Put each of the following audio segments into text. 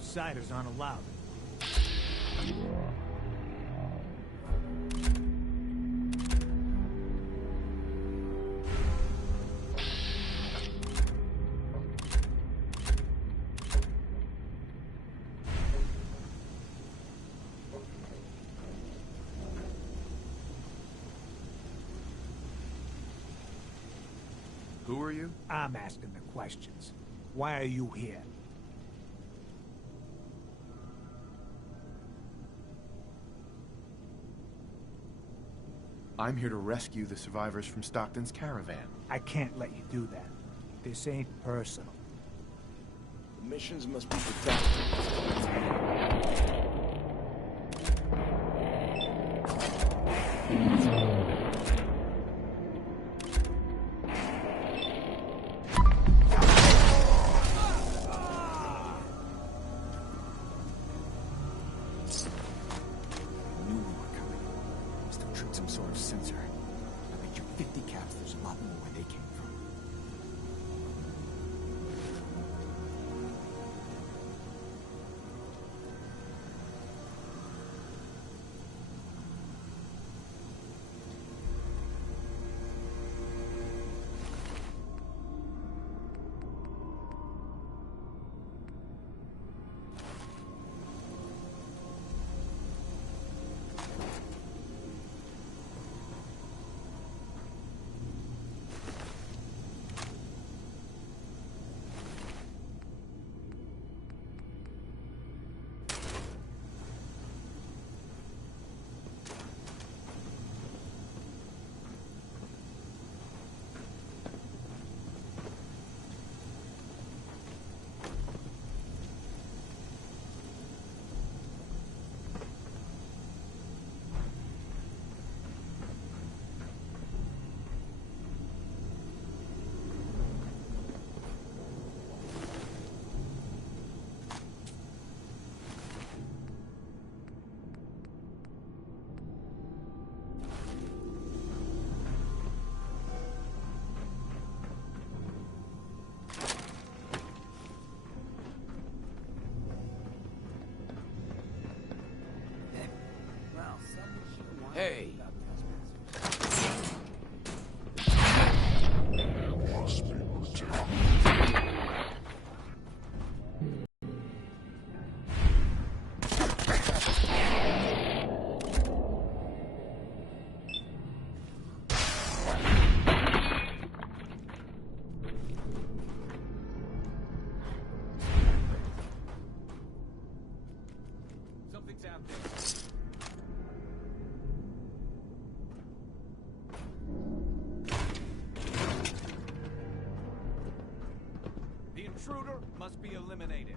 Outsiders aren't allowed. Who are you? I'm asking the questions. Why are you here? I'm here to rescue the survivors from Stockton's caravan. I can't let you do that. This ain't personal. The missions must be protected. Some sort of sensor. I bet you 50 caps there's a lot more where they came from. Hey! Something's out there. The intruder must be eliminated.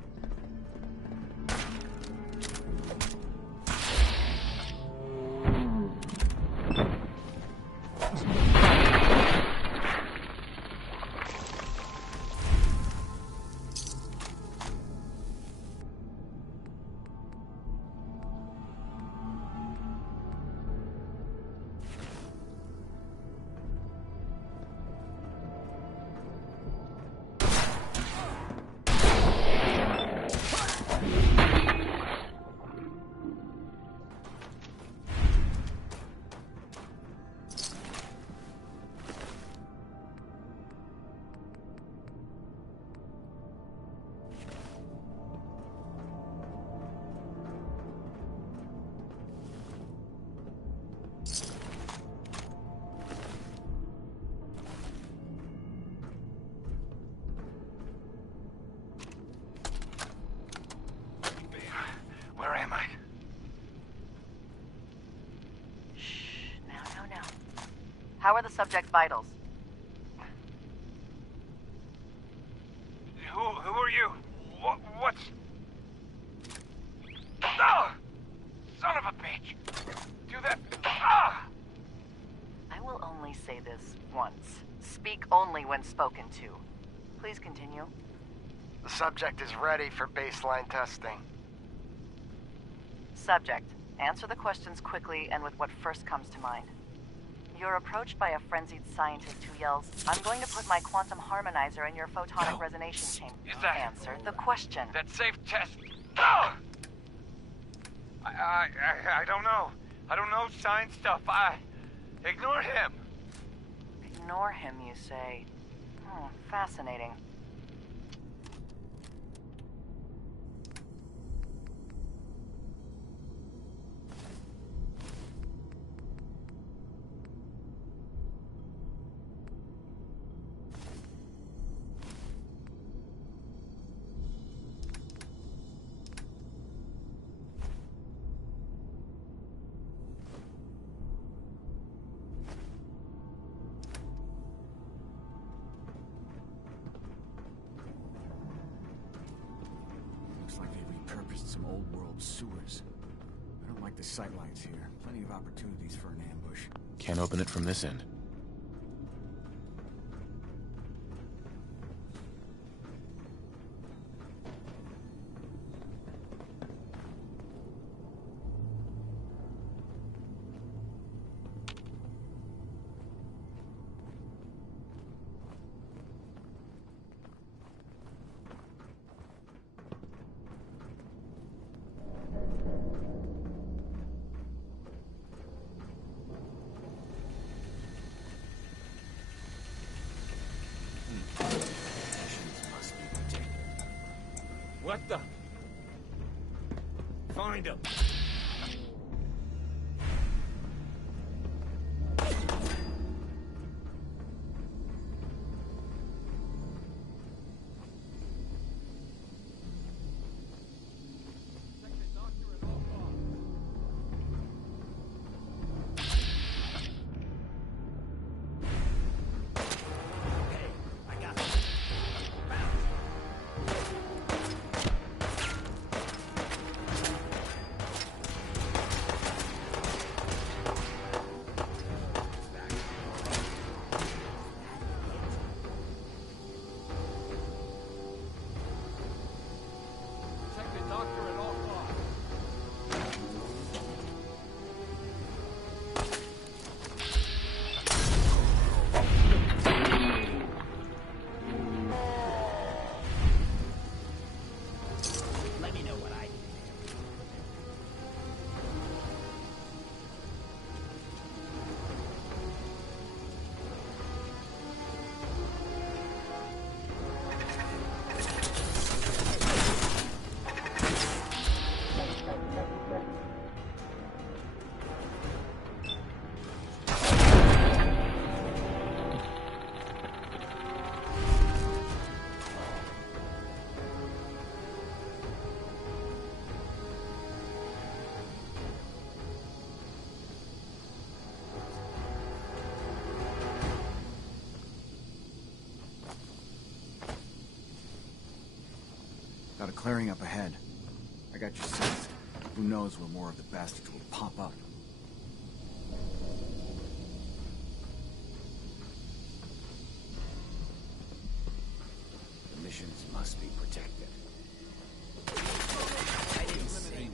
Where am I? Shh. Now. How are the subject's vitals? Who are you? What's... Oh! Son of a bitch! Do that... Ah! I will only say this once. Speak only when spoken to. Please continue. The subject is ready for baseline testing. Subject, answer the questions quickly and with what first comes to mind. You're approached by a frenzied scientist who yells, "I'm going to put my quantum harmonizer in your photonic resonation chamber." Is that... Answer the question. That safe test Ah! I don't know. I don't know science stuff. Ignore him. Ignore him, you say? Fascinating. Looks like they repurposed some old world sewers. I don't like the sightlines here. Plenty of opportunities for an ambush. Can't open it from this end. What the? Find him. Got a clearing up ahead. I got your six. Who knows where more of the bastards will pop up. The missions must be protected. I didn't say it.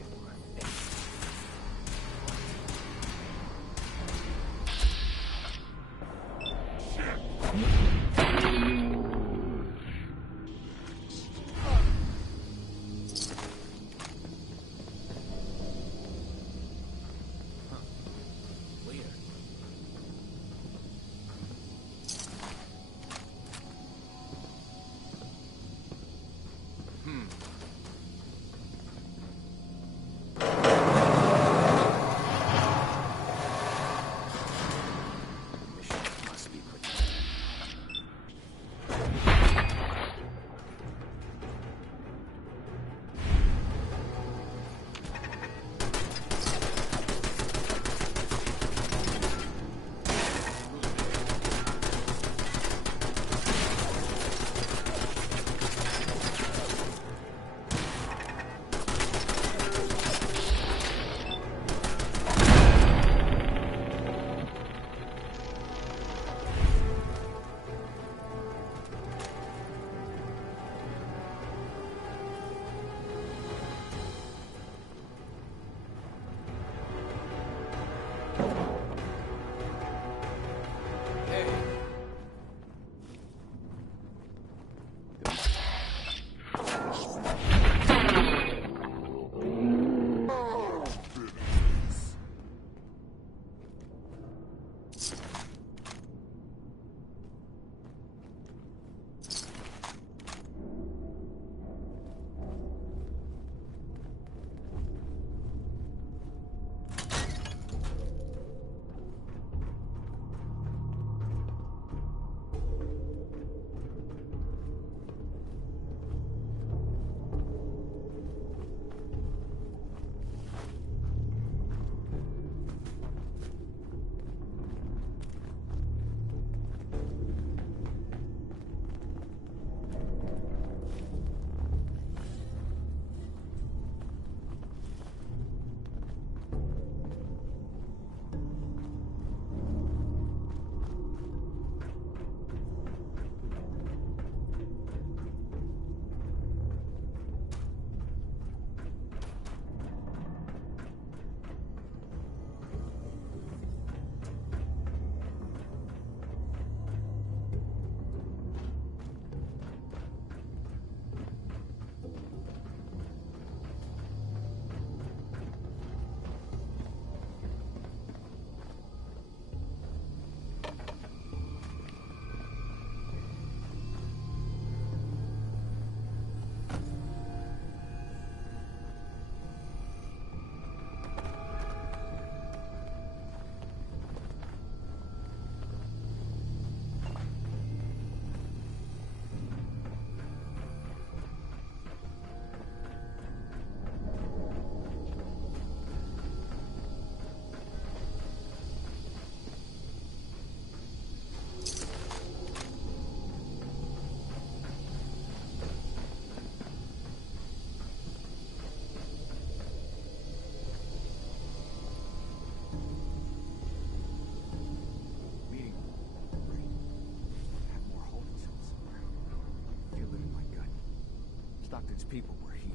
Stockton's people were here.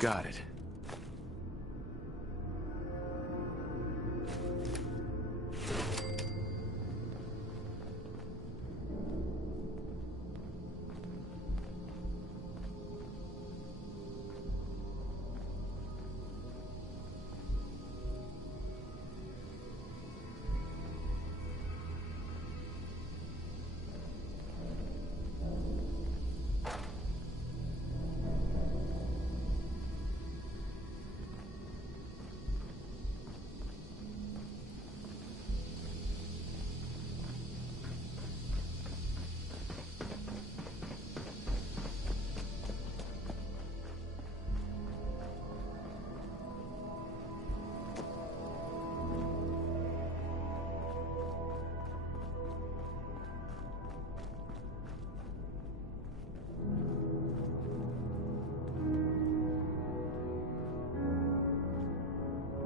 Got it.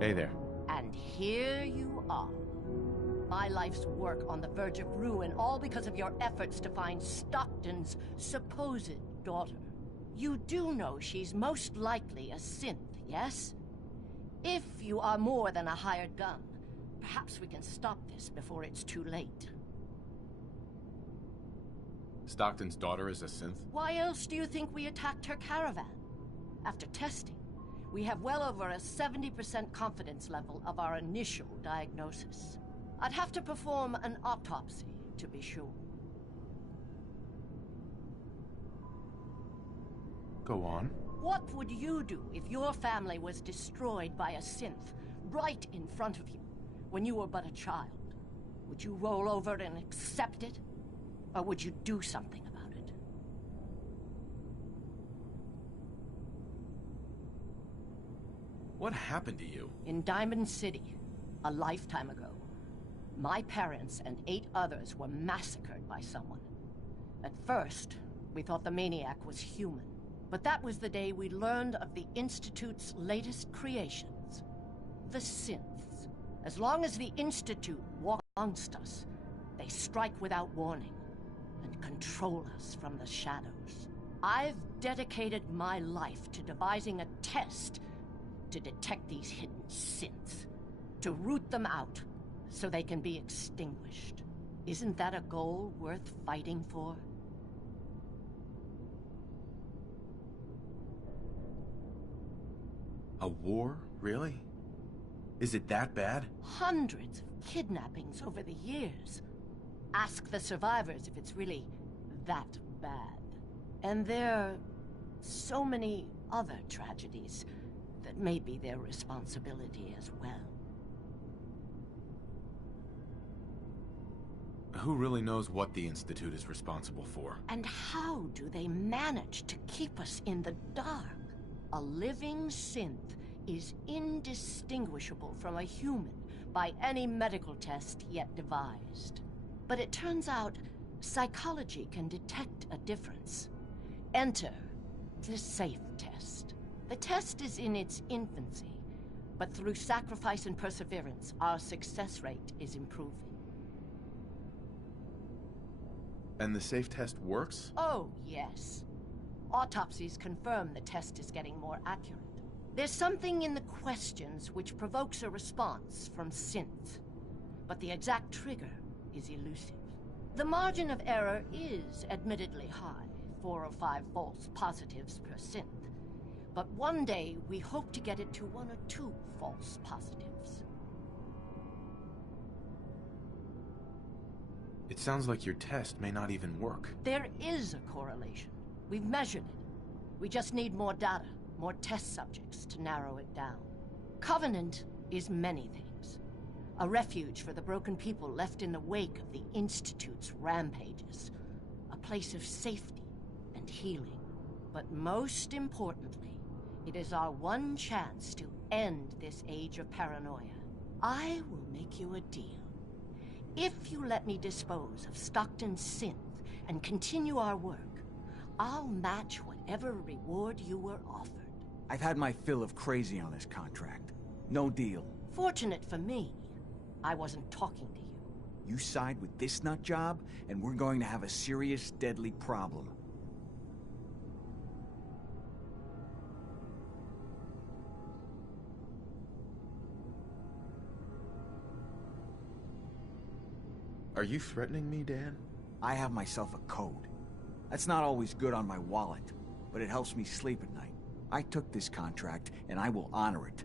Hey there. And here you are. My life's work on the verge of ruin, all because of your efforts to find Stockton's supposed daughter. You do know she's most likely a synth, yes? If you are more than a hired gun, perhaps we can stop this before it's too late. Stockton's daughter is a synth? Why else do you think we attacked her caravan? After testing, we have well over a 70% confidence level of our initial diagnosis. I'd have to perform an autopsy to be sure. Go on. What would you do if your family was destroyed by a synth right in front of you when you were but a child? Would you roll over and accept it? Or would you do something about it? What happened to you? In Diamond City, a lifetime ago, my parents and 8 others were massacred by someone. At first, we thought the maniac was human. But that was the day we learned of the Institute's latest creations, the synths. As long as the Institute walk amongst us, they strike without warning and control us from the shadows. I've dedicated my life to devising a test to detect these hidden synths, to root them out so they can be extinguished. Isn't that a goal worth fighting for? A war? Really? Is it that bad? Hundreds of kidnappings over the years. Ask the survivors if it's really that bad. And there are so many other tragedies that may be their responsibility as well. Who really knows what the Institute is responsible for? And how do they manage to keep us in the dark? A living synth is indistinguishable from a human by any medical test yet devised. But it turns out psychology can detect a difference. Enter the SAFE test. The test is in its infancy, but through sacrifice and perseverance, our success rate is improving. And the SAFE test works? Oh, yes. Autopsies confirm the test is getting more accurate. There's something in the questions which provokes a response from synths, but the exact trigger is elusive. The margin of error is admittedly high, 4 or 5 false positives per synth. But one day, we hope to get it to 1 or 2 false positives. It sounds like your test may not even work. There is a correlation. We've measured it. We just need more data, more test subjects to narrow it down. Covenant is many things. A refuge for the broken people left in the wake of the Institute's rampages. A place of safety and healing. But most importantly, it is our one chance to end this age of paranoia. I will make you a deal. If you let me dispose of Stockton's synth and continue our work, I'll match whatever reward you were offered. I've had my fill of crazy on this contract. No deal. Fortunate for me, I wasn't talking to you. You side with this nut job, and we're going to have a serious, deadly problem. Are you threatening me, Dan? I have myself a code. That's not always good on my wallet, but it helps me sleep at night. I took this contract, and I will honor it.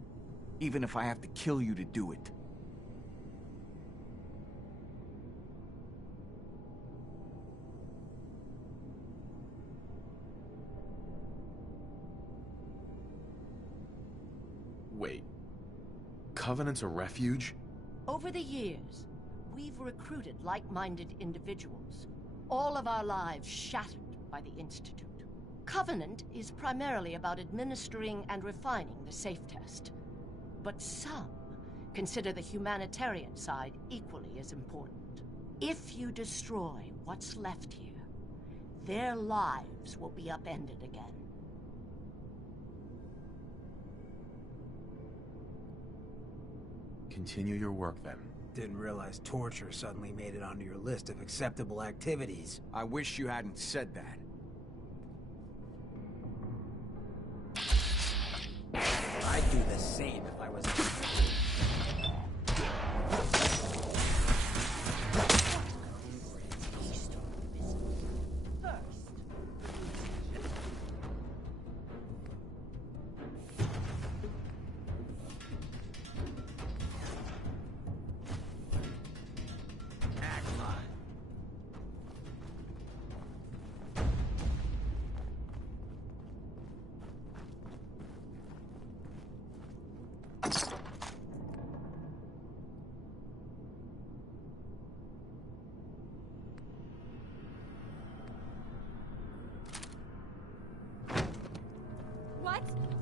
Even if I have to kill you to do it. Wait. Covenant's a refuge? Over the years, we've recruited like-minded individuals. All of our lives shattered by the Institute. Covenant is primarily about administering and refining the safe test. But some consider the humanitarian side equally as important. If you destroy what's left here, their lives will be upended again. Continue your work, then. Didn't realize torture suddenly made it onto your list of acceptable activities. I wish you hadn't said that. I'd do the same if I was...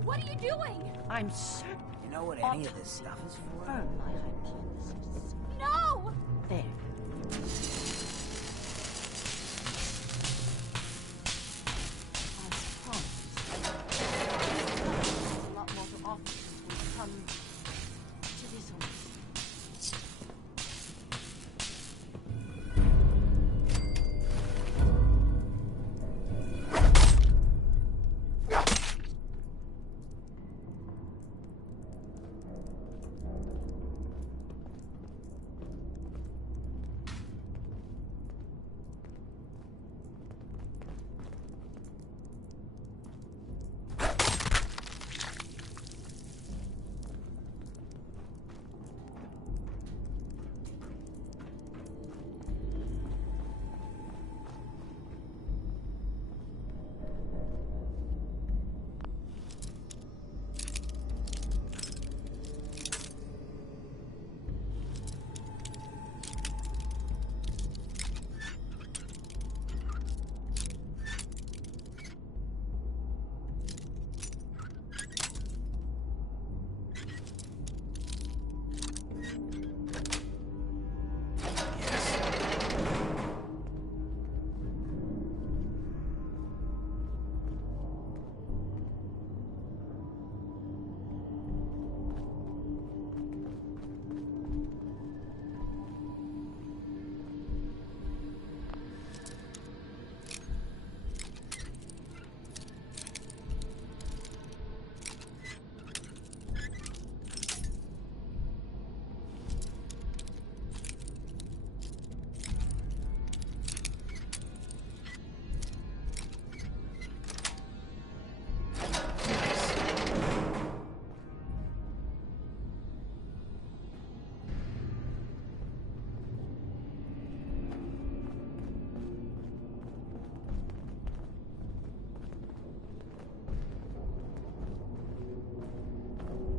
What are you doing? I'm certain. You know what any of this stuff is for? Confirm my hypothesis. No! There. As promised. There's a lot more to offer since we've come to this oasis.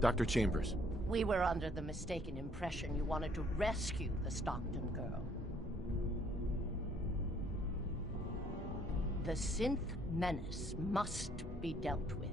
Dr. Chambers. We were under the mistaken impression you wanted to rescue the Stockton girl. The synth menace must be dealt with.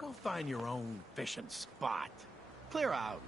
Go find your own fishing spot. Clear out.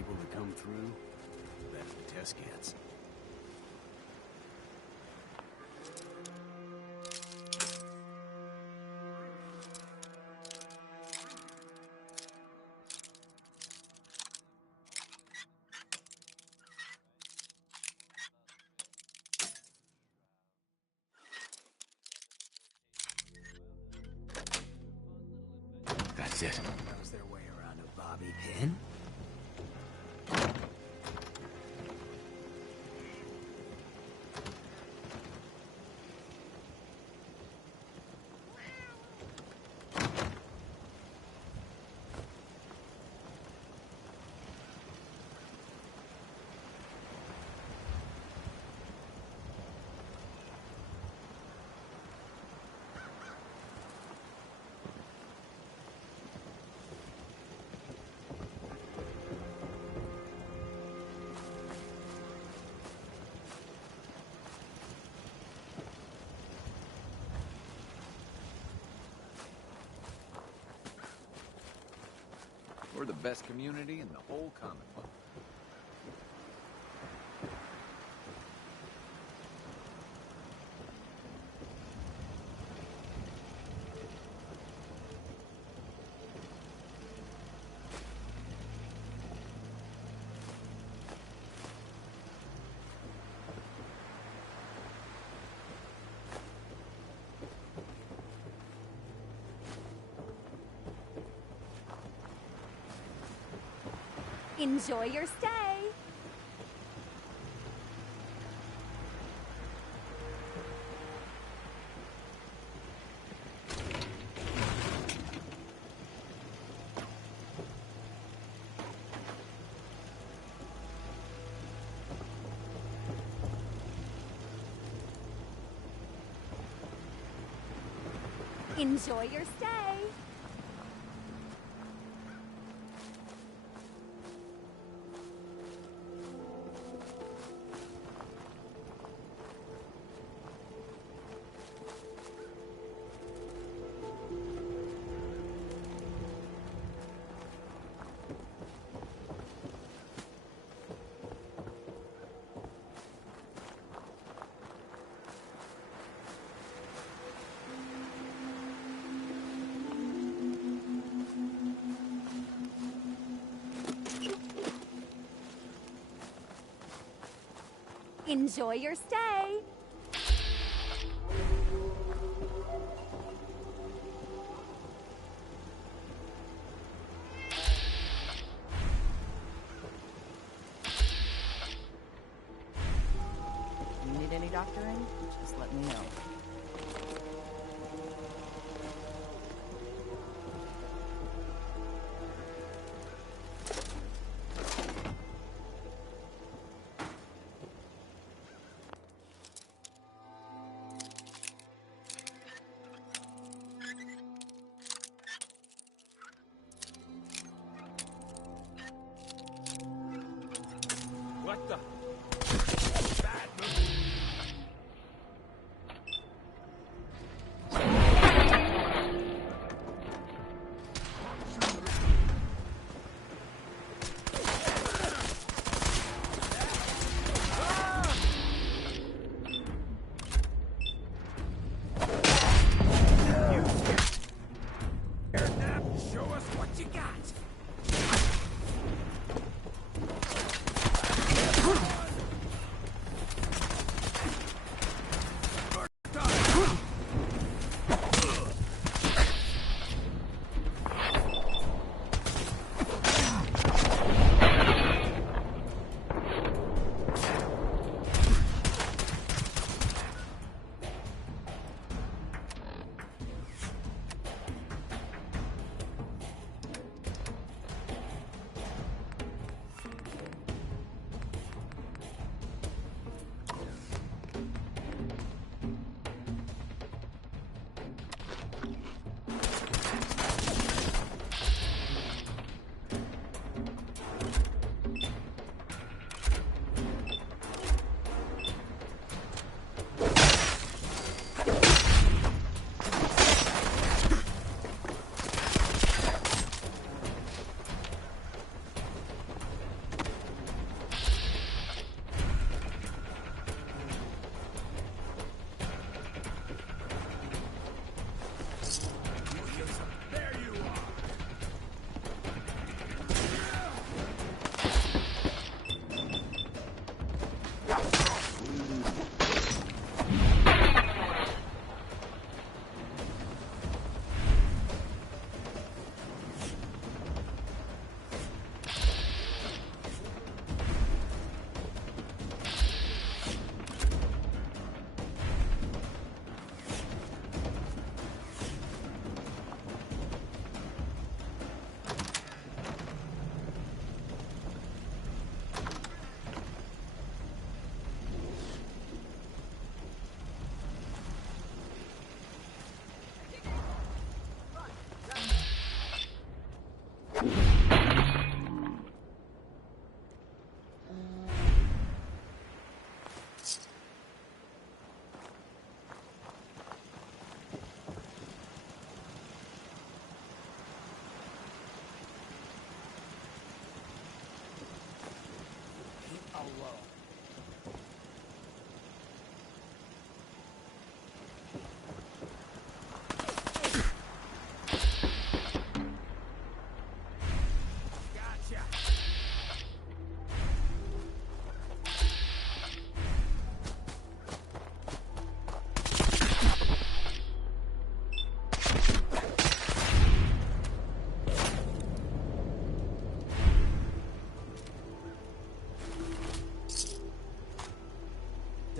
people that come through, the better the test gets. That's it. Knows their way around a bobby pin. We're the best community in the whole Commonwealth. Enjoy your stay. Enjoy your stay. Enjoy your stay. You need any doctoring? Just let me know. What the? Show us what you got.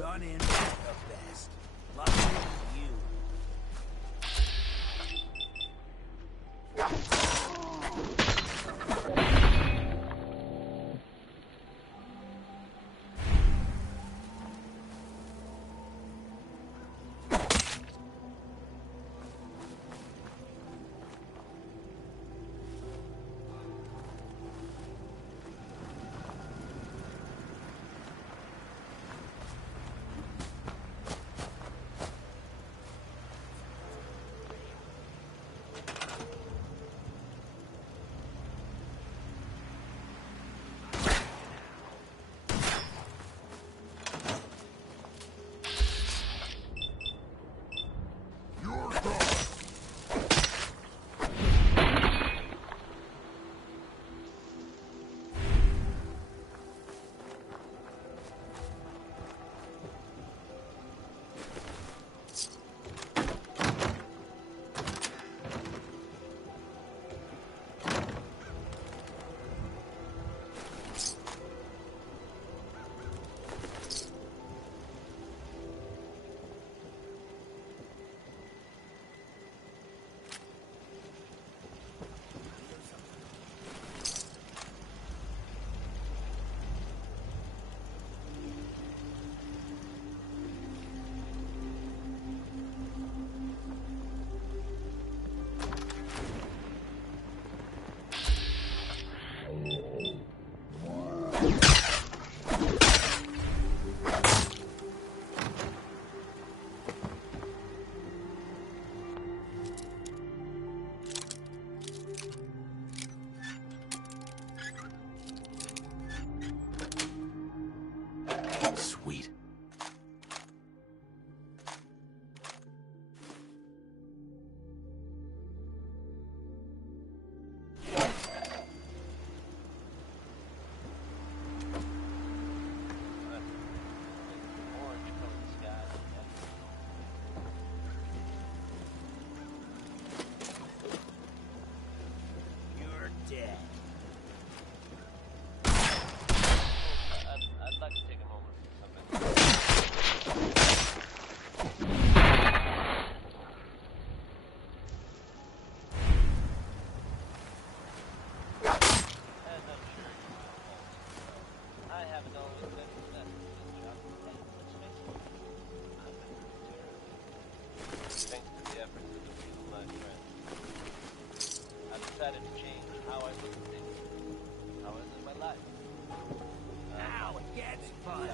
Done in at the best. Lucky you. Sweet. You're dead. I'd like to take a moment for something. As I'm sure you know, I haven't always been possessed with this job. Hey, let's face it, I've been terrible. Thanks to the efforts of a few of my friends, I've decided to change how I look at things, how I live my life. Now it gets fun.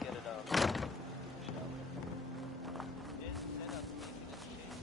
Get it on, shall we? Instead of making a change.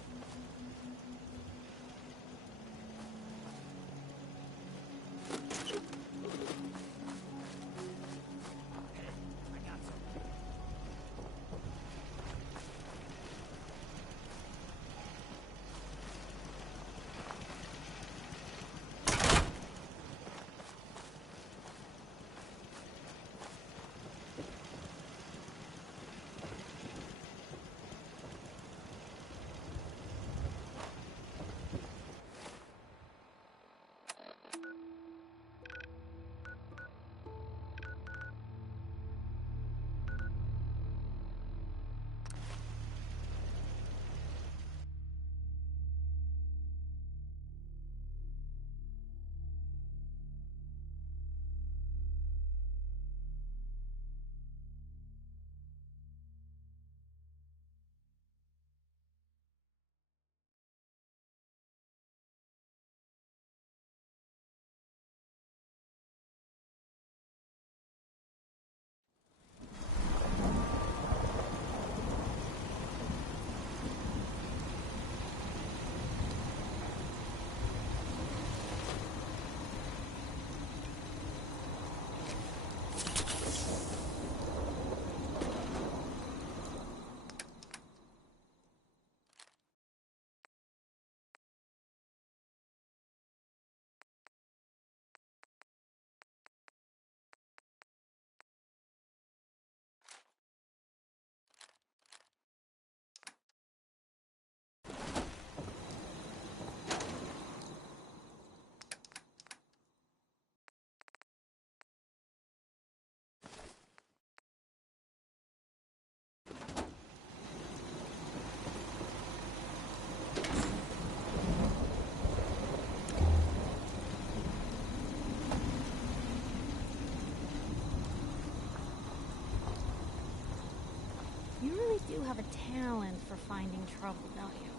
do have a talent for finding trouble, don't you?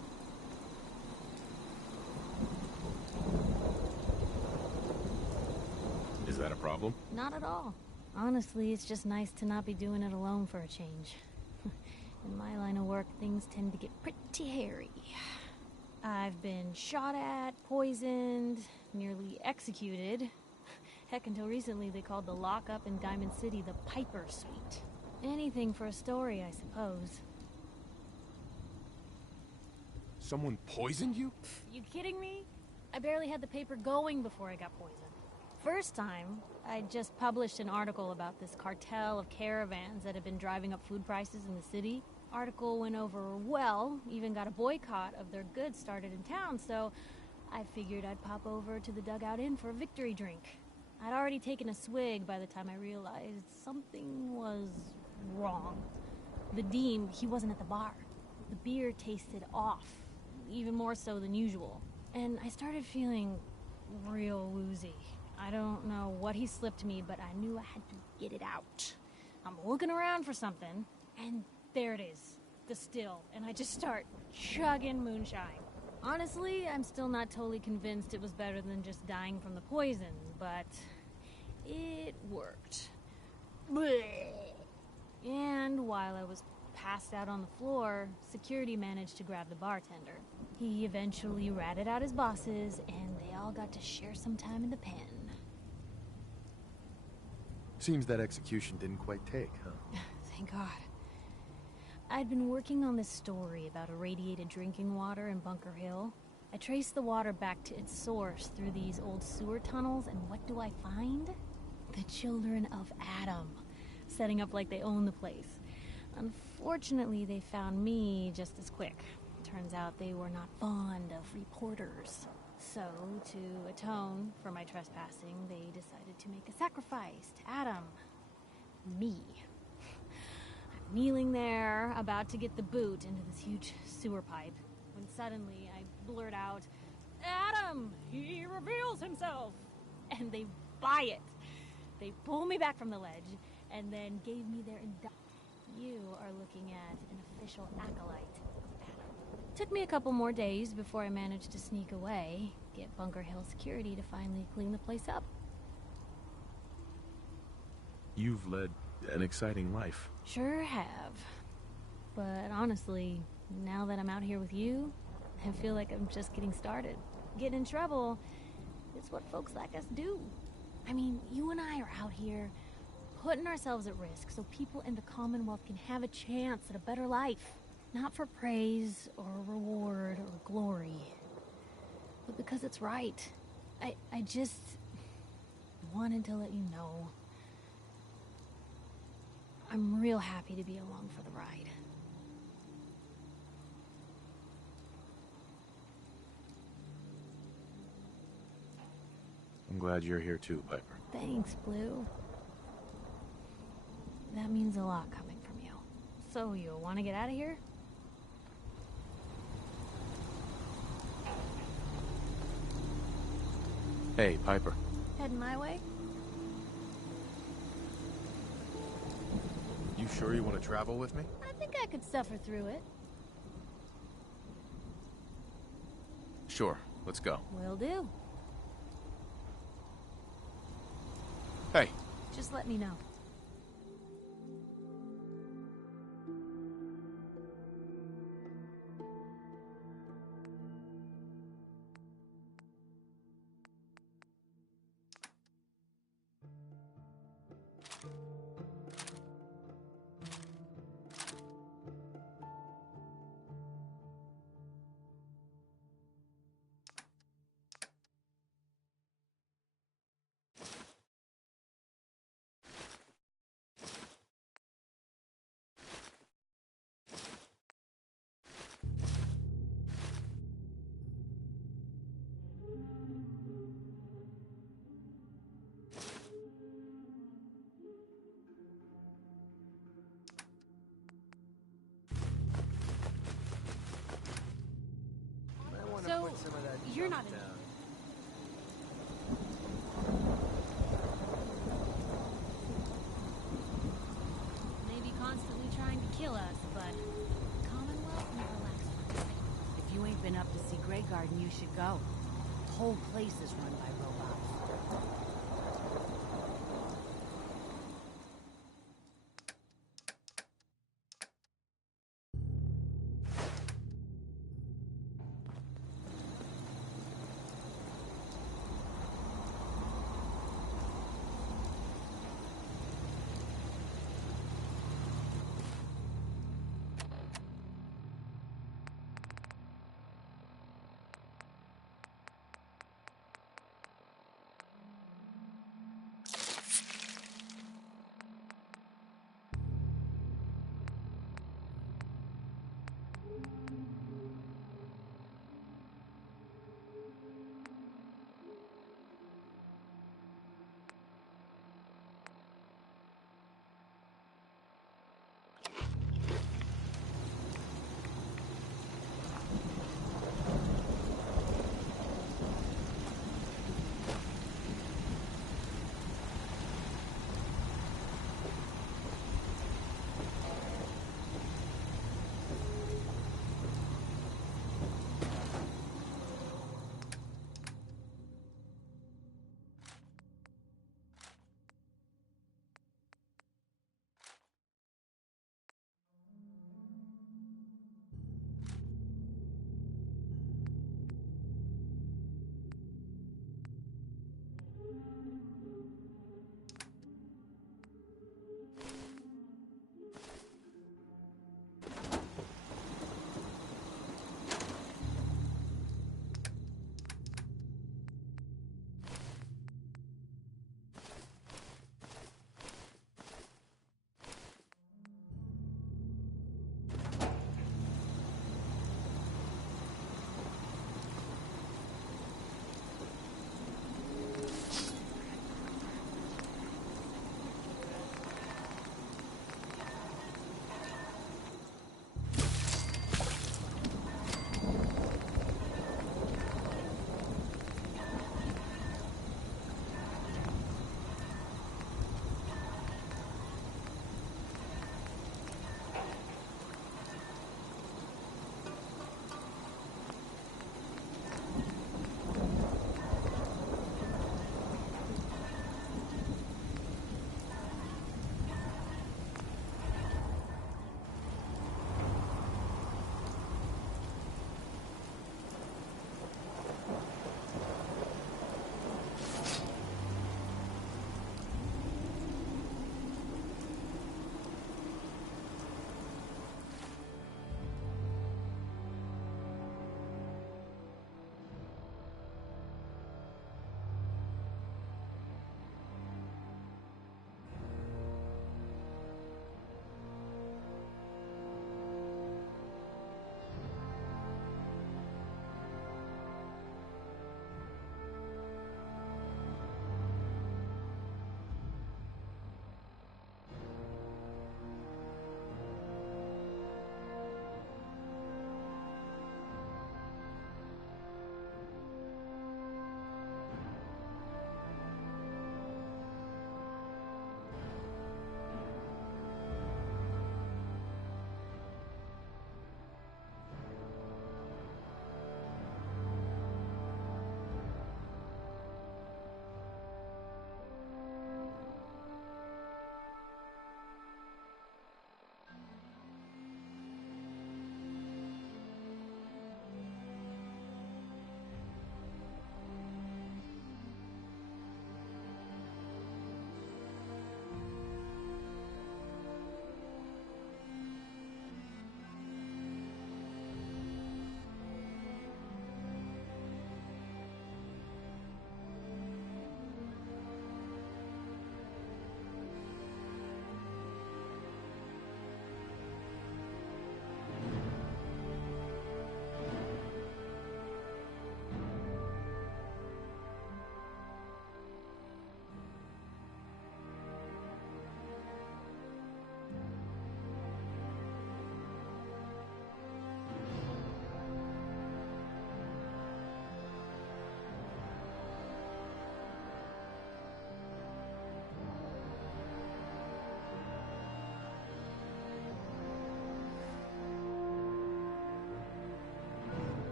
Is that a problem? Not at all. Honestly, it's just nice to not be doing it alone for a change. In my line of work, things tend to get pretty hairy. I've been shot at, poisoned, nearly executed. Heck, until recently they called the lockup in Diamond City the Piper Suite. Anything for a story, I suppose. Someone poisoned you? You kidding me? I barely had the paper going before I got poisoned. First time, I just published an article about this cartel of caravans that had been driving up food prices in the city. Article went over well, even got a boycott of their goods started in town, so I figured I'd pop over to the Dugout Inn for a victory drink. I'd already taken a swig by the time I realized something was wrong. The Dean, he wasn't at the bar. The beer tasted off, even more so than usual. And I started feeling real woozy. I don't know what he slipped me, but I knew I had to get it out. I'm looking around for something, and there it is, the still, and I just start chugging moonshine. Honestly, I'm still not totally convinced it was better than just dying from the poison, but it worked. Blech. And while I was passed out on the floor, security managed to grab the bartender. He eventually ratted out his bosses, and they all got to share some time in the pen. Seems that execution didn't quite take, huh? Thank God. I'd been working on this story about irradiated drinking water in Bunker Hill. I traced the water back to its source through these old sewer tunnels, and what do I find? The children of Adam, setting up like they own the place. Unfortunately, they found me just as quick. Turns out they were not fond of reporters. So, to atone for my trespassing, they decided to make a sacrifice to Adam. Me. I'm kneeling there, about to get the boot into this huge sewer pipe, when suddenly I blurt out, "Adam! He reveals himself!" And they buy it. They pull me back from the ledge, and then gave me their You are looking at an official acolyte of Adam. Took me a couple more days before I managed to sneak away, get Bunker Hill security to finally clean the place up. You've led an exciting life. Sure have. But honestly, now that I'm out here with you, I feel like I'm just getting started. Getting in trouble is what folks like us do. I mean, you and I are out here putting ourselves at risk so people in the Commonwealth can have a chance at a better life. Not for praise or reward or glory, but because it's right. I just wanted to let you know I'm real happy to be along for the ride. I'm glad you're here too, Piper. Thanks, Blue. That means a lot coming from you. So, you want to get out of here? Hey, Piper. Heading my way? You sure you want to travel with me? I think I could suffer through it. Sure, let's go. Will do. Hey. Just let me know. kindergarten you should go. The whole place is run by robots.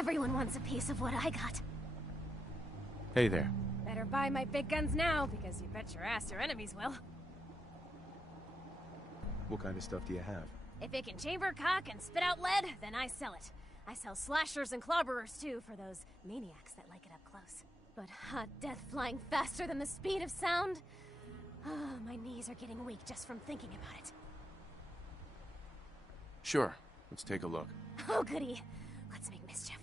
Everyone wants a piece of what I got. Hey there. Better buy my big guns now, because you bet your ass your enemies will. What kind of stuff do you have? If it can chamber cock and spit out lead, then I sell it. I sell slashers and clobberers, too, for those maniacs that like it up close. But hot death flying faster than the speed of sound? Oh, my knees are getting weak just from thinking about it. Sure. Let's take a look. Oh, goody. Let's make mischief.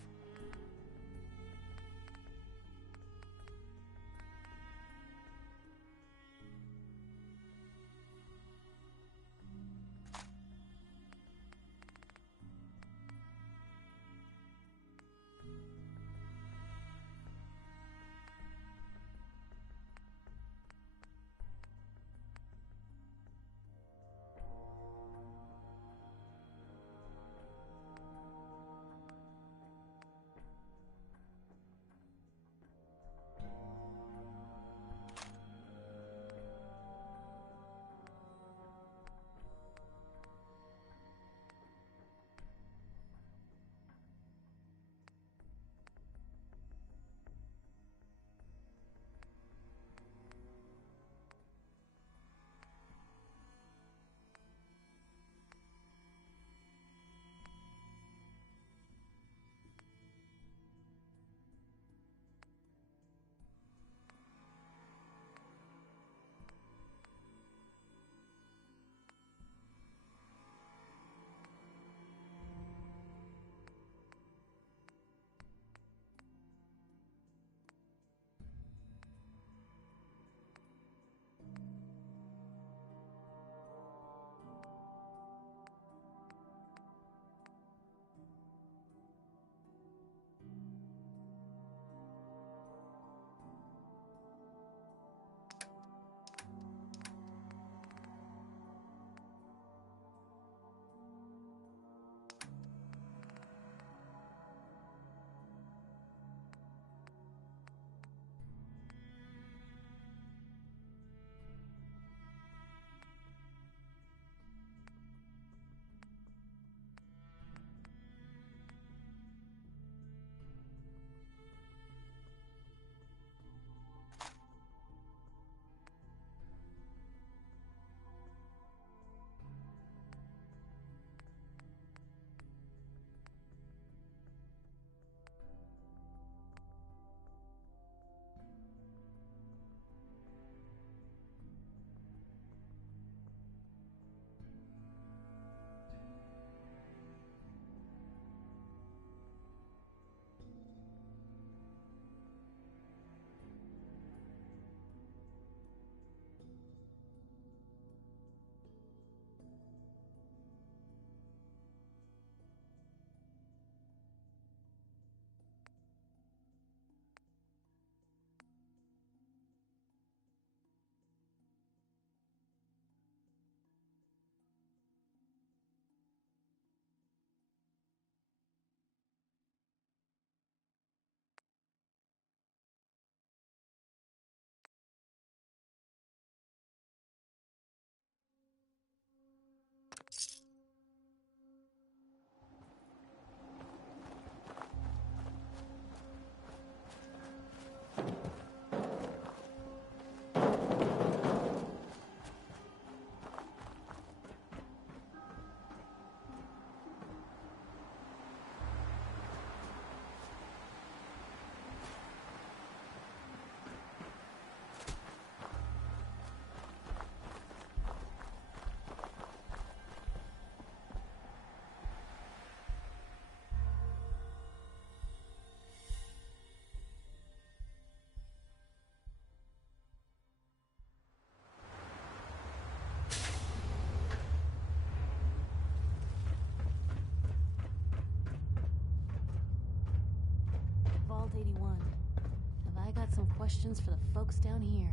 Vault 81. Have I got some questions for the folks down here?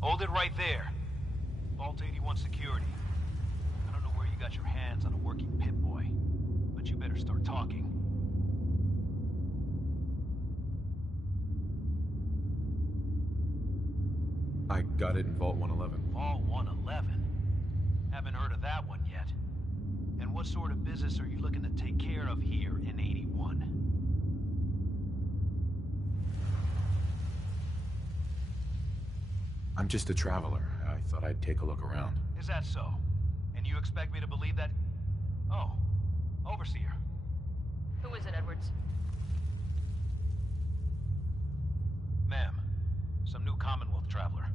Hold it right there. Vault 81 security. I don't know where you got your hands on a working pit boy, but you better start talking. I got it in Vault 111. Vault 111? Haven't heard of that one yet. And what sort of business are you looking to take care of here in 81? I'm just a traveler. I thought I'd take a look around. Is that so? And you expect me to believe that? Oh, Overseer. Who is it, Edwards? Ma'am, some new Commonwealth traveler.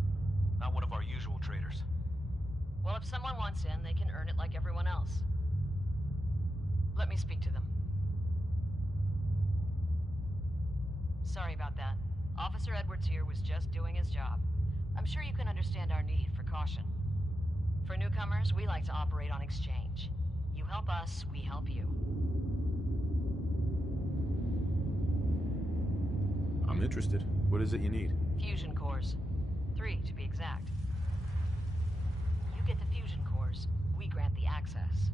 Not one of our usual traders. Well, if someone wants in, they can earn it like everyone else. Let me speak to them. Sorry about that. Officer Edwards here was just doing his job. I'm sure you can understand our need for caution. For newcomers, we like to operate on exchange. You help us, we help you. I'm interested. What is it you need? Fusion cores. 3, to be exact. You get the fusion cores, we grant the access.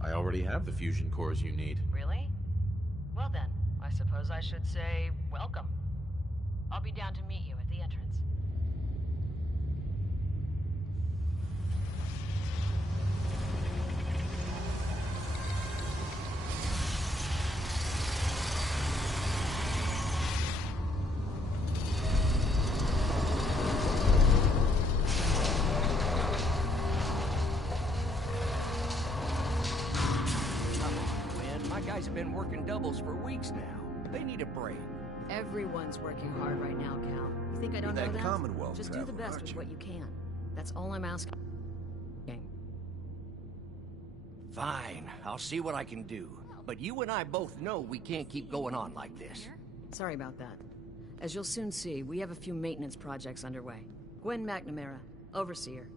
I already have the fusion cores you need. Really? Well then, I suppose I should say welcome. I'll be down to meet you at the entrance. Been working doubles for weeks now. They need a break. Everyone's working hard right now, Cal. You think I don't know that? Commonwealth Just do the best with what you can. That's all I'm asking. Fine, I'll see what I can do. But you and I both know we can't keep going on like this. Sorry about that. As you'll soon see, we have a few maintenance projects underway. Gwen McNamara, Overseer.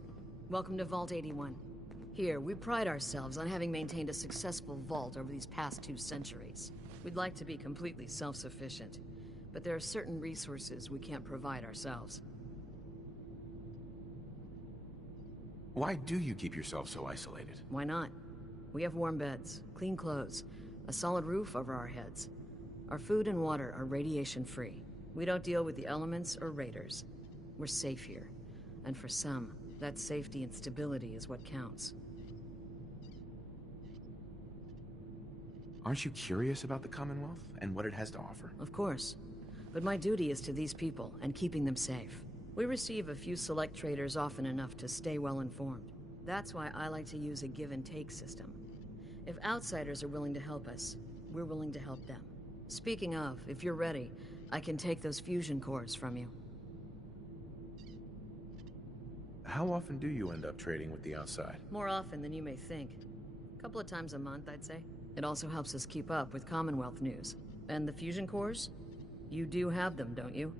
Welcome to Vault 81. Here, we pride ourselves on having maintained a successful vault over these past 2 centuries. We'd like to be completely self-sufficient, but there are certain resources we can't provide ourselves. Why do you keep yourself so isolated? Why not? We have warm beds, clean clothes, a solid roof over our heads. Our food and water are radiation-free. We don't deal with the elements or raiders. We're safe here, and for some, that safety and stability is what counts. Aren't you curious about the Commonwealth and what it has to offer? Of course. But my duty is to these people and keeping them safe. We receive a few select traders often enough to stay well informed. That's why I like to use a give-and-take system. If outsiders are willing to help us, we're willing to help them. Speaking of, if you're ready, I can take those fusion cores from you. How often do you end up trading with the outside? More often than you may think. A couple of times a month, I'd say. It also helps us keep up with Commonwealth news. And the fusion cores? You do have them, don't you?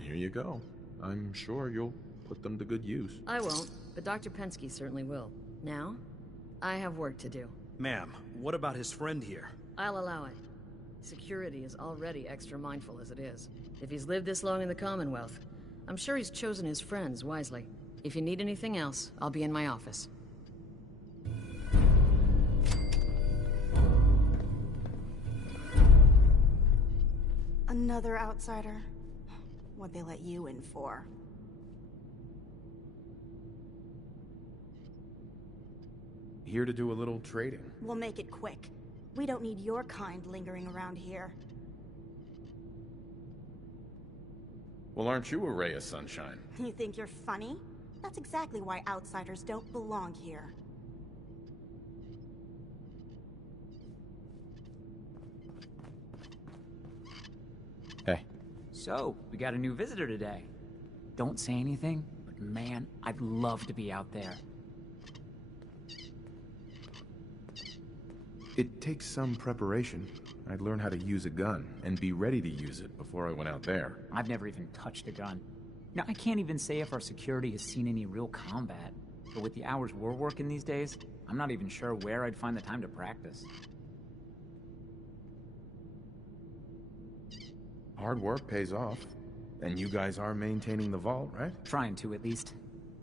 Here you go. I'm sure you'll put them to good use. I won't, but Dr. Pensky certainly will. Now, I have work to do. Ma'am, what about his friend here? I'll allow it. Security is already extra mindful as it is. If he's lived this long in the Commonwealth, I'm sure he's chosen his friends wisely. If you need anything else, I'll be in my office. Another outsider? What'd they let you in for? Here to do a little trading. We'll make it quick. We don't need your kind lingering around here. Well, aren't you a ray of sunshine? You think you're funny? That's exactly why outsiders don't belong here. Hey. So, we got a new visitor today. Don't say anything, but man, I'd love to be out there. It takes some preparation. I'd learn how to use a gun and be ready to use it before I went out there. I've never even touched a gun. Now, I can't even say if our security has seen any real combat, but with the hours we're working these days, I'm not even sure where I'd find the time to practice. Hard work pays off. And you guys are maintaining the vault, right? Trying to, at least.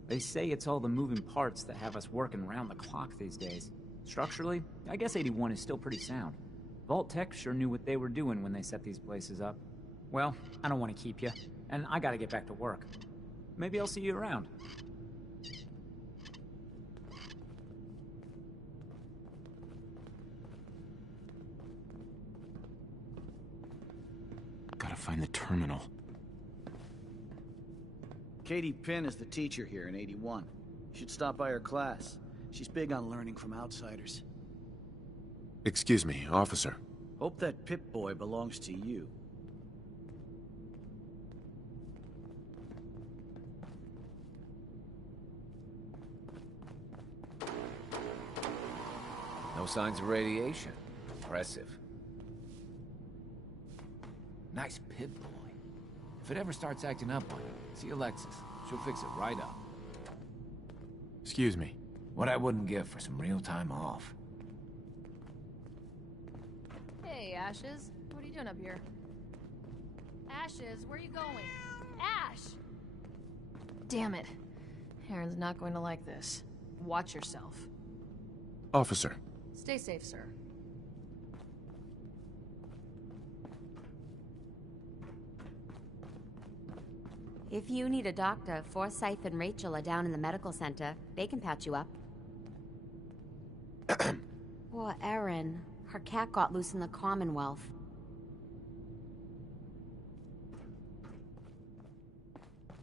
They say it's all the moving parts that have us working around the clock these days. Structurally, I guess 81 is still pretty sound. Vault Tech sure knew what they were doing when they set these places up. Well, I don't want to keep you, and I gotta get back to work. Maybe I'll see you around. Gotta find the terminal. Katie Pinn is the teacher here in 81. You should stop by her class. She's big on learning from outsiders. Excuse me, officer. Hope that Pip-Boy belongs to you. No signs of radiation. Impressive. Nice Pip-Boy. If it ever starts acting up on you, see Alexis. She'll fix it right up. Excuse me. What I wouldn't give for some real time off. Hey, Ashes. What are you doing up here? Ashes, where are you going? Ash! Damn it. Aaron's not going to like this. Watch yourself. Officer. Stay safe, sir. If you need a doctor, Forsyth and Rachel are down in the medical center. They can patch you up. Poor Erin. Her cat got loose in the Commonwealth.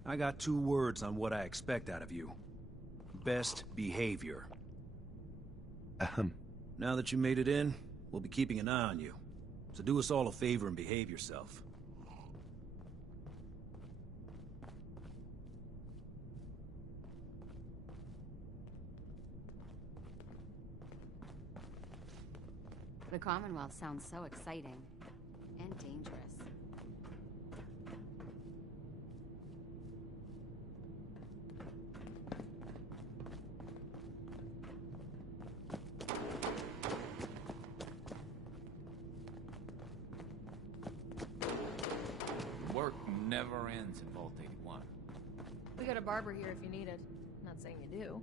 I got 2 words on what I expect out of you. Best behavior. Now that you made it in, we'll be keeping an eye on you. So do us all a favor and behave yourself. The Commonwealth sounds so exciting and dangerous. Work never ends in Vault 81. We got a barber here if you need it. Not saying you do.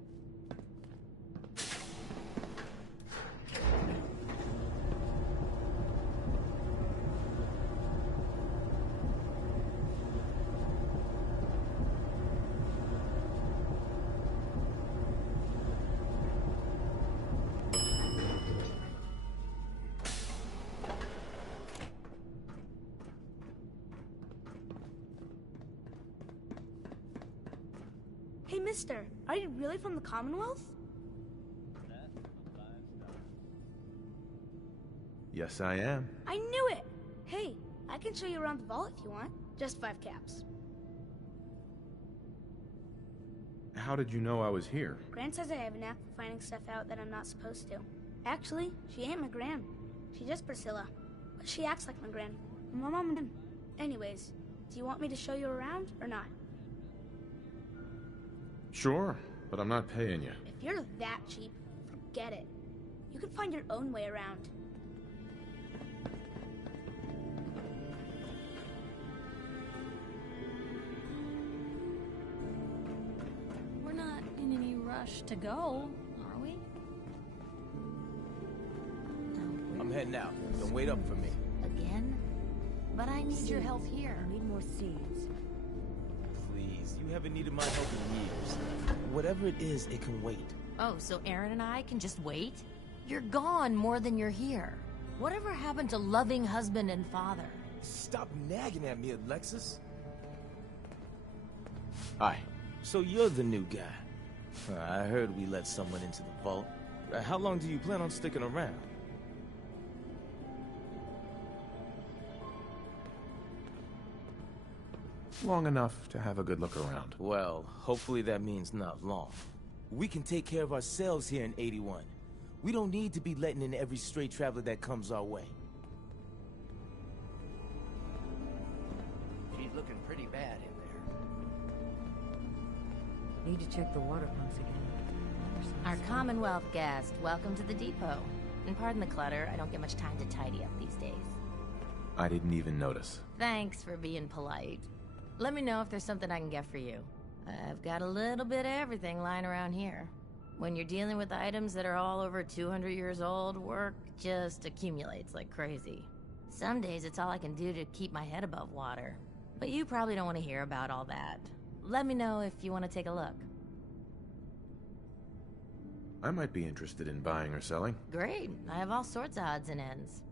Hey, mister, are you really from the Commonwealth? Yes, I am. I knew it! Hey, I can show you around the vault if you want. Just 5 caps. How did you know I was here? Gran says I have a knack for finding stuff out that I'm not supposed to. Actually, she ain't my Gran. She's just Priscilla. But she acts like my Gran. My mom and... Anyways, do you want me to show you around or not? Sure, but I'm not paying you. If you're that cheap, forget it. You can find your own way around. We're not in any rush to go, are we? I'm heading out. Don't wait up for me. Again? But I need your help here. I need more seeds. Please, you haven't needed my help in years. Whatever it is, it can wait. Oh, so Aaron and I can just wait? You're gone more than you're here. Whatever happened to loving husband and father? Stop nagging at me, Alexis. Hi. So you're the new guy. I heard we let someone into the vault. How long do you plan on sticking around? Long enough to have a good look around. Well, hopefully that means not long. We can take care of ourselves here in 81. We don't need to be letting in every stray traveler that comes our way. She's looking pretty bad in there. Need to check the water pumps again. Our Commonwealth guest, welcome to the depot. And pardon the clutter, I don't get much time to tidy up these days. I didn't even notice. Thanks for being polite. Let me know if there's something I can get for you. I've got a little bit of everything lying around here. When you're dealing with items that are all over 200 years old, work just accumulates like crazy. Some days it's all I can do to keep my head above water. But you probably don't want to hear about all that. Let me know if you want to take a look. I might be interested in buying or selling. Great. I have all sorts of odds and ends.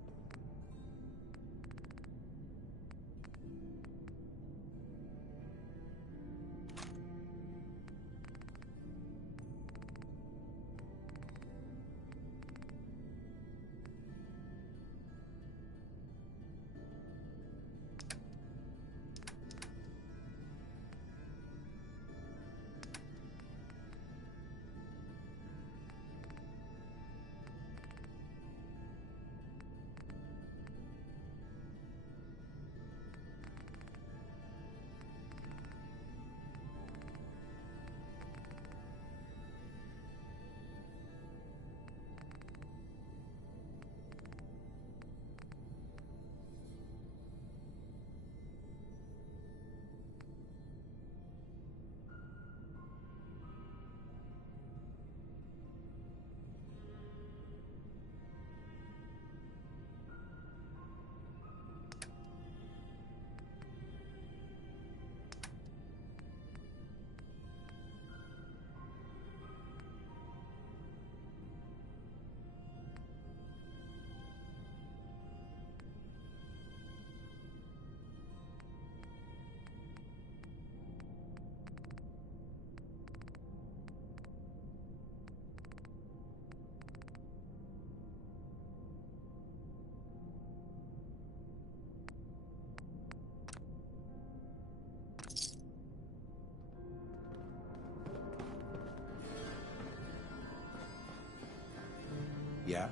Yeah?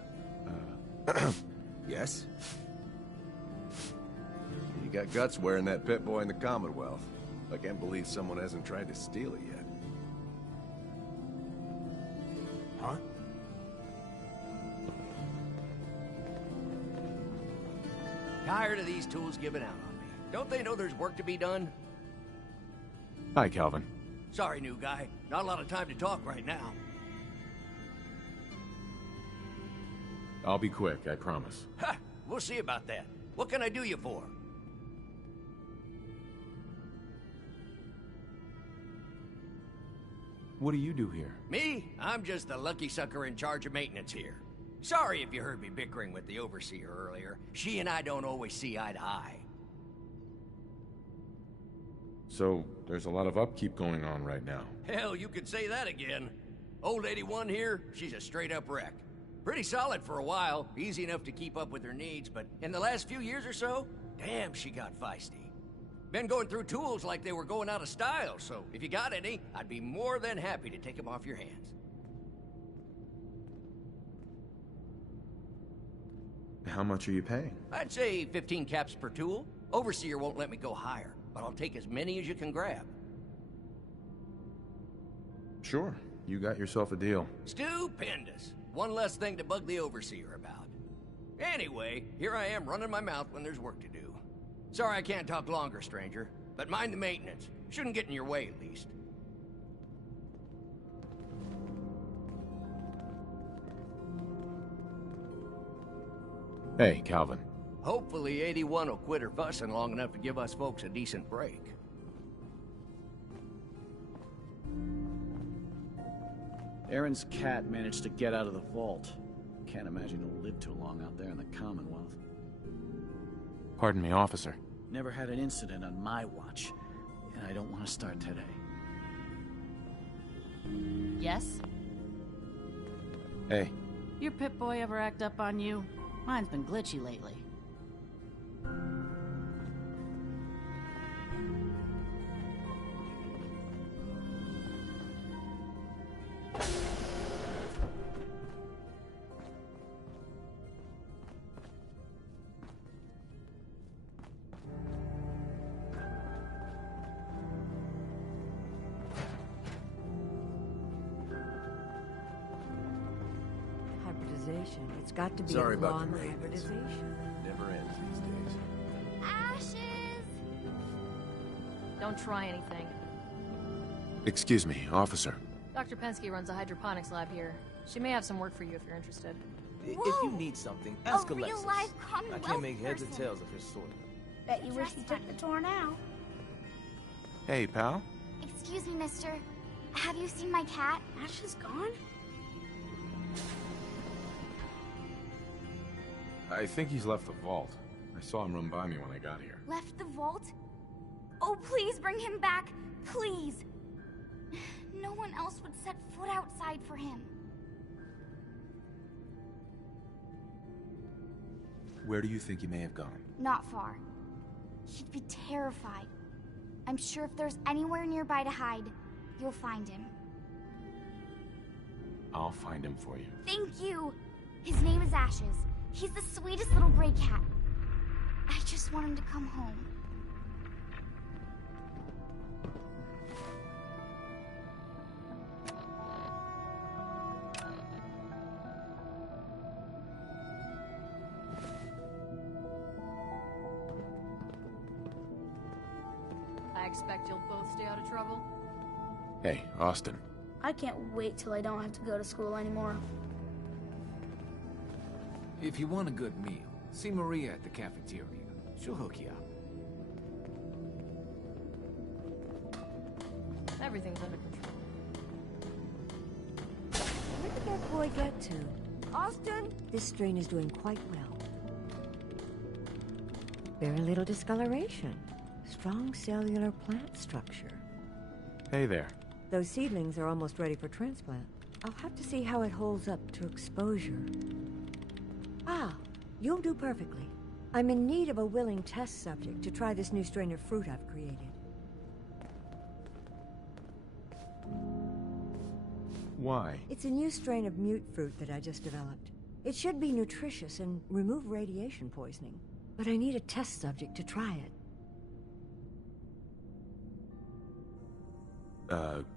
Yes? You got guts wearing that pit boy in the Commonwealth. I can't believe someone hasn't tried to steal it yet. Huh? Tired of these tools giving out on me. Don't they know there's work to be done? Hi, Calvin. Sorry, new guy. Not a lot of time to talk right now. I'll be quick, I promise. Ha! We'll see about that. What can I do you for? What do you do here? Me? I'm just the lucky sucker in charge of maintenance here. Sorry if you heard me bickering with the overseer earlier. She and I don't always see eye to eye. So, there's a lot of upkeep going on right now. Hell, you could say that again. Old 81 here, she's a straight-up wreck. Pretty solid for a while, easy enough to keep up with her needs, but in the last few years or so, damn, she got feisty. Been going through tools like they were going out of style, so if you got any, I'd be more than happy to take them off your hands. How much are you paying? I'd say 15 caps per tool. Overseer won't let me go higher, but I'll take as many as you can grab. Sure, you got yourself a deal. Stupendous. One less thing to bug the Overseer about. Anyway, here I am running my mouth when there's work to do. Sorry I can't talk longer, stranger, but mind the maintenance. Shouldn't get in your way, at least. Hey, Calvin. Hopefully 81 will quit her fussing long enough to give us folks a decent break. Aaron's cat managed to get out of the vault. Can't imagine he'll live too long out there in the Commonwealth. Pardon me, officer. Never had an incident on my watch, and I don't want to start today. Yes? Hey. Your Pip-Boy ever act up on you? Mine's been glitchy lately. It's got to be Sorry a about long the maintenance. hybridization. Never ends these days. Ashes! Don't try anything. Excuse me, officer. Dr. Penske runs a hydroponics lab here. She may have some work for you if you're interested. If you need something, ask Alexis. real-life I Commonwealth can't make heads or person. tails of his sort. Bet you wish you took the tour now. Hey, pal. Excuse me, mister. Have you seen my cat? Ash is gone? I think he's left the vault. I saw him run by me when I got here. Left the vault? Oh, please bring him back. Please. No one else would set foot outside for him. Where do you think he may have gone? Not far. He'd be terrified. I'm sure if there's anywhere nearby to hide, you'll find him. I'll find him for you. Thank you! His name is Ashes. He's the sweetest little gray cat. I just want him to come home. I expect you'll both stay out of trouble. Hey, Austin. I can't wait till I don't have to go to school anymore. If you want a good meal, see Maria at the cafeteria. She'll hook you up. Everything's under control. Where did that boy get to? Austin? This strain is doing quite well. Very little discoloration. Strong cellular plant structure. Hey there. Those seedlings are almost ready for transplant. I'll have to see how it holds up to exposure. Ah, you'll do perfectly. I'm in need of a willing test subject to try this new strain of fruit I've created. Why? It's a new strain of mute fruit that I just developed. It should be nutritious and remove radiation poisoning. But I need a test subject to try it.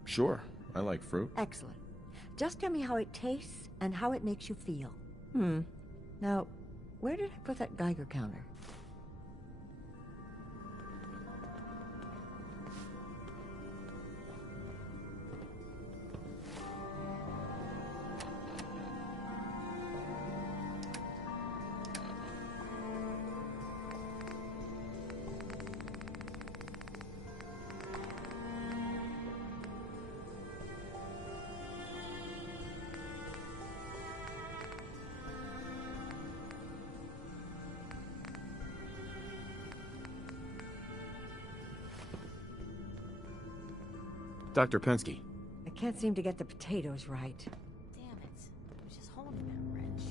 Sure. I like fruit. Excellent. Just tell me how it tastes and how it makes you feel. Now, where did I put that Geiger counter? Dr. Penske. I can't seem to get the potatoes right. Damn it. I was just holding that wrench.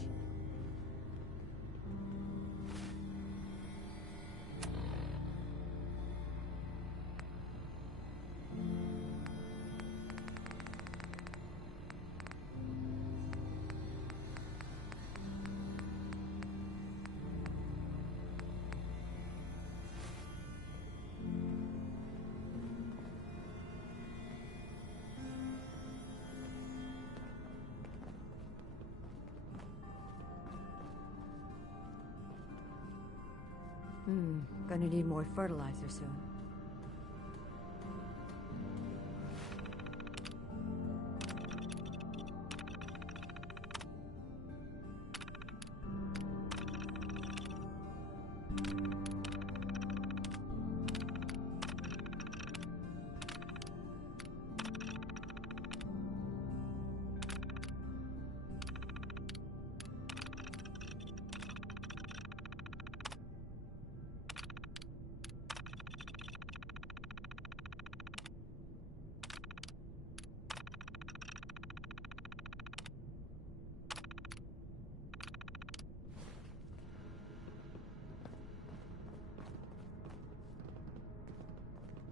Gonna need more fertilizer soon.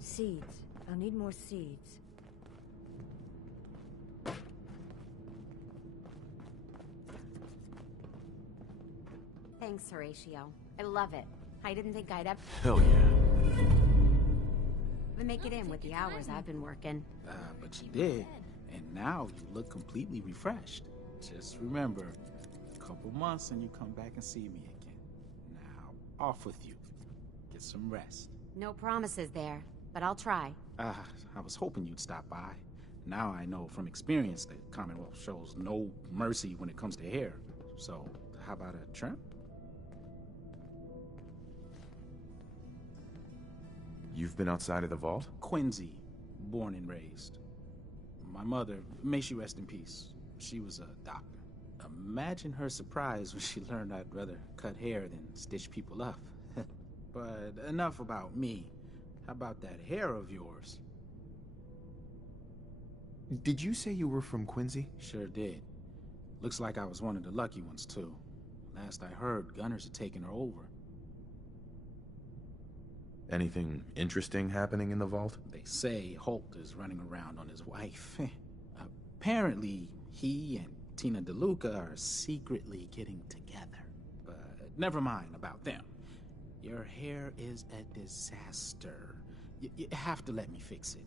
Seeds. I'll need more seeds. Thanks, Horatio. I love it. I didn't think I'd ever Hell yeah. make it in with the hours I've been working. But you did. And now you look completely refreshed. Just remember, a couple months and you come back and see me again. Now, off with you. Get some rest. No promises there, but I'll try. I was hoping you'd stop by. Now I know from experience that Commonwealth shows no mercy when it comes to hair. So, how about a trimp? You've been outside of the vault? Quincy, born and raised. My mother, may she rest in peace, she was a doctor. Imagine her surprise when she learned I'd rather cut hair than stitch people up. But enough about me. How about that hair of yours? Did you say you were from Quincy? Sure did. Looks like I was one of the lucky ones, too. Last I heard, gunners had taken her over. Anything interesting happening in the vault? They say Holt is running around on his wife. Apparently, he and Tina DeLuca are secretly getting together. But never mind about them. Your hair is a disaster. You have to let me fix it.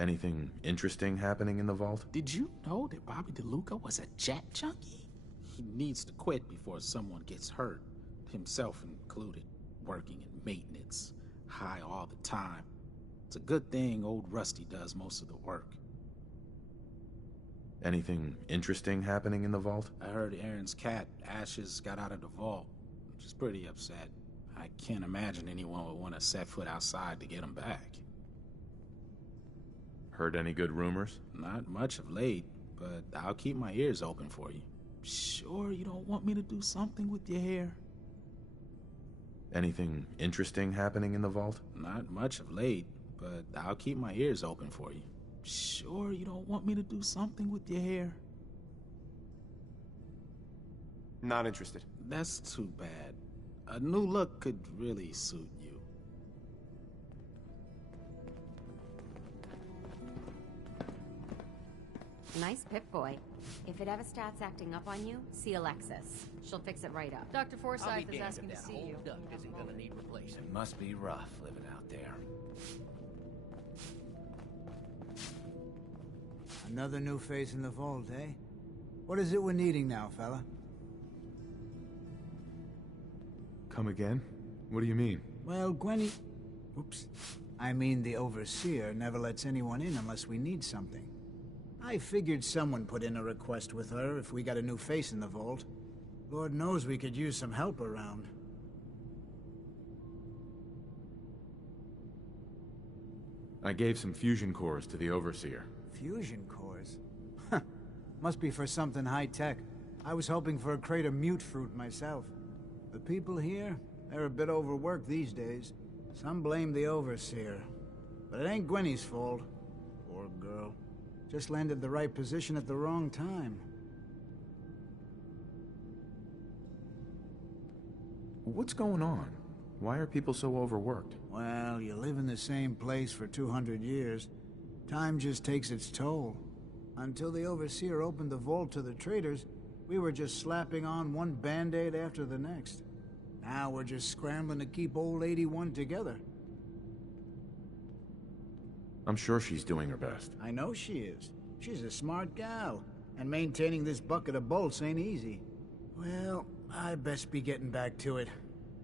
Anything interesting happening in the vault? Did you know that Bobby DeLuca was a jet junkie? He needs to quit before someone gets hurt, himself included, working in maintenance, high all the time. It's a good thing old Rusty does most of the work. Anything interesting happening in the vault? I heard Aaron's cat, Ashes, got out of the vault. She's pretty upset. I can't imagine anyone would want to set foot outside to get him back. Heard any good rumors? Not much of late, but I'll keep my ears open for you. Sure you don't want me to do something with your hair? Anything interesting happening in the vault? Not much of late, but I'll keep my ears open for you. Sure you don't want me to do something with your hair? Not interested. That's too bad. A new look could really suit you. Nice Pip-Boy. If it ever starts acting up on you, see Alexis. She'll fix it right up. Dr. Forsyth is asking to see you. Duck isn't gonna need replacing. It must be rough living out there. Another new face in the vault, eh? What is it we're needing now, fella? Come again? What do you mean? Well, Gwenny... Oops. I mean the Overseer never lets anyone in unless we need something. I figured someone put in a request with her if we got a new face in the vault. Lord knows we could use some help around. I gave some fusion cores to the Overseer. Fusion cores? Huh. Must be for something high-tech. I was hoping for a crate of mute fruit myself. The people here, they're a bit overworked these days. Some blame the Overseer. But it ain't Gwenny's fault. Poor girl. Just landed the right position at the wrong time. What's going on? Why are people so overworked? Well, you live in the same place for 200 years. Time just takes its toll. Until the Overseer opened the vault to the traders, we were just slapping on one band-aid after the next. Now we're just scrambling to keep old 81 together. I'm sure she's doing her best. I know she is. She's a smart gal. And maintaining this bucket of bolts ain't easy. Well, I best be getting back to it.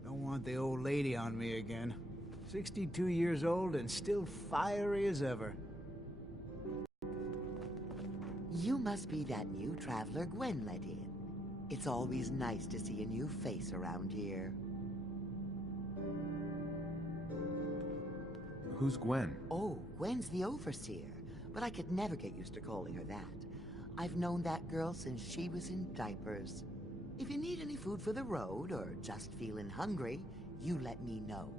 Don't want the old lady on me again. 62 years old and still fiery as ever. You must be that new traveler Gwen let in. It's always nice to see a new face around here. Who's Gwen? Oh, Gwen's the Overseer, but I could never get used to calling her that. I've known that girl since she was in diapers. If you need any food for the road, or just feeling hungry, you let me know.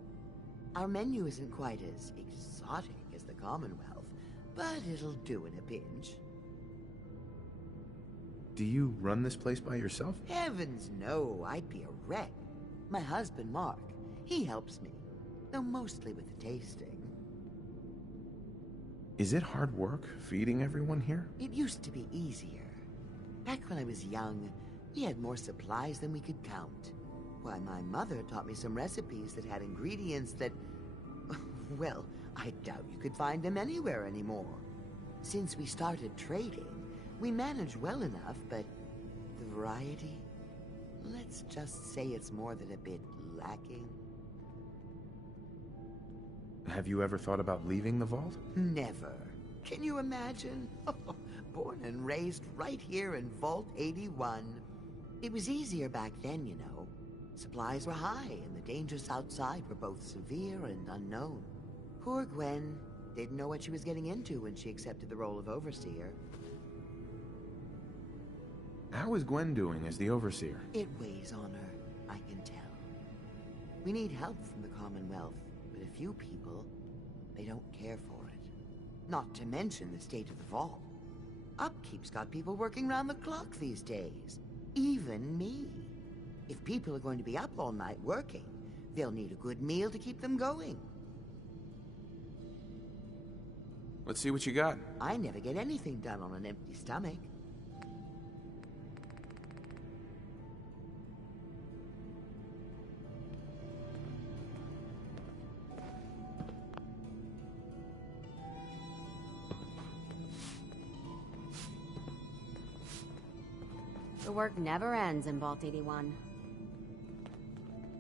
Our menu isn't quite as exotic as the Commonwealth, but it'll do in a pinch. Do you run this place by yourself? Heavens no, I'd be a wreck. My husband, Mark, he helps me, though mostly with the tasting. Is it hard work feeding everyone here? It used to be easier. Back when I was young, we had more supplies than we could count. Why, my mother taught me some recipes that had ingredients that... well, I doubt you could find them anywhere anymore. Since we started trading, we manage well enough, but the variety... let's just say it's more than a bit lacking. Have you ever thought about leaving the vault? Never. Can you imagine? Born and raised right here in Vault 81. It was easier back then, you know. Supplies were high, and the dangers outside were both severe and unknown. Poor Gwen didn't know what she was getting into when she accepted the role of Overseer. How is Gwen doing as the Overseer? It weighs on her, I can tell. We need help from the Commonwealth, but a few people, they don't care for it. Not to mention the state of the vault. Upkeep's got people working round the clock these days. Even me. If people are going to be up all night working, they'll need a good meal to keep them going. Let's see what you got. I never get anything done on an empty stomach. The work never ends in Vault 81.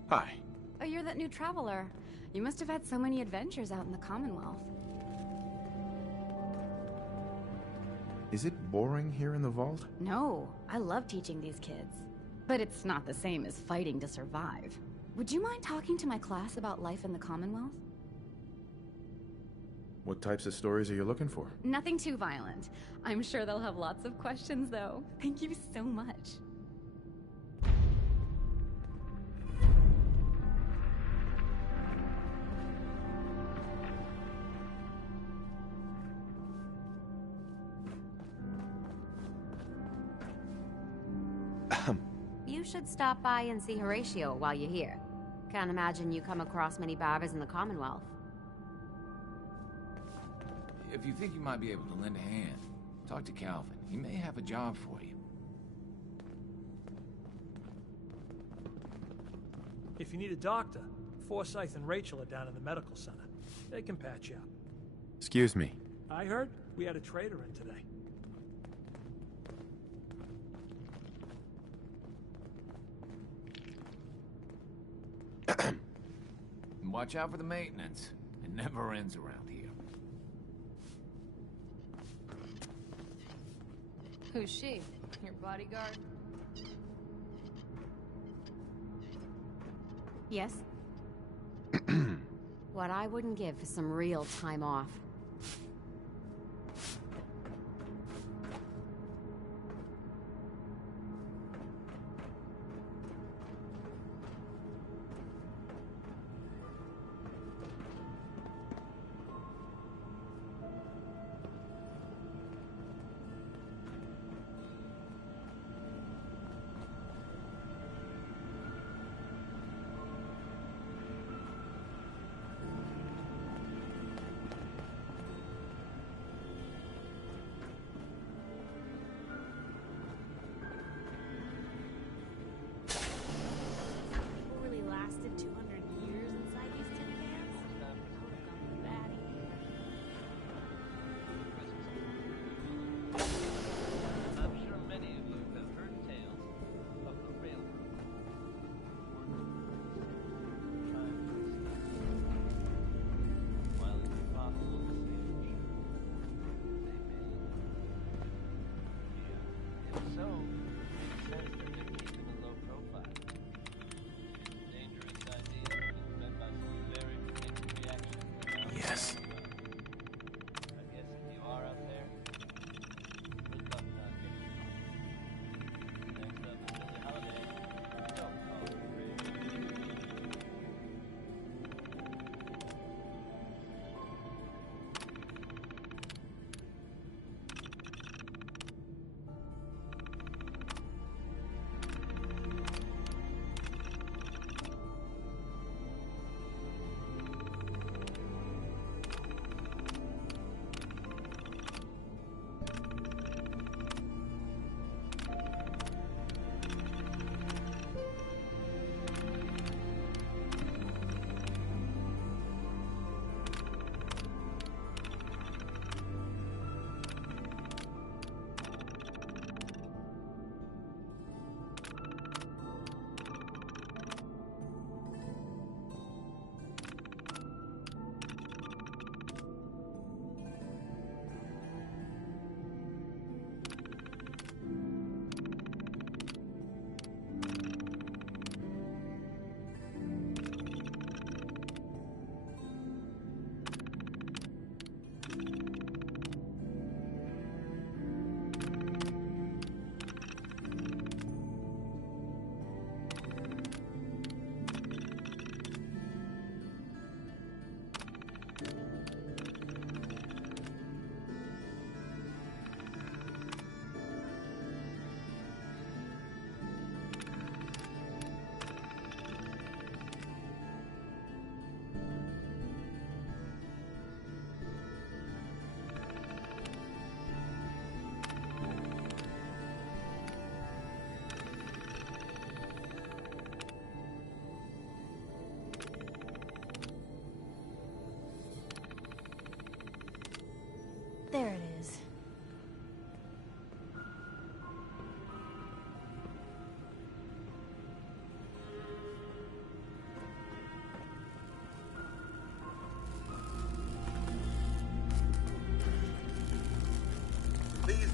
Hi. Oh, you're that new traveler. You must have had so many adventures out in the Commonwealth. Is it boring here in the vault? No, I love teaching these kids. But it's not the same as fighting to survive. Would you mind talking to my class about life in the Commonwealth? What types of stories are you looking for? Nothing too violent. I'm sure they'll have lots of questions, though. Thank you so much. You should stop by and see Horatio while you're here. Can't imagine you come across many barbers in the Commonwealth. If you think you might be able to lend a hand, talk to Calvin. He may have a job for you. If you need a doctor, Forsyth and Rachel are down in the medical center. They can patch you up. Excuse me. I heard we had a trader in today. Watch out for the maintenance. It never ends around here. Who's she? Your bodyguard? Yes? What I wouldn't give for some real time off.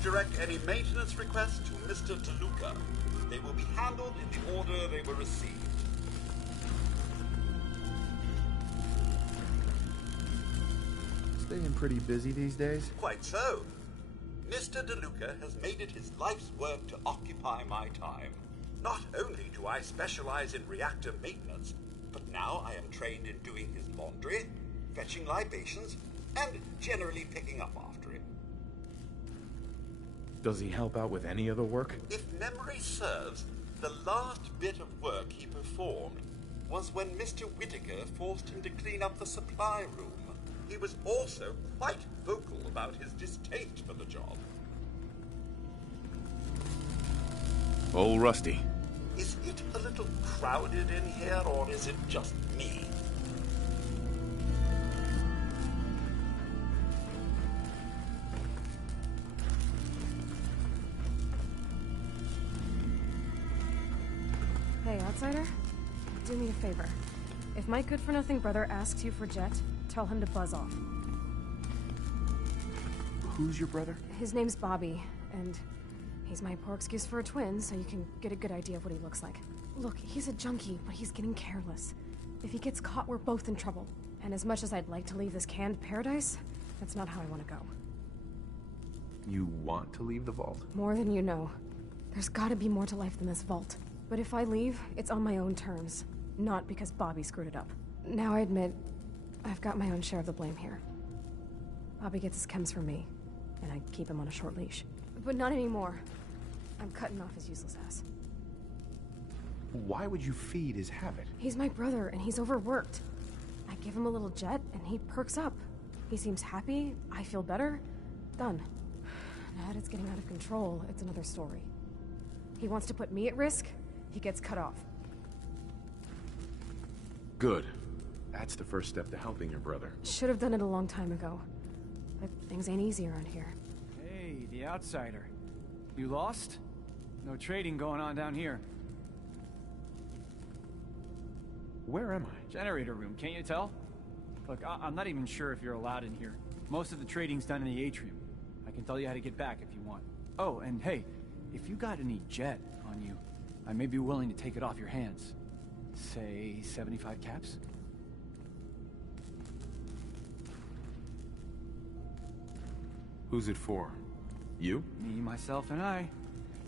direct any maintenance requests to Mr. DeLuca. They will be handled in the order they were received. Staying pretty busy these days? Quite so. Mr. DeLuca has made it his life's work to occupy my time. Not only do I specialize in reactor maintenance, but now I am trained in doing his laundry, fetching libations, and generally picking up after him. Does he help out with any of the work? If memory serves, the last bit of work he performed was when Mr. Whittaker forced him to clean up the supply room. He was also quite vocal about his distaste for the job. Old Rusty. Is it a little crowded in here, or is it just me? Hey, outsider. Do me a favor. If my good-for-nothing brother asks you for Jet, tell him to buzz off. Who's your brother? His name's Bobby, and he's my poor excuse for a twin, so you can get a good idea of what he looks like. Look, he's a junkie, but he's getting careless. If he gets caught, we're both in trouble. And as much as I'd like to leave this canned paradise, that's not how I want to go. You want to leave the vault? More than you know. There's gotta be more to life than this vault. But if I leave, it's on my own terms. Not because Bobby screwed it up. Now I admit, I've got my own share of the blame here. Bobby gets his chems from me, and I keep him on a short leash. But not anymore. I'm cutting off his useless ass. Why would you feed his habit? He's my brother, and he's overworked. I give him a little Jet, and he perks up. He seems happy, I feel better. Done. Now that it's getting out of control, it's another story. He wants to put me at risk, he gets cut off. Good. That's the first step to helping your brother. Should have done it a long time ago. But things ain't easy around here. Hey, the outsider. You lost? No trading going on down here. Where am I? Generator room, can't you tell? Look, I'm not even sure if you're allowed in here. Most of the trading's done in the atrium. I can tell you how to get back if you want. Oh, and hey, if you got any Jet on you, I may be willing to take it off your hands. Say 75 caps? Who's it for? You? Me, myself, and I.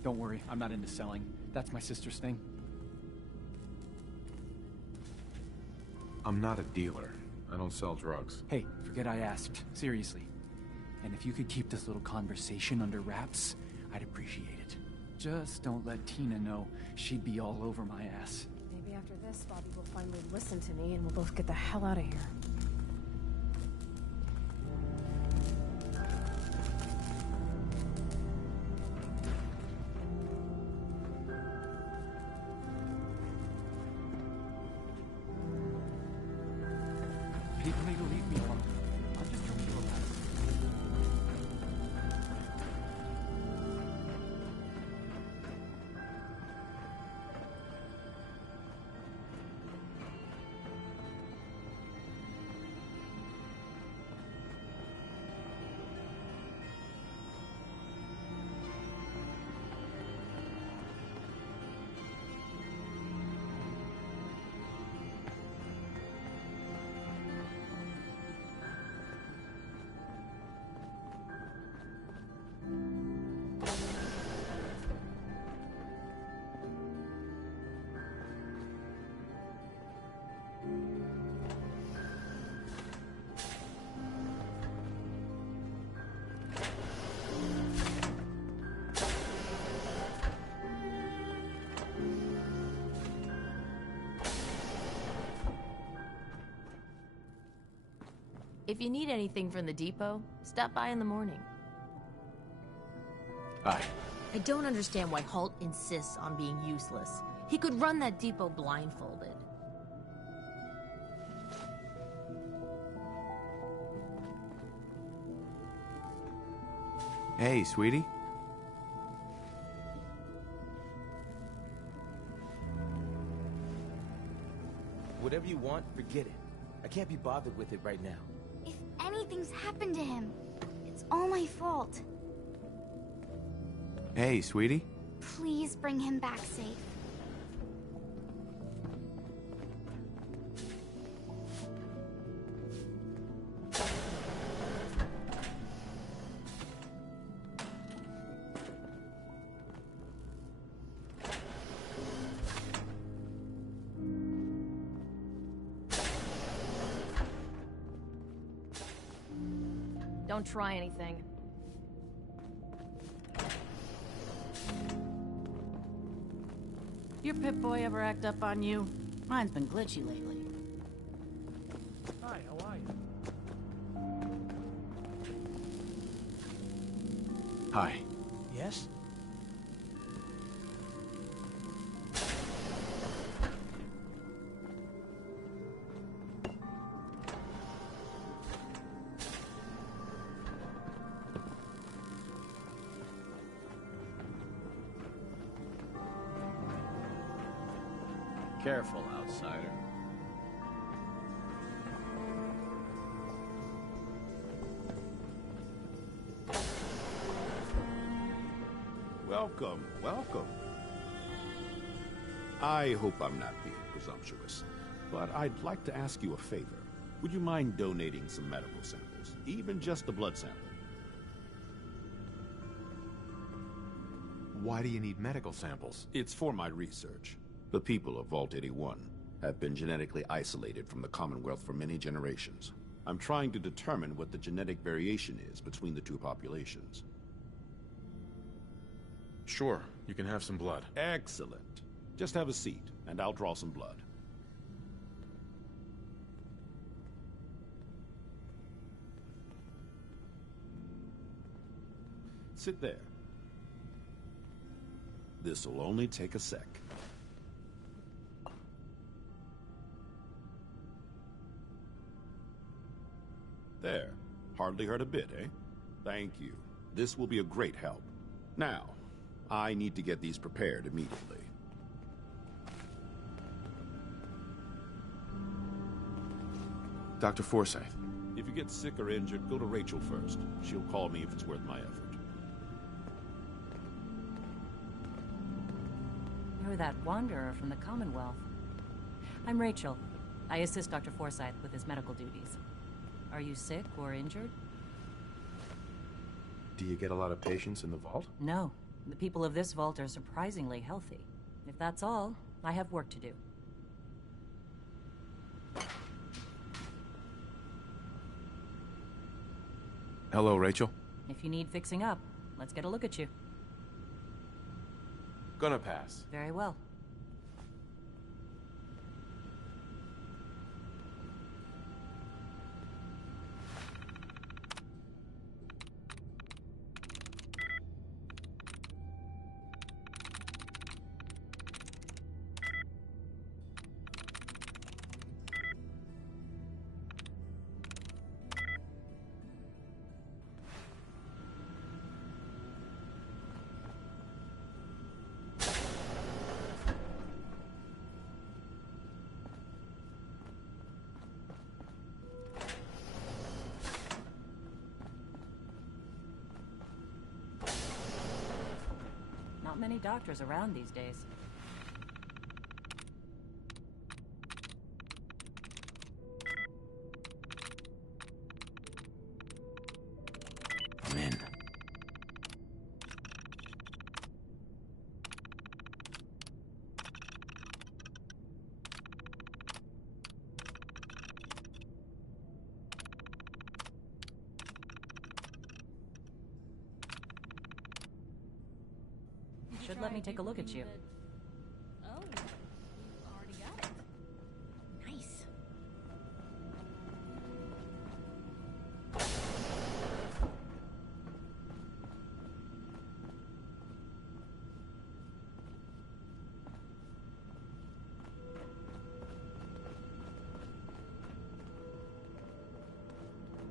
Don't worry, I'm not into selling. That's my sister's thing. I'm not a dealer. I don't sell drugs. Hey, forget I asked. Seriously. And if you could keep this little conversation under wraps, I'd appreciate it. Just don't let Tina know. She'd be all over my ass. Maybe after this, Bobby will finally listen to me and we'll both get the hell out of here. People need to leave me alone. I'm just trying to relax. If you need anything from the depot, stop by in the morning. Aye. I don't understand why Holt insists on being useless. He could run that depot blindfolded. Hey, sweetie. Whatever you want, forget it. I can't be bothered with it right now. If anything's happened to him, it's all my fault. Hey, sweetie. Please bring him back safe. Don't try anything. Your Pip-Boy ever act up on you? Mine's been glitchy lately. Hi, how are you? Hi. Yes? Careful, outsider. Welcome, welcome. I hope I'm not being presumptuous, but I'd like to ask you a favor. Would you mind donating some medical samples, even just a blood sample? Why do you need medical samples? It's for my research. The people of Vault 81 have been genetically isolated from the Commonwealth for many generations. I'm trying to determine what the genetic variation is between the two populations. Sure, you can have some blood. Excellent. Just have a seat, and I'll draw some blood. Sit there. This'll only take a sec. There. Hardly hurt a bit, eh? Thank you. This will be a great help. Now, I need to get these prepared immediately. Dr. Forsyth. If you get sick or injured, go to Rachel first. She'll call me if it's worth my effort. You're that wanderer from the Commonwealth. I'm Rachel. I assist Dr. Forsyth with his medical duties. Are you sick or injured? Do you get a lot of patients in the vault? No. The people of this vault are surprisingly healthy. If that's all, I have work to do. Hello, Rachel. If you need fixing up, let's get a look at you. Gonna pass. Very well. Not many doctors around these days. I'm in. Should let me take a look at you. Oh, you already got it. Nice.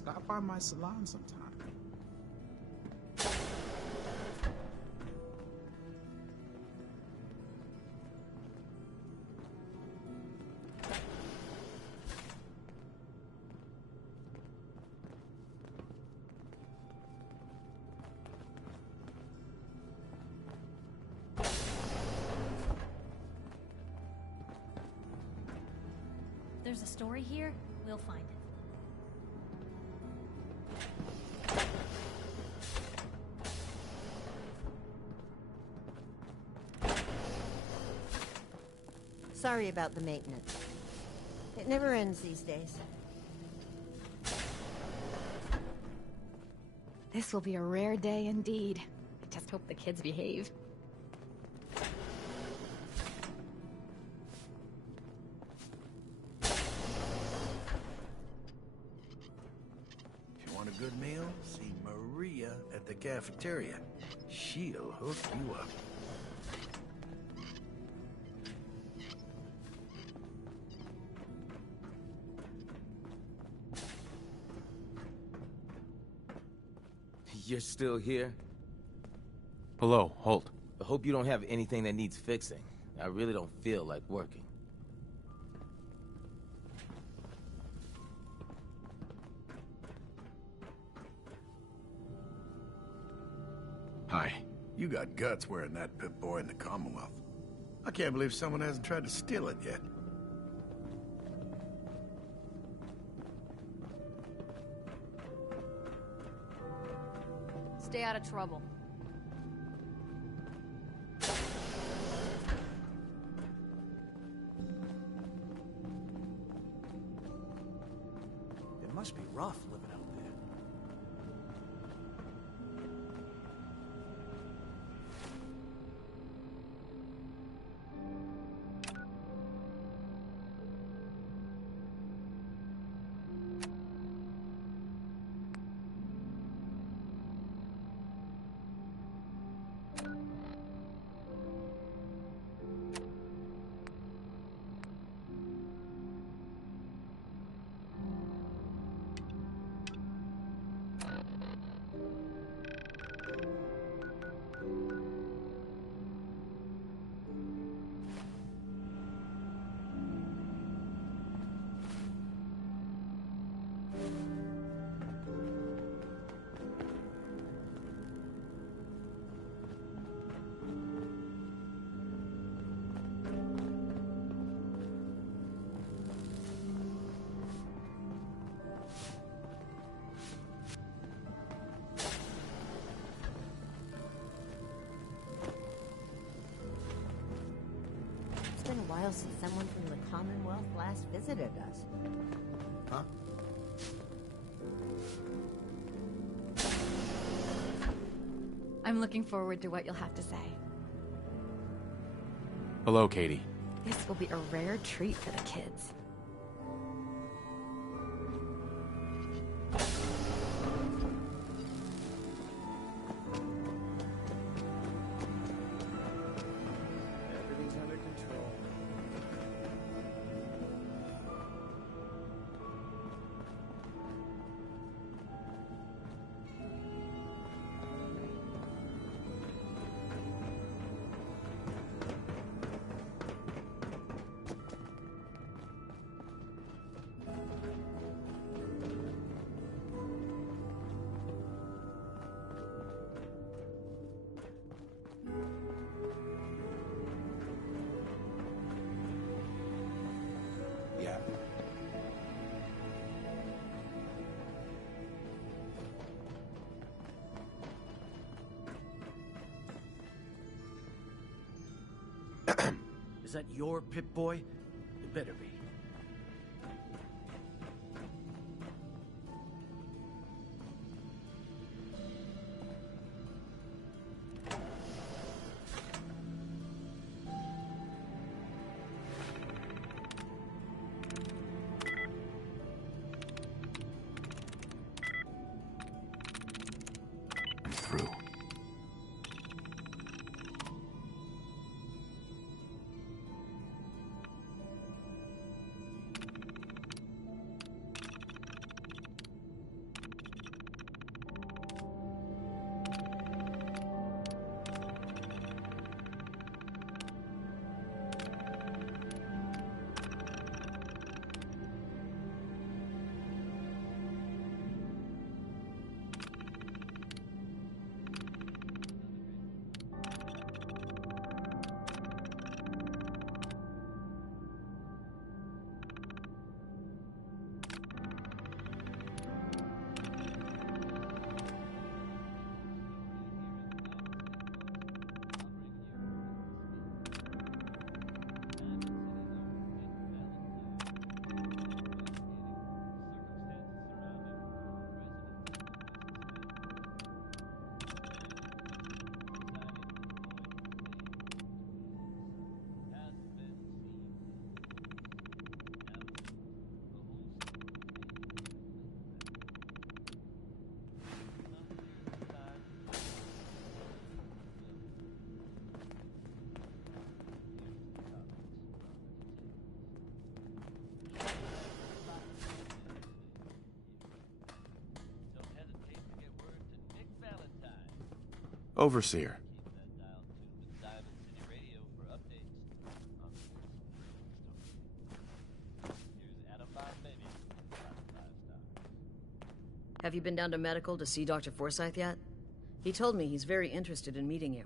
Stop by my salon sometime. there's a story here, we'll find it. Sorry about the maintenance. It never ends these days. This will be a rare day indeed. I just hope the kids behave. If you want a good meal, see Maria at the cafeteria. She'll hook you up. You're still here? Hello, Holt. I hope you don't have anything that needs fixing. I really don't feel like working. Hi. You got guts wearing that Pip-Boy in the Commonwealth. I can't believe someone hasn't tried to steal it yet. Stay out of trouble. It must be rough living out there. It's been a while since someone from the Commonwealth last visited us. Huh? I'm looking forward to what you'll have to say. Hello, Katie. This will be a rare treat for the kids. Everything's under control. Yeah. Is that your Pip-Boy? It better be. I'm through. Overseer. Have you been down to medical to see Dr. Forsyth yet? He told me he's very interested in meeting you.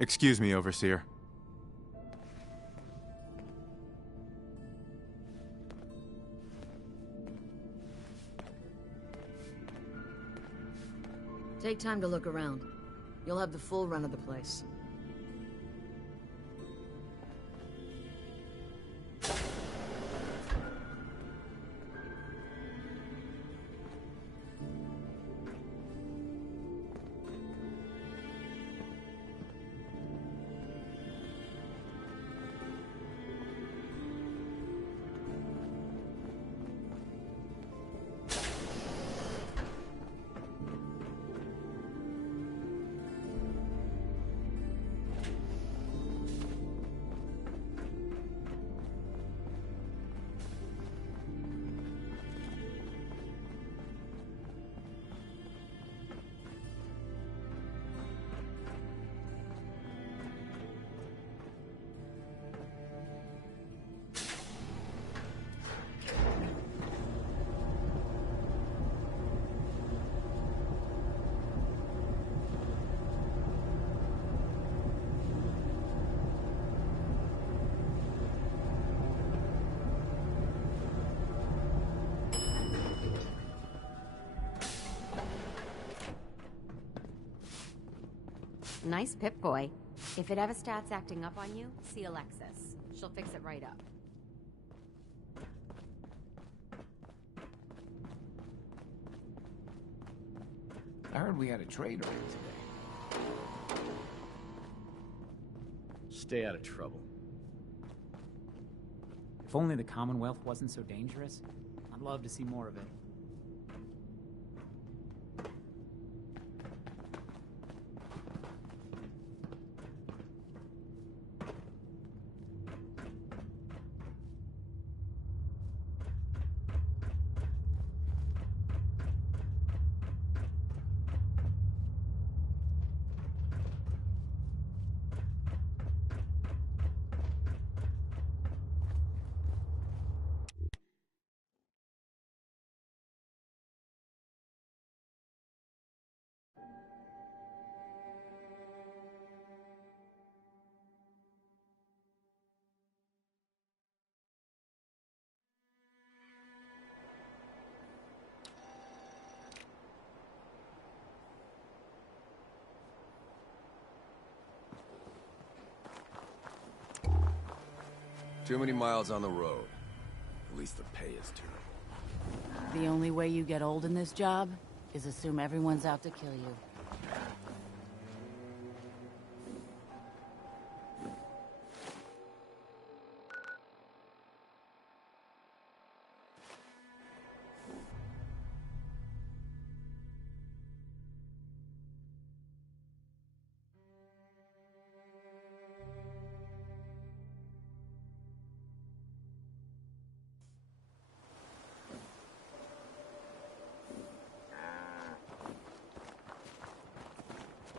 Excuse me, Overseer. Take time to look around. You'll have the full run of the place. Nice Pip-Boy. If it ever starts acting up on you, see Alexis. She'll fix it right up. I heard we had a trade ring today. Stay out of trouble. If only the Commonwealth wasn't so dangerous, I'd love to see more of it. Too many miles on the road. At least the pay is terrible. The only way you get old in this job is assume everyone's out to kill you.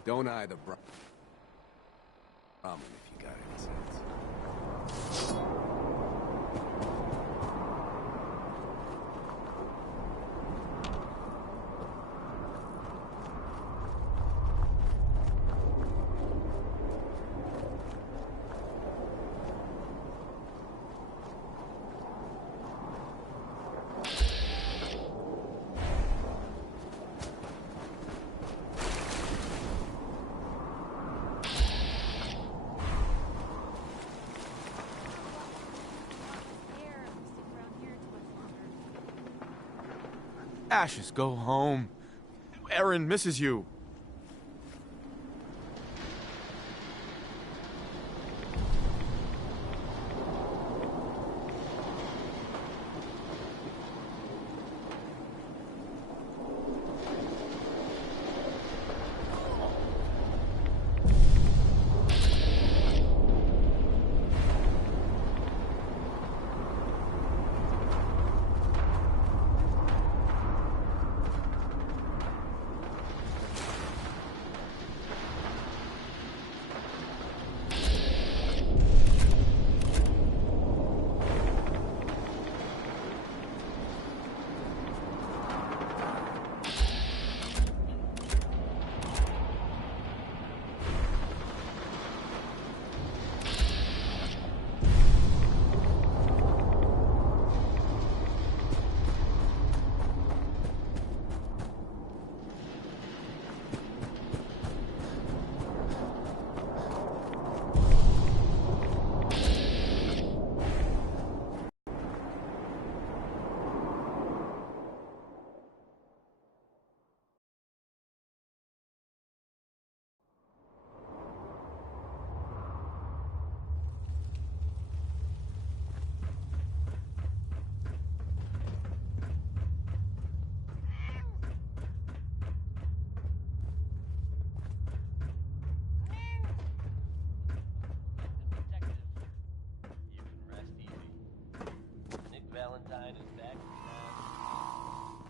Don't eye the Brahmin if you got any sense. Ashes, go home. Aaron misses you.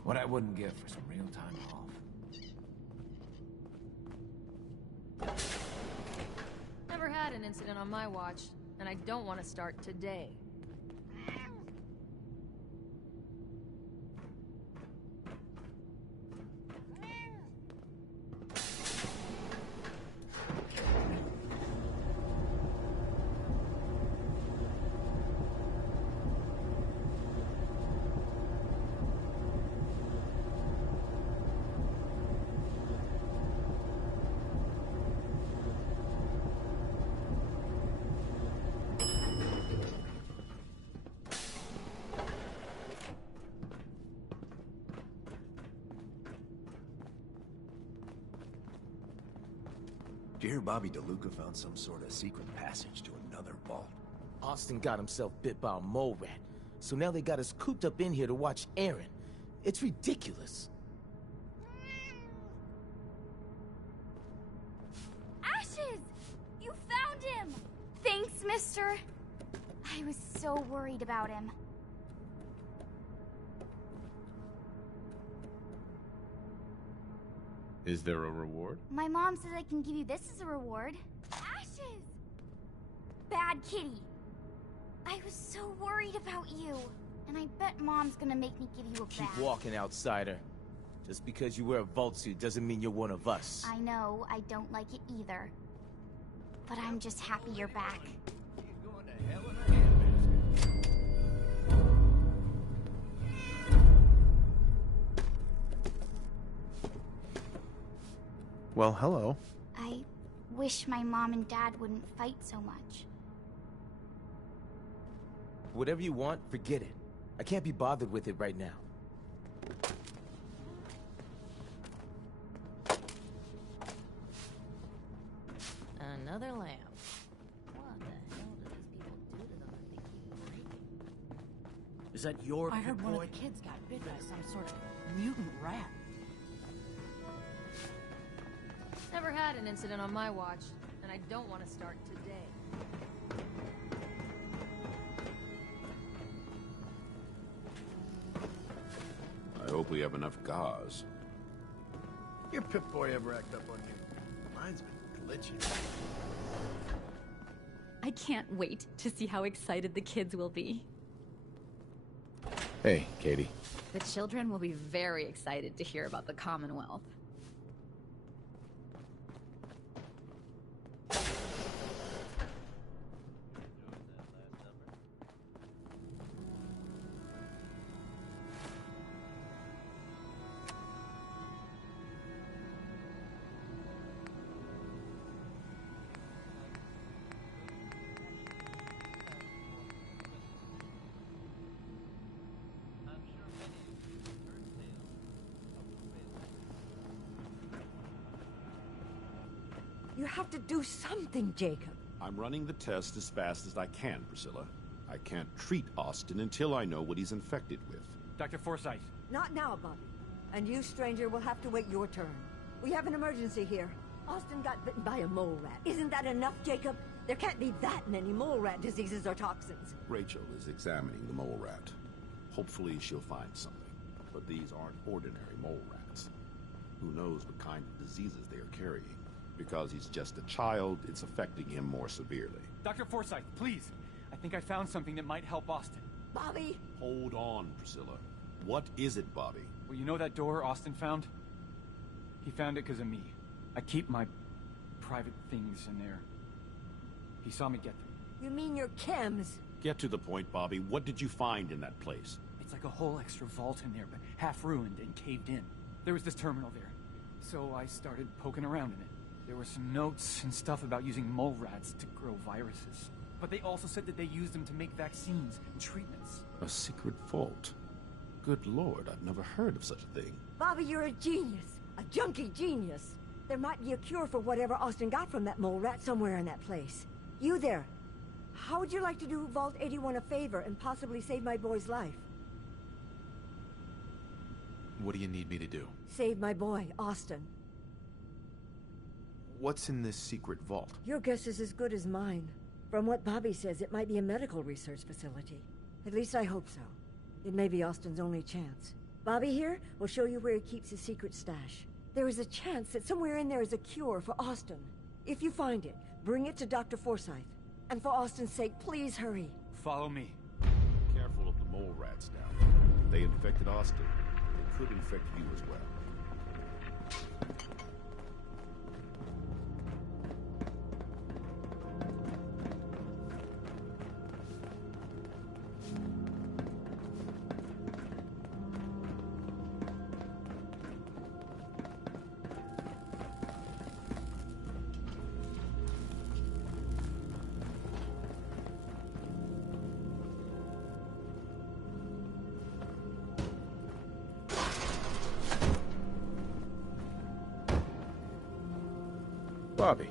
What I wouldn't give for some real time off. Never had an incident on my watch, and I don't want to start today. Did you hear Bobby DeLuca found some sort of secret passage to another vault? Austin got himself bit by a mole rat, so now they got us cooped up in here to watch Aaron. It's ridiculous. Ashes! You found him! Thanks, mister. I was so worried about him. Is there a reward? My mom says I can give you this as a reward. Ashes! Bad kitty. I was so worried about you. And I bet Mom's gonna make me give you a Keep bath. walking, outsider. Just because you wear a vault suit doesn't mean you're one of us. I know, I don't like it either. But I'm just happy you're back. Well, hello. I wish my mom and dad wouldn't fight so much. Whatever you want, forget it. I can't be bothered with it right now. Another lamp. What the hell do these people do to them that they keep breaking? Is that your I heard Pip one of Boy? the kids got bit by some sort of mutant rat. Never had an incident on my watch, and I don't want to start today. I hope we have enough gauze. Your Pip Boy ever act up on you? Mine's been glitchy. I can't wait to see how excited the kids will be. Hey, Katie. The children will be very excited to hear about the Commonwealth. You have to do something, Jacob. I'm running the test as fast as I can, Priscilla. I can't treat Austin until I know what he's infected with. Dr. Forsyth. Not now, Bobby. And you, stranger, will have to wait your turn. We have an emergency here. Austin got bitten by a mole rat. Isn't that enough, Jacob? There can't be that many mole rat diseases or toxins. Rachel is examining the mole rat. Hopefully she'll find something. But these aren't ordinary mole rats. Who knows what kind of diseases they are carrying? Because he's just a child, it's affecting him more severely. Dr. Forsyth, please. I think I found something that might help Austin. Bobby! Hold on, Priscilla. What is it, Bobby? Well, you know that door Austin found? He found it because of me. I keep my private things in there. He saw me get them. You mean your chems? Get to the point, Bobby. What did you find in that place? It's like a whole extra vault in there, but half ruined and caved in. There was this terminal there, so I started poking around in it. There were some notes and stuff about using mole rats to grow viruses. But they also said that they used them to make vaccines and treatments. A secret vault? Good Lord, I've never heard of such a thing. Bobby, you're a genius. A junkie genius. There might be a cure for whatever Austin got from that mole rat somewhere in that place. You there. How would you like to do Vault 81 a favor and possibly save my boy's life? What do you need me to do? Save my boy, Austin. What's in this secret vault? Your guess is as good as mine. From what Bobby says, it might be a medical research facility. At least I hope so. It may be Austin's only chance. Bobby here will show you where he keeps his secret stash. There is a chance that somewhere in there is a cure for Austin. If you find it, bring it to Dr. Forsyth. And for Austin's sake, please hurry. Follow me. Careful of the mole rats now. If they infected Austin, they could infect you as well. Bobby.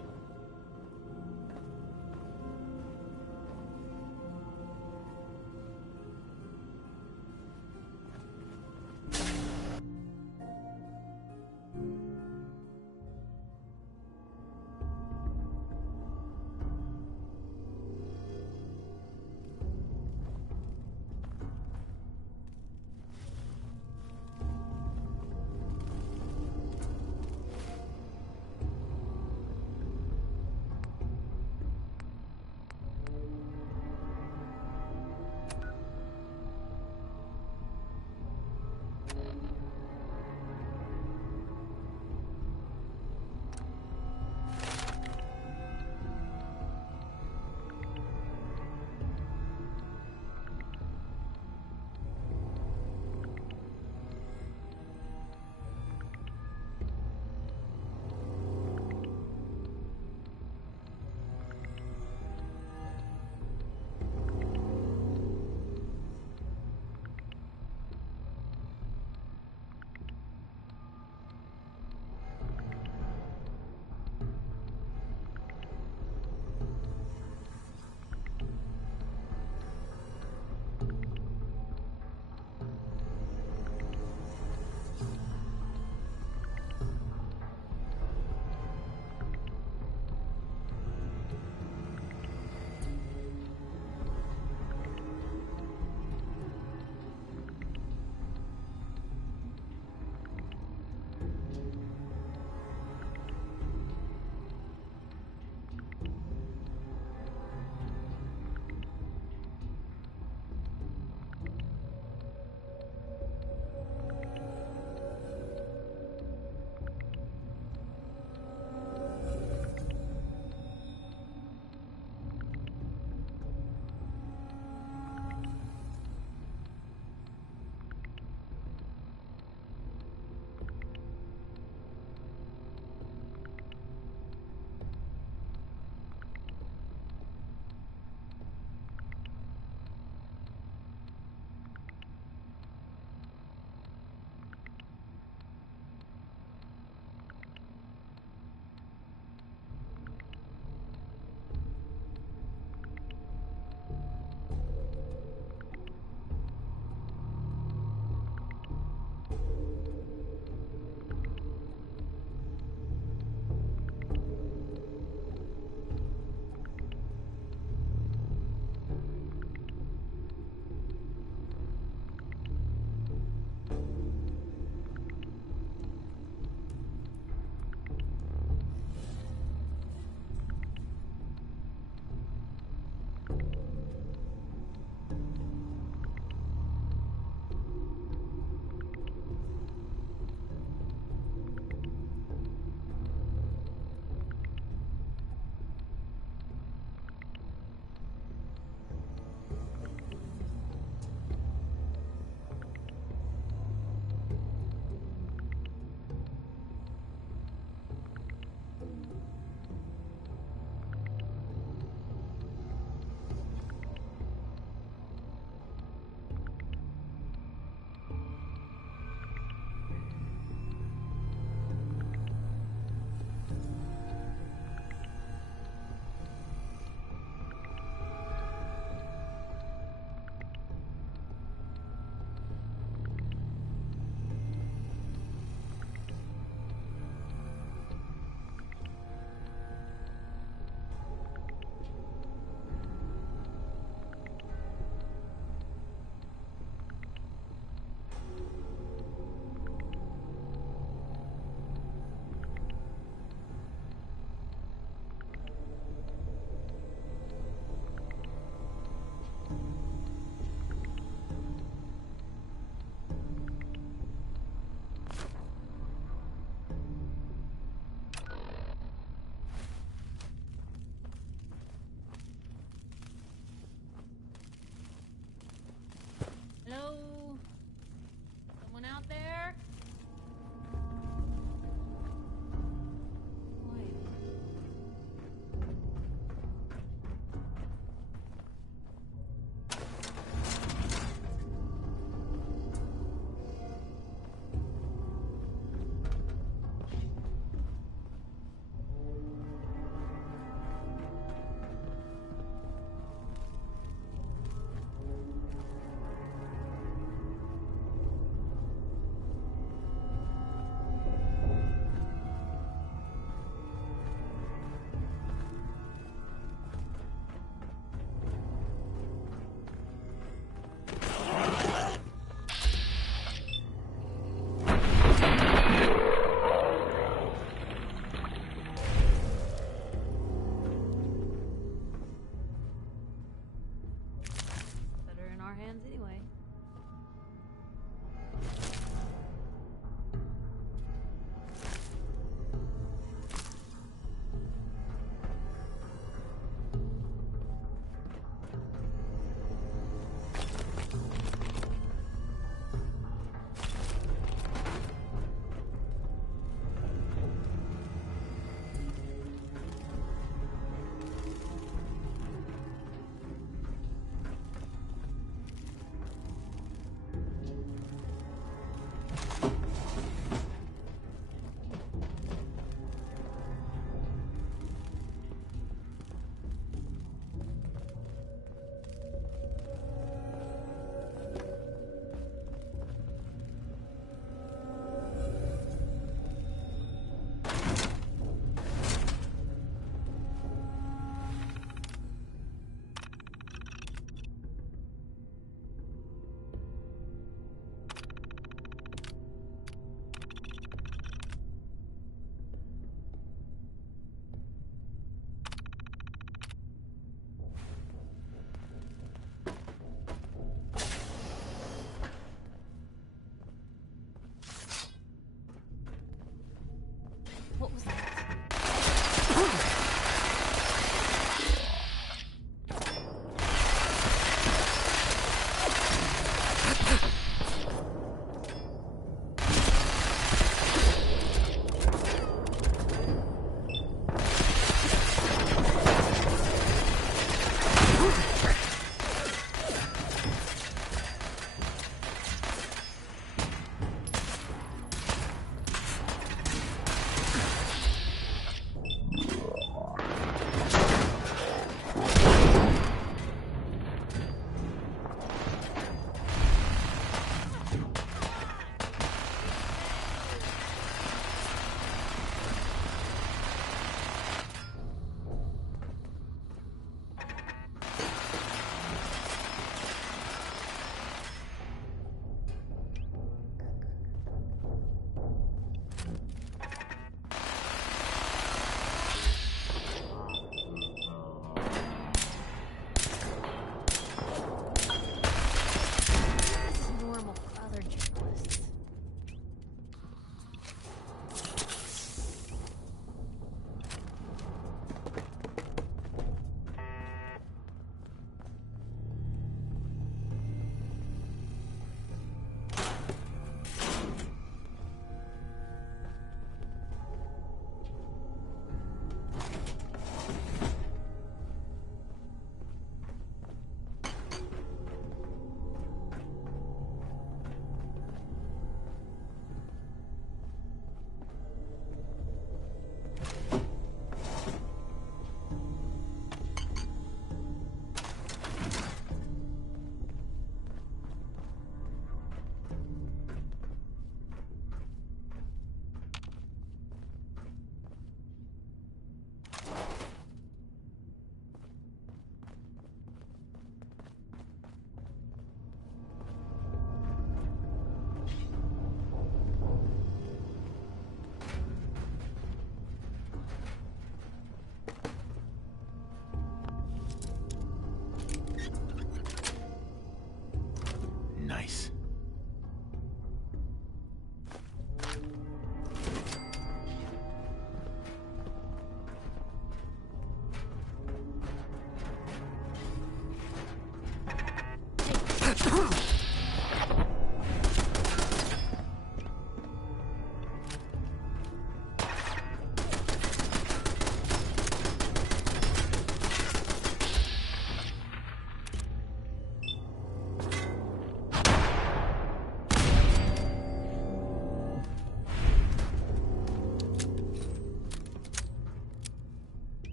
Nice.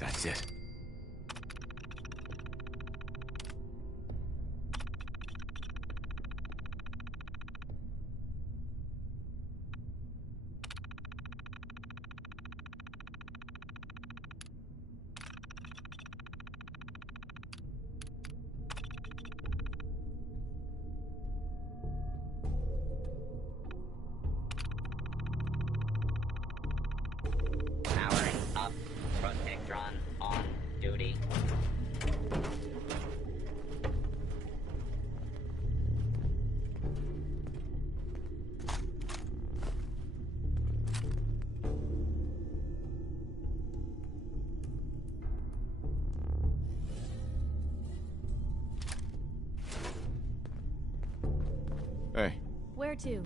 That's it. Powering up. Protectron on duty. Hey. Where to?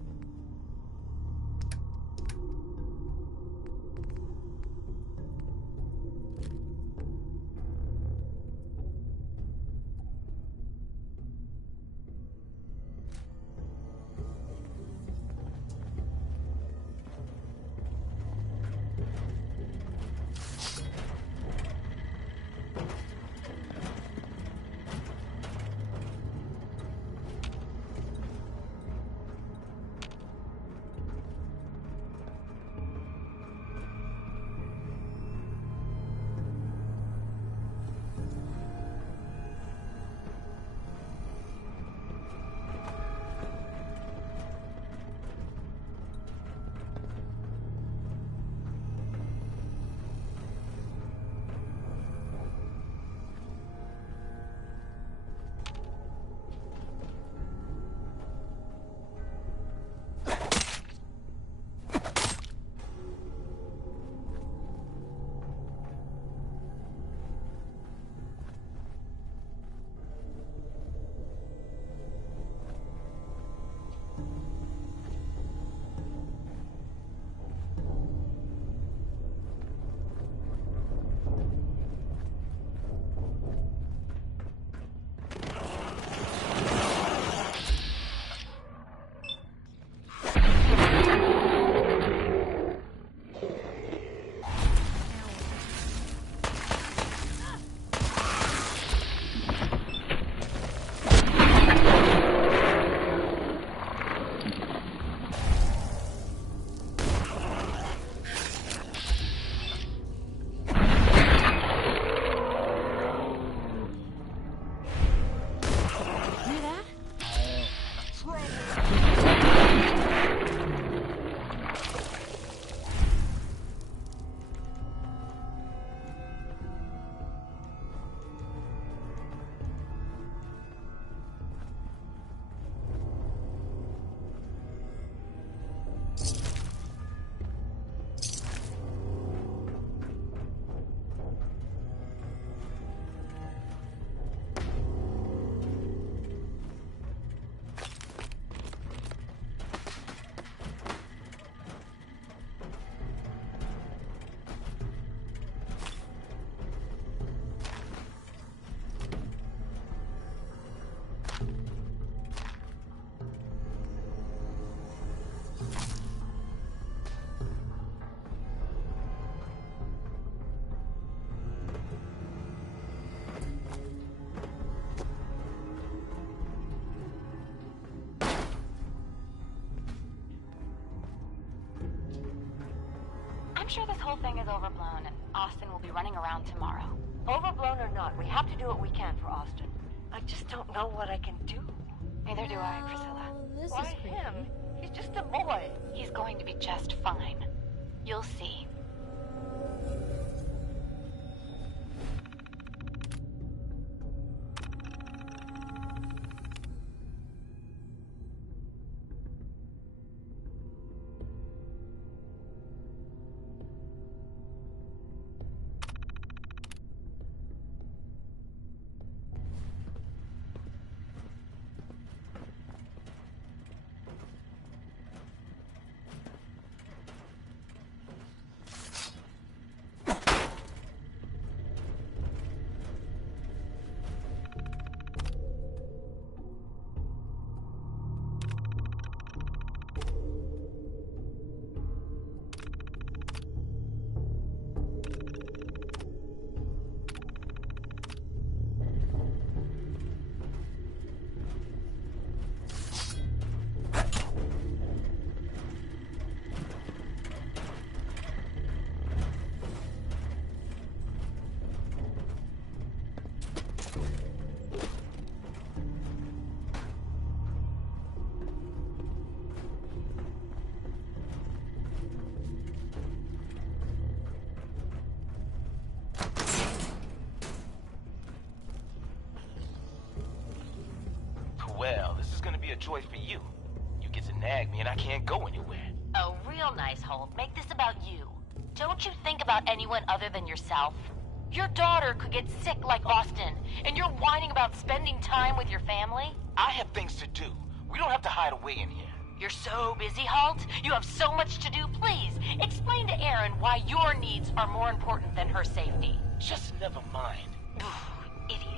sure this whole thing is overblown and Austin will be running around tomorrow. Overblown or not, we have to do what we can for Austin. I just don't know what I can do. Neither do I, Priscilla. Why him? He's just a boy. He's going to be just fine. You'll see. Well, this is gonna be a joy for you. You get to nag me and I can't go anywhere. Oh, real nice, Holt. Make this about you. Don't you think about anyone other than yourself? Your daughter could get sick like Austin, and you're whining about spending time with your family? I have things to do. We don't have to hide away in here. You're so busy, Holt. You have so much to do. Please, explain to Erin why your needs are more important than her safety. Just never mind. Idiot.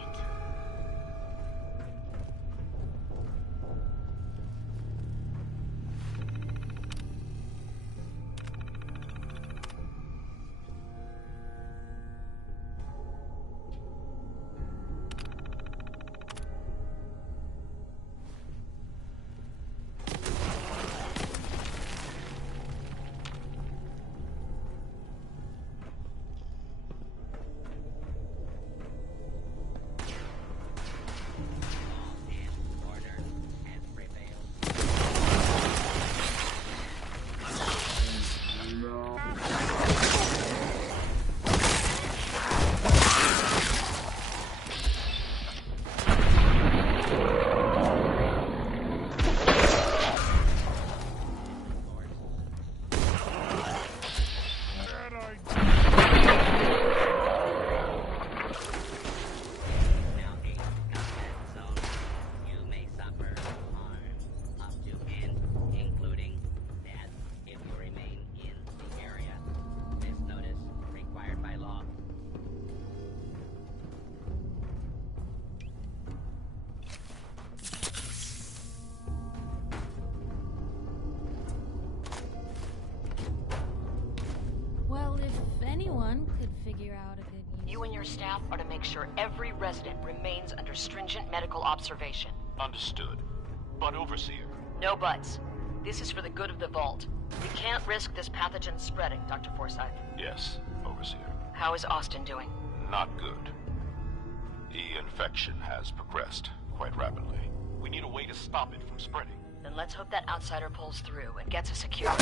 You and your staff are to make sure every resident remains under stringent medical observation. Understood. But Overseer... No buts. This is for the good of the Vault. We can't risk this pathogen spreading, Dr. Forsyth. Yes, Overseer. How is Austin doing? Not good. The infection has progressed quite rapidly. We need a way to stop it from spreading. Then let's hope that outsider pulls through and gets us secure.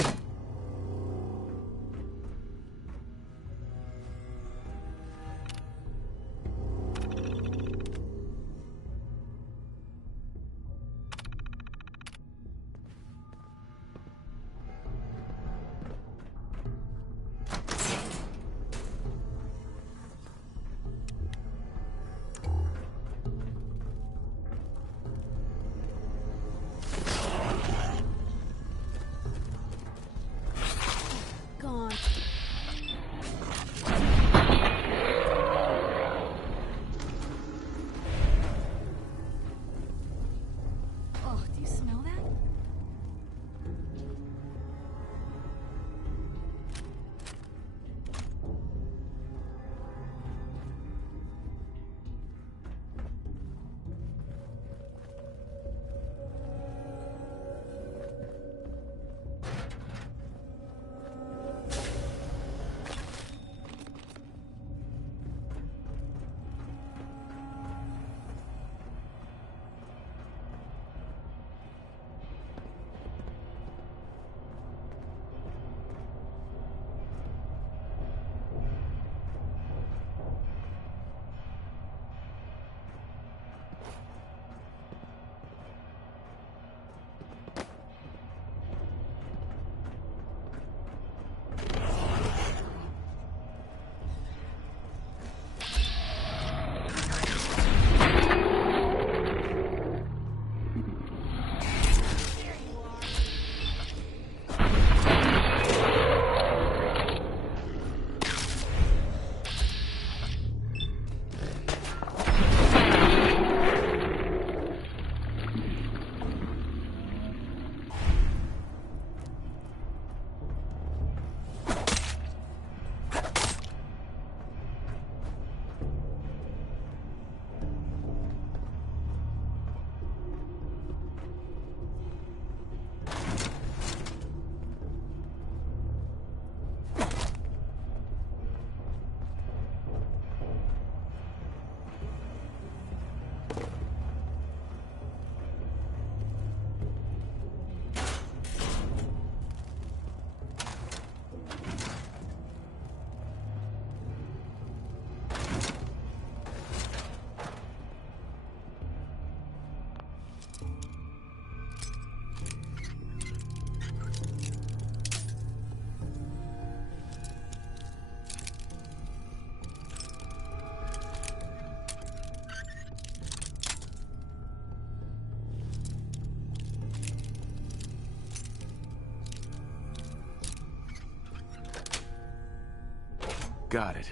Got it.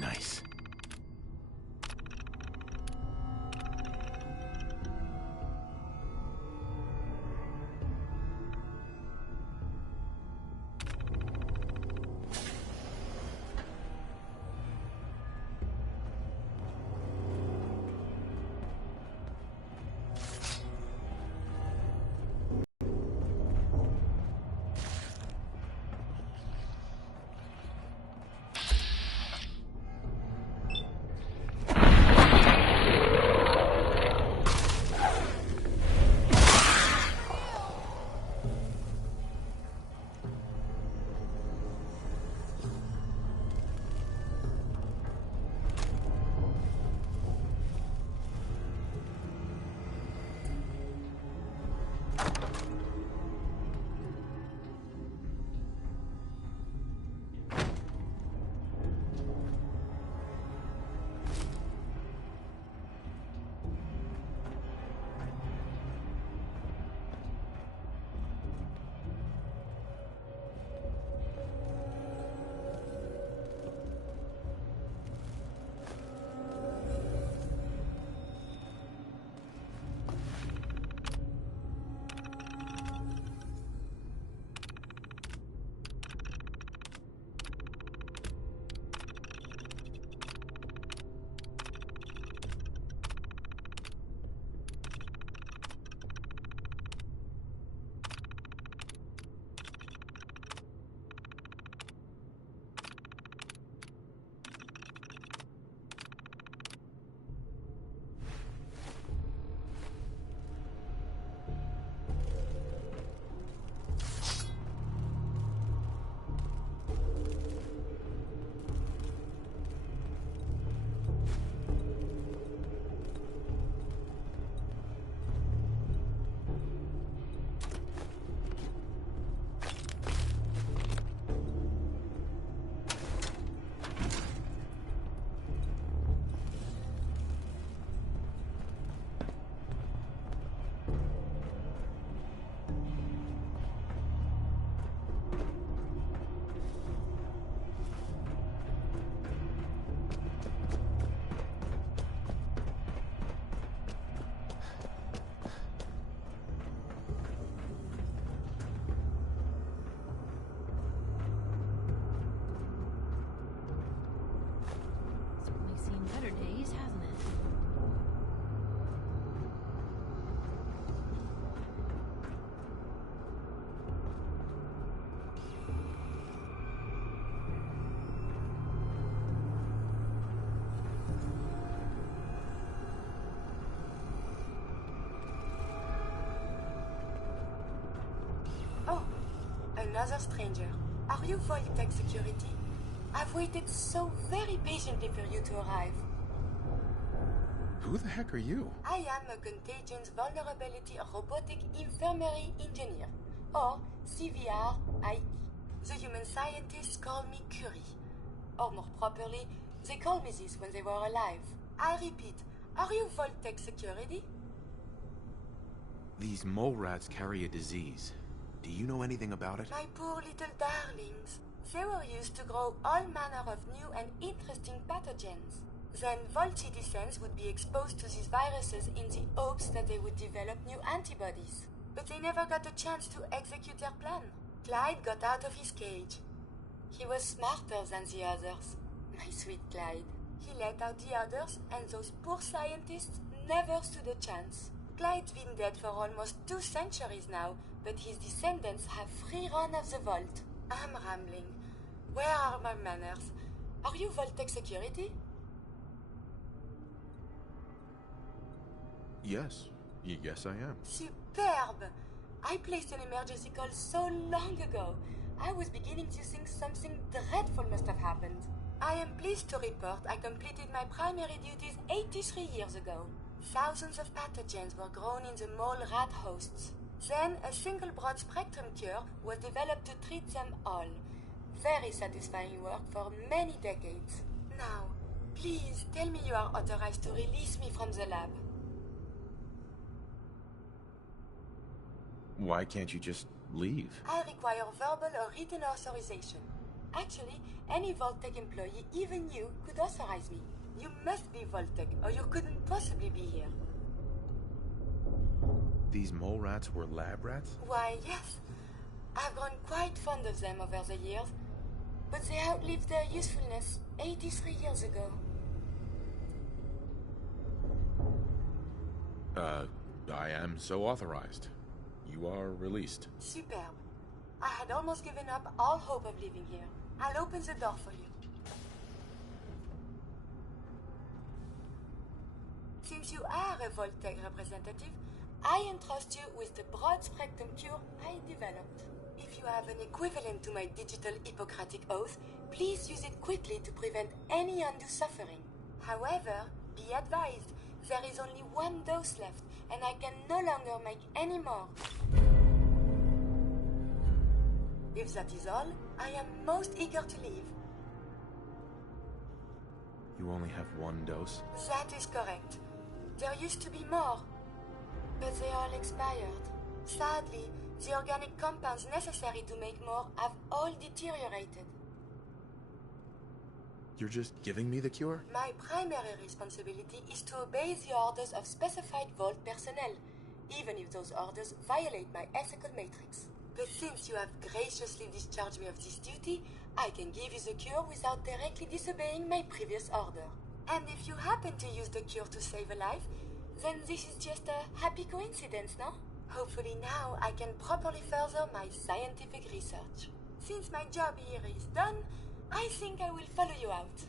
Nice. Better days, hasn't it? Oh, another stranger. Are you Voltec security? I've waited so very patiently for you to arrive. Who the heck are you? I am a Contagions Vulnerability Robotic Infirmary Engineer, or CVR-IE. The human scientists call me Curie. Or more properly, they called me this when they were alive. I repeat, are you Voltec security? These mole rats carry a disease. Do you know anything about it? My poor little darlings. They were used to grow all manner of new and interesting pathogens. Then Volt citizens would be exposed to these viruses in the hopes that they would develop new antibodies. but they never got the chance to execute their plan. Clyde got out of his cage. He was smarter than the others. My sweet Clyde. He let out the others, and those poor scientists never stood a chance. Clyde's been dead for almost 2 centuries now, but his descendants have free run of the vault. I'm rambling. Where are my manners? Are you Vault-Tec security? Yes. Yes, I am. Superb! I placed an emergency call so long ago. I was beginning to think something dreadful must have happened. I am pleased to report I completed my primary duties 83 years ago. Thousands of pathogens were grown in the mole rat hosts. Then a single broad-spectrum cure was developed to treat them all. Very satisfying work for many decades. Now, please tell me you are authorized to release me from the lab. Why can't you just leave? I require verbal or written authorization. Actually, any Vault-Tec employee, even you, could authorize me. You must be Vault-Tec, or you couldn't possibly be here. These mole rats were lab rats? Why, yes. I've grown quite fond of them over the years, but they outlived their usefulness 83 years ago. I am so authorized. You are released. Superb. I had almost given up all hope of living here. I'll open the door for you. Since you are a Vault-Tec representative, I entrust you with the broad-spectrum cure I developed. If you have an equivalent to my digital Hippocratic oath, please use it quickly to prevent any undue suffering. However, be advised, there is only 1 dose left, and I can no longer make any more. If that is all, I am most eager to leave. You only have 1 dose? That is correct. There used to be more, but they all expired. Sadly, the organic compounds necessary to make more have all deteriorated. You're just giving me the cure? My primary responsibility is to obey the orders of specified Vault personnel, even if those orders violate my ethical matrix. But since you have graciously discharged me of this duty, I can give you the cure without directly disobeying my previous order. And if you happen to use the cure to save a life, then this is just a happy coincidence, no? Hopefully now I can properly further my scientific research. Since my job here is done, I think I will follow you out.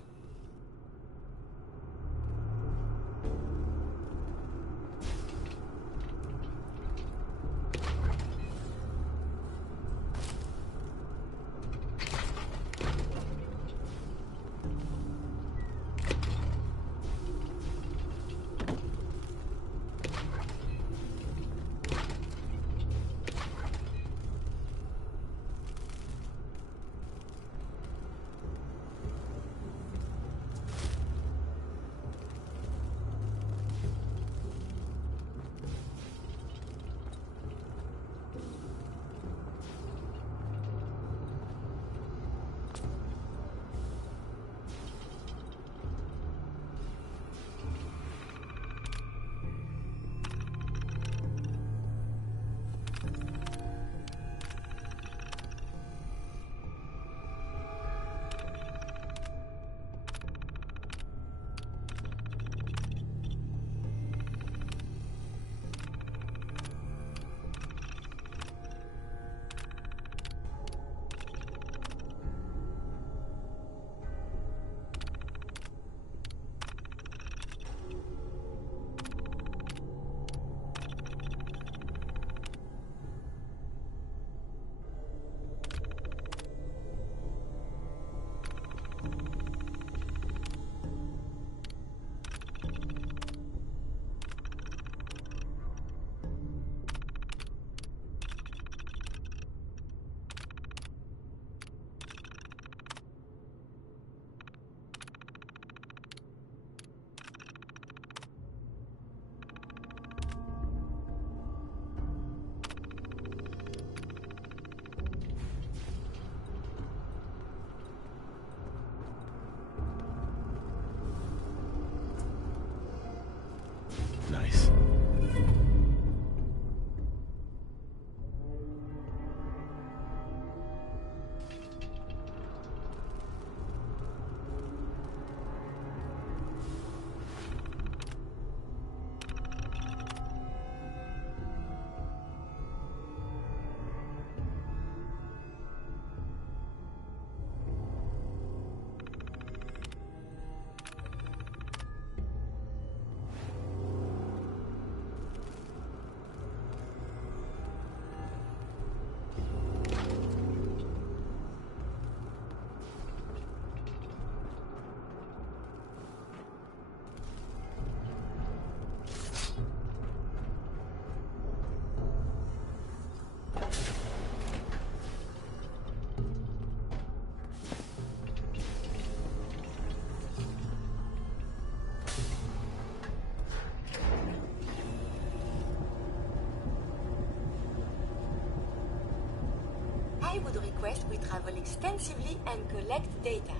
I would request we travel extensively and collect data.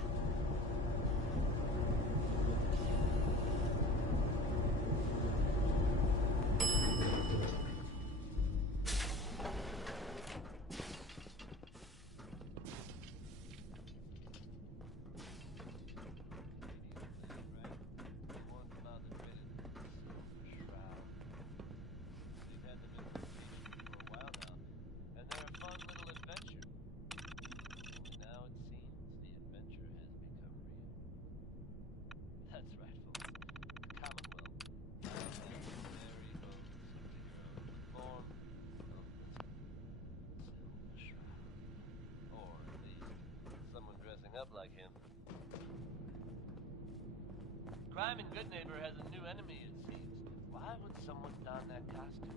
Up like him. Crime in Good Neighbor has a new enemy, it seems. Why would someone don that costume?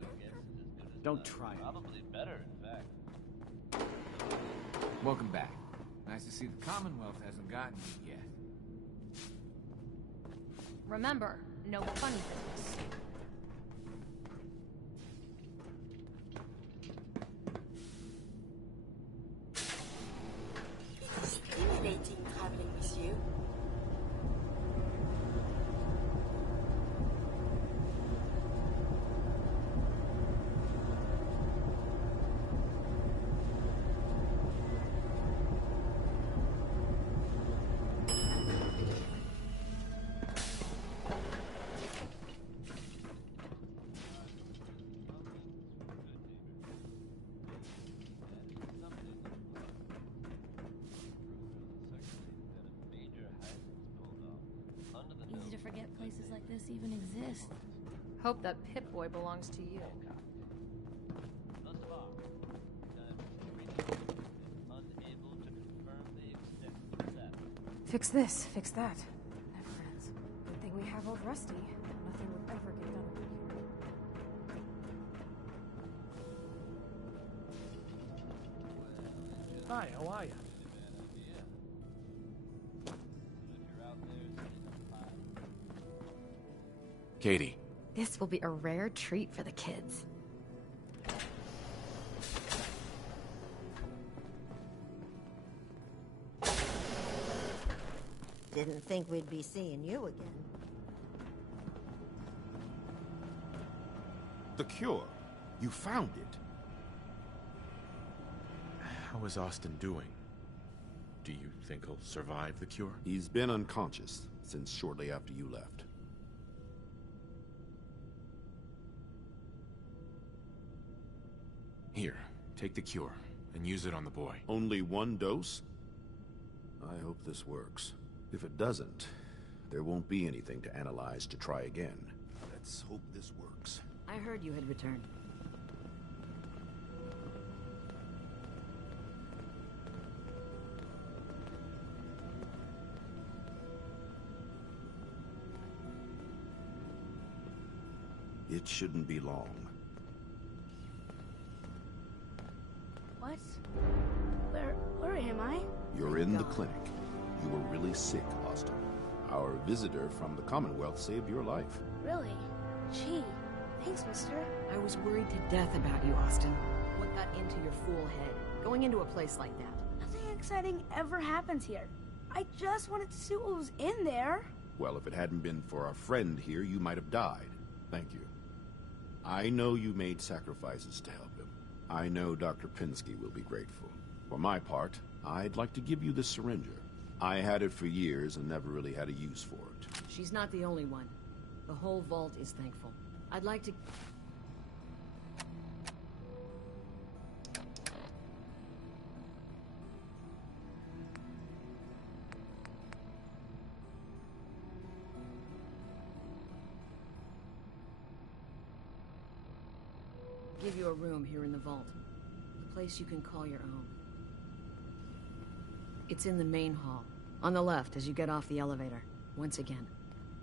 Your guess is as good as Don't mine. try it. Probably better, in fact. Welcome back. Nice to see the Commonwealth hasn't gotten you yet. Remember, no funny business. Stimulating traveling with you. Easy to forget places like this even exist. Hope that Pip-Boy belongs to you. Fix this, fix that. Never ends. Good thing we have old Rusty. Nothing would ever get done over here. Hi, how are you? Katie. This will be a rare treat for the kids. Didn't think we'd be seeing you again. The cure. You found it. How is Austin doing? Do you think he'll survive the cure? He's been unconscious since shortly after you left. Here, take the cure, and use it on the boy. Only one dose? I hope this works. If it doesn't, there won't be anything to analyze to try again. Let's hope this works. I heard you had returned. It shouldn't be long. What? Where am I? You're in the clinic. You were really sick, Austin. Our visitor from the Commonwealth saved your life. Really? Gee, thanks, mister. I was worried to death about you, Austin. What got into your fool head? Going into a place like that. Nothing exciting ever happens here. I just wanted to see what was in there. Well, if it hadn't been for our friend here, you might have died. Thank you. I know you made sacrifices to help him. I know Dr. Pinsky will be grateful. For my part, I'd like to give you this syringer. I had it for years and never really had a use for it. She's not the only one. The whole vault is thankful. I'd like to... give you a room here in the vault. A place you can call your own. It's in the main hall. On the left as you get off the elevator. Once again,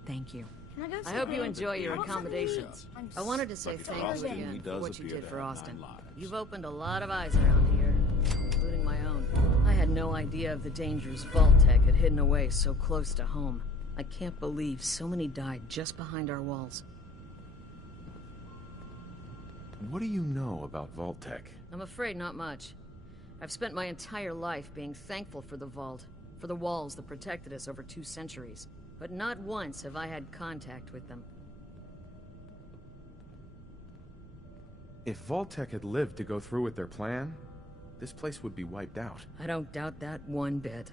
thank you. Can I go I hope you sit enjoy your down? accommodations. I'm I wanted to say so thank you sorry. again for what you did for Austin. 9 lives. You've opened a lot of eyes around here, including my own. I had no idea of the dangers Vault Tech had hidden away so close to home. I can't believe so many died just behind our walls. What do you know about Vault-Tech? I'm afraid not much. I've spent my entire life being thankful for the vault, for the walls that protected us over 2 centuries. But not once have I had contact with them. If Vault-Tec had lived to go through with their plan, this place would be wiped out. I don't doubt that one bit.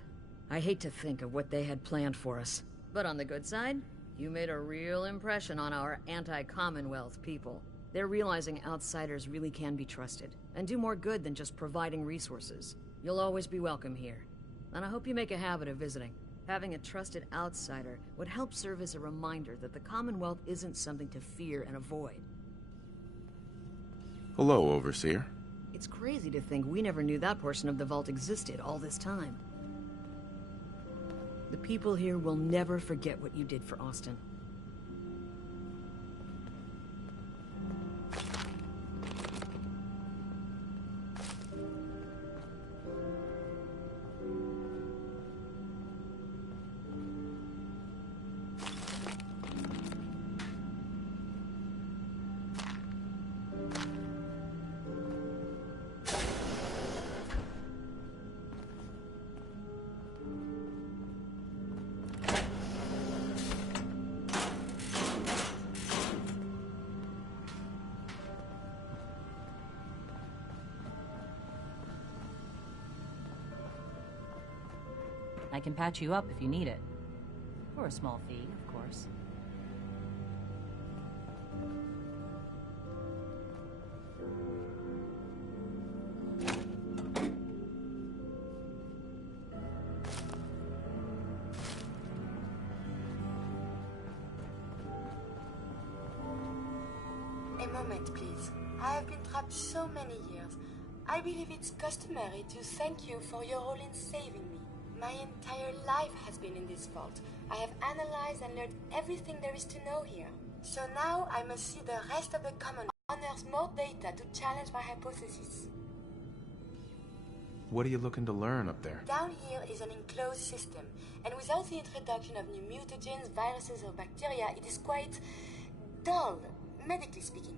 I hate to think of what they had planned for us. But on the good side, you made a real impression on our anti-Commonwealth people. They're realizing outsiders really can be trusted, and do more good than just providing resources. You'll always be welcome here, and I hope you make a habit of visiting. Having a trusted outsider would help serve as a reminder that the Commonwealth isn't something to fear and avoid. Hello, Overseer. It's crazy to think we never knew that portion of the vault existed all this time. The people here will never forget what you did for Austin. I can patch you up if you need it. For a small fee, of course. A moment, please. I have been trapped so many years. I believe it's customary to thank you for your role in saving me. My entire life has been in this vault. I have analyzed and learned everything there is to know here. So now I must see the rest of the Commonwealth unearth more data to challenge my hypothesis. What are you looking to learn up there? Down here is an enclosed system, and without the introduction of new mutagens, viruses, or bacteria, it is quite dull, medically speaking.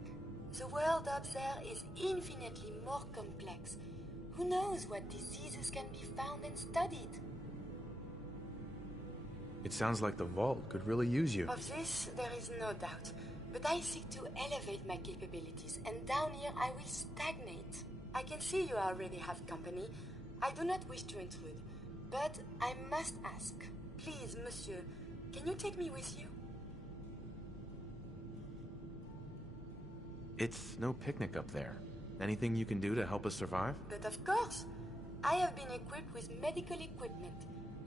The world up there is infinitely more complex. Who knows what diseases can be found and studied? It sounds like the Vault could really use you. Of this, there is no doubt. But I seek to elevate my capabilities, and down here I will stagnate. I can see you already have company. I do not wish to intrude, but I must ask. Please, monsieur, can you take me with you? It's no picnic up there. Anything you can do to help us survive? But of course. I have been equipped with medical equipment.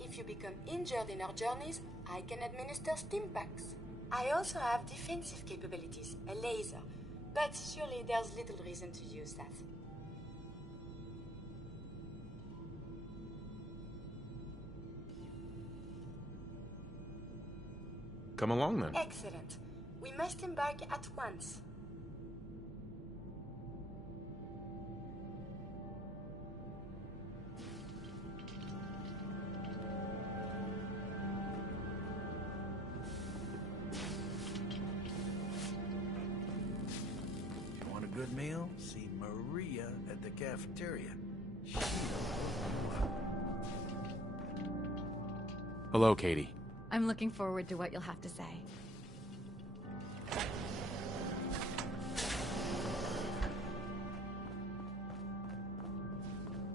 If you become injured in our journeys, I can administer stim packs. I also have defensive capabilities, a laser. But surely there's little reason to use that. Come along then. Excellent. We must embark at once. Good meal? See Maria at the cafeteria. Hello, Katie. I'm looking forward to what you'll have to say.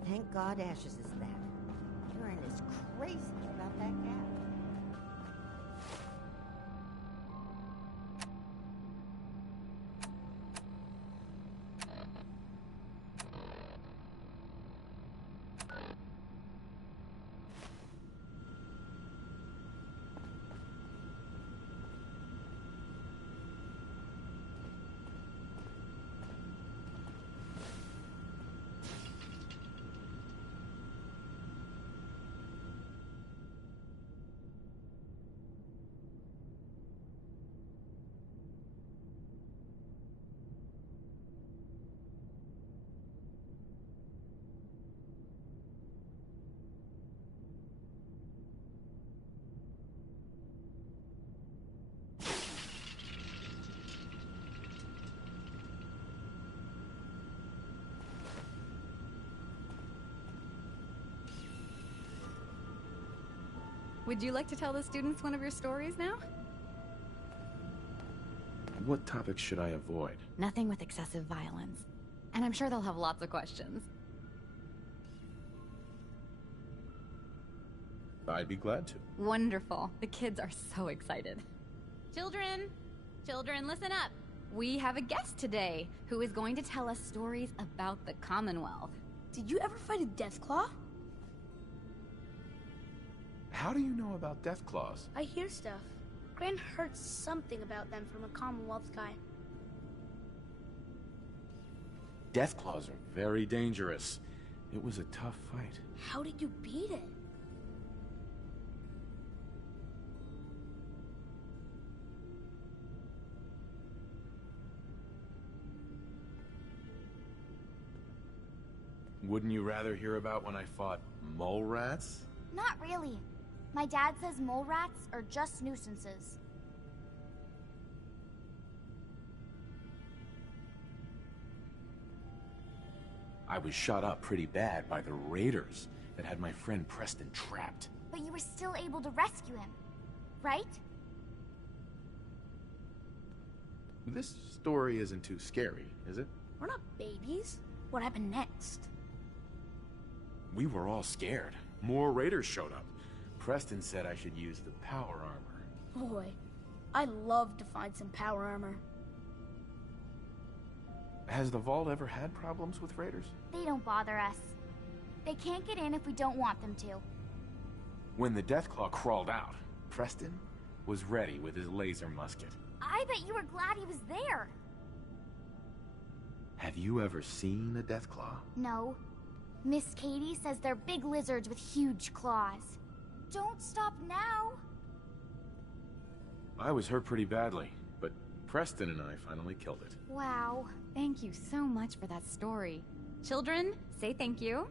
Thank God Ashes is back. Karen is crazy about that cat. Would you like to tell the students one of your stories now? What topics should I avoid? Nothing with excessive violence. And I'm sure they'll have lots of questions. I'd be glad to. Wonderful. The kids are so excited. Children! Children, listen up! We have a guest today who is going to tell us stories about the Commonwealth. Did you ever fight a Deathclaw? How do you know about Deathclaws? I hear stuff. Gran heard something about them from a Commonwealth guy. Deathclaws are very dangerous. It was a tough fight. How did you beat it? Wouldn't you rather hear about when I fought mole rats? Not really. My dad says mole rats are just nuisances. I was shot up pretty bad by the raiders that had my friend Preston trapped. But you were still able to rescue him, right? This story isn't too scary, is it? We're not babies. What happened next? We were all scared. More raiders showed up. Preston said I should use the power armor. Boy, I'd love to find some power armor. Has the vault ever had problems with raiders? They don't bother us. They can't get in if we don't want them to. When the Deathclaw crawled out, Preston was ready with his laser musket. I bet you were glad he was there. Have you ever seen a Deathclaw? No. Miss Katie says they're big lizards with huge claws. Don't stop now. I was hurt pretty badly, but Preston and I finally killed it. Wow. Thank you so much for that story. Children, say thank you.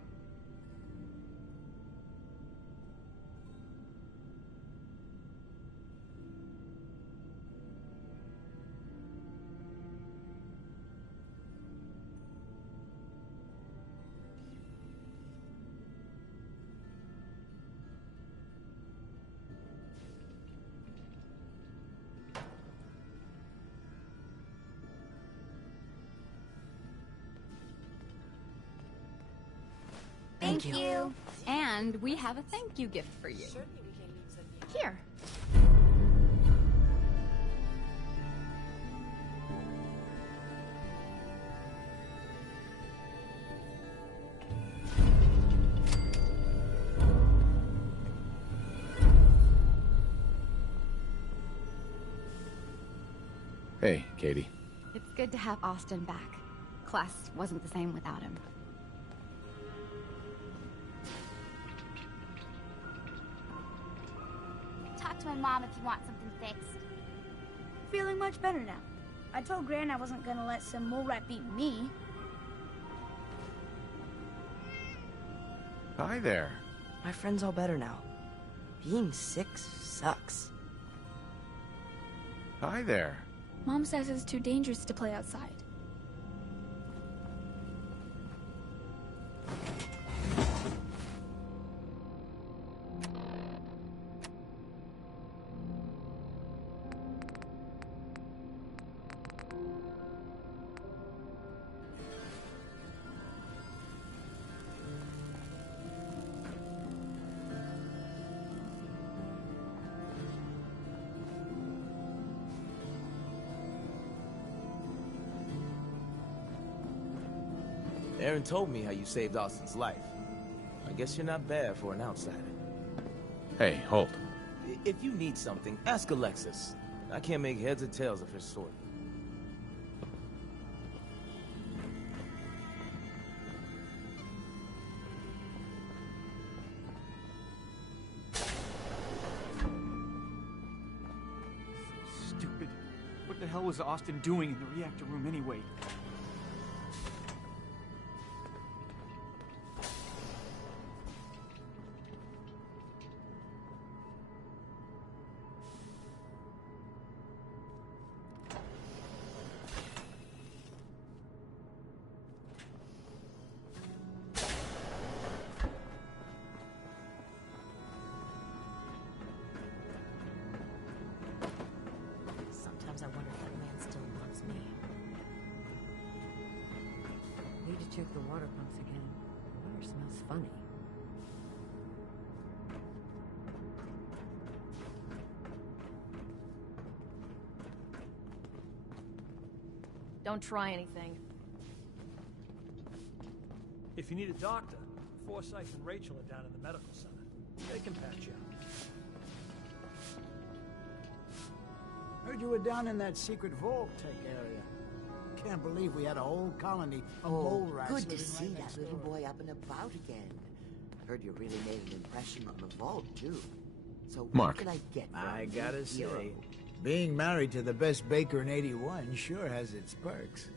Thank you. And we have a thank you gift for you. Here. Hey, Katie. It's good to have Austin back. Class wasn't the same without him. Talk to my mom if you want something fixed. Feeling much better now. I told Gran I wasn't gonna let some mole rat beat me. Hi there. My friend's all better now. Being sick sucks. Hi there. Mom says it's too dangerous to play outside. Aaron told me how you saved Austin's life. I guess you're not bad for an outsider. Hey, Holt. If you need something, ask Alexis. I can't make heads or tails of her story. Stupid. What the hell was Austin doing in the reactor room anyway? check the water pumps again. The water smells funny. Don't try anything. If you need a doctor, Forsyth and Rachel are down in the medical center. They can patch you up. Heard you were down in that secret vault tech area. Can't believe we had a whole colony of mole rats good to living see right that next little door. boy up and about again. Heard you really made an impression on the vault, too. So Mark. what can I get from I you, gotta hero? say, being married to the best baker in 81 sure has its perks.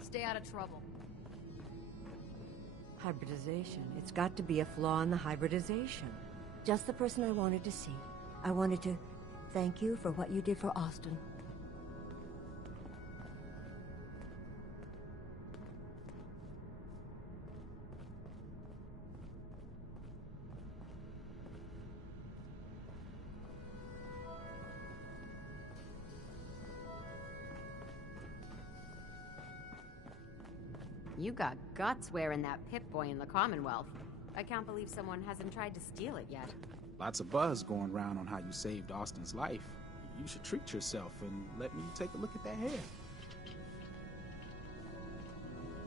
Stay out of trouble. Hybridization. It's got to be a flaw in the hybridization. Just the person I wanted to see. I wanted to thank you for what you did for Austin. You got guts wearing that Pip-Boy in the Commonwealth. I can't believe someone hasn't tried to steal it yet. Lots of buzz going around on how you saved Austin's life. You should treat yourself and let me take a look at that hair.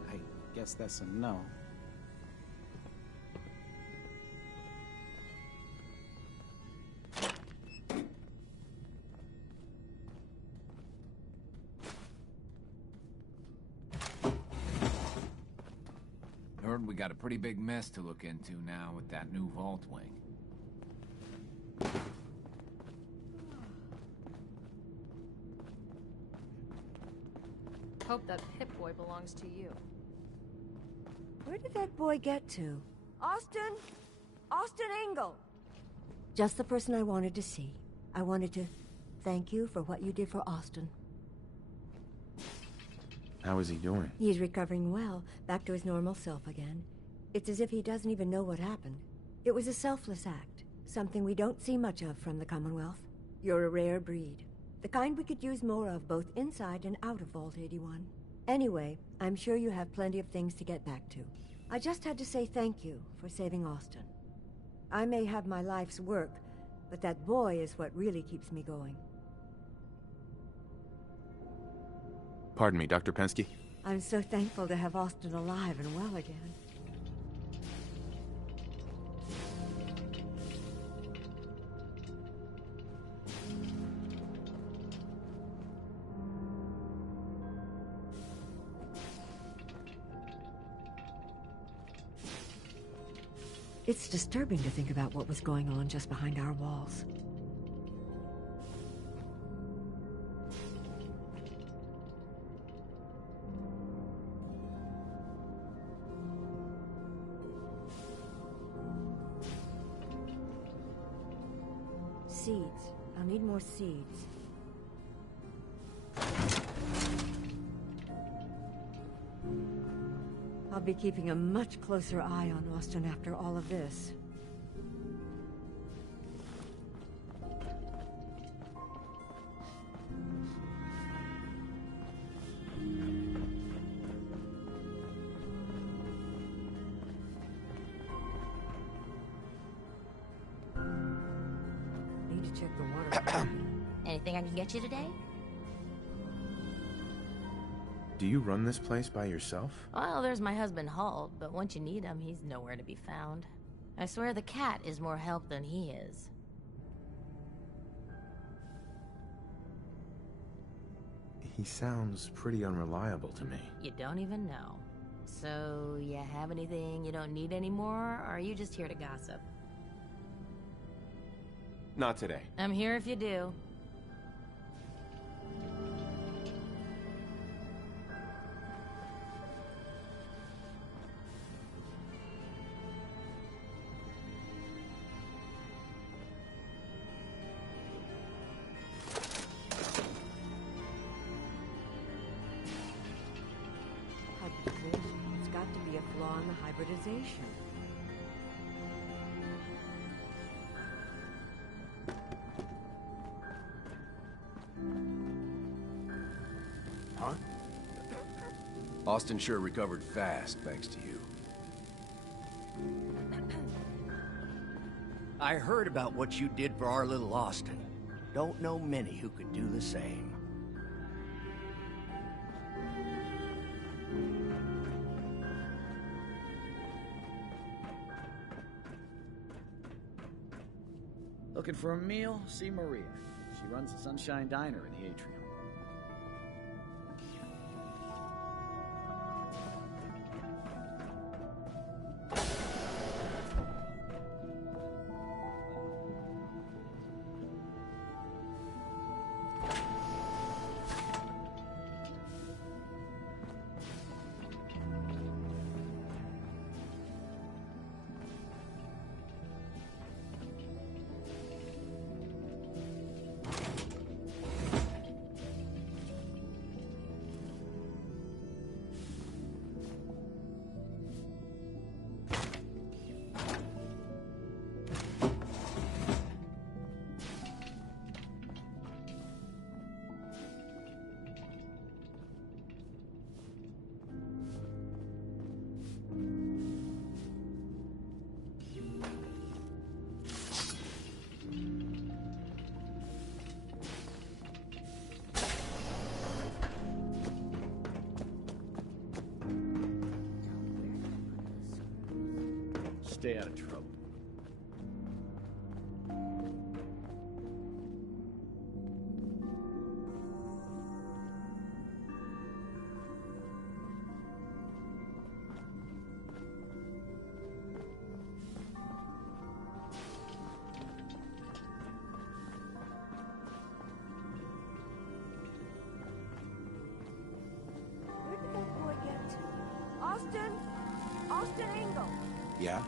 I guess that's a no. Heard we got a pretty big mess to look into now with that new vault wing. Hope that Pip-Boy belongs to you. Where did that boy get to? Austin! Austin Engel! Just the person I wanted to see. I wanted to thank you for what you did for Austin. How is he doing? He's recovering well, back to his normal self again. It's as if he doesn't even know what happened. It was a selfless act, something we don't see much of from the Commonwealth. You're a rare breed. The kind we could use more of both inside and out of Vault 81. Anyway, I'm sure you have plenty of things to get back to. I just had to say thank you for saving Austin. I may have my life's work, but that boy is what really keeps me going. Pardon me, Dr. Pensky. I'm so thankful to have Austin alive and well again. It's disturbing to think about what was going on just behind our walls. Seeds. I'll need more seeds. I'll be keeping a much closer eye on Austin after all of this. Need to check the water. Anything I can get you today? Do you run this place by yourself? Well, there's my husband Hall, but once you need him, he's nowhere to be found. I swear the cat is more help than he is. He sounds pretty unreliable to me. You don't even know. So, you have anything you don't need anymore, or are you just here to gossip? Not today. I'm here if you do. hybridization. Huh? Austin sure recovered fast, thanks to you. I heard about what you did for our little Austin. Don't know many who could do the same. Looking for a meal? See Maria. She runs the Sunshine Diner in the atrium. Stay out of trouble. Where did that boy get to? Austin? Austin Engel! Yeah?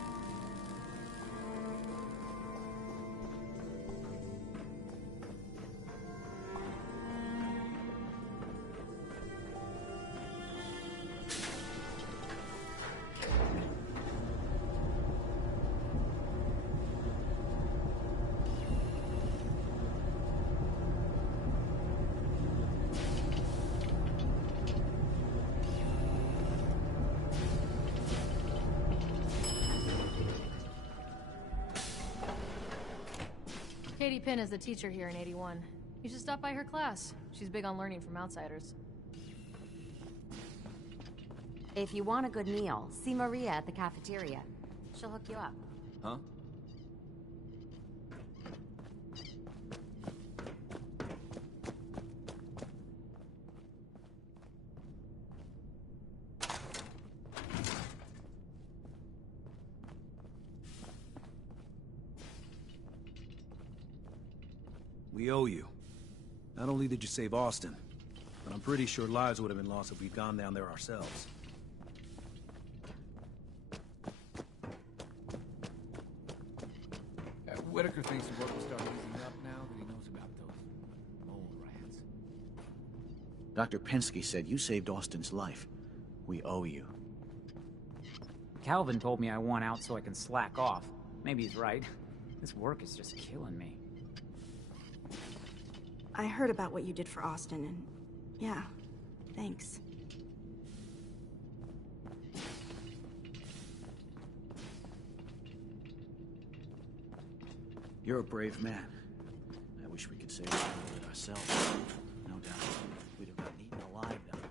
Katie Pinn is the teacher here in 81. You should stop by her class. She's big on learning from outsiders. If you want a good meal, see Maria at the cafeteria. She'll hook you up. Huh? We owe you. Not only did you save Austin, but I'm pretty sure lives would have been lost if we'd gone down there ourselves. Whitaker thinks the work will start easing up now that he knows about those mole rats. Dr. Pensky said you saved Austin's life. We owe you. Calvin told me I want out so I can slack off. Maybe he's right. This work is just killing me. I heard about what you did for Austin, and yeah, thanks. You're a brave man. I wish we could say we did it ourselves. No doubt we'd have gotten eaten alive down there.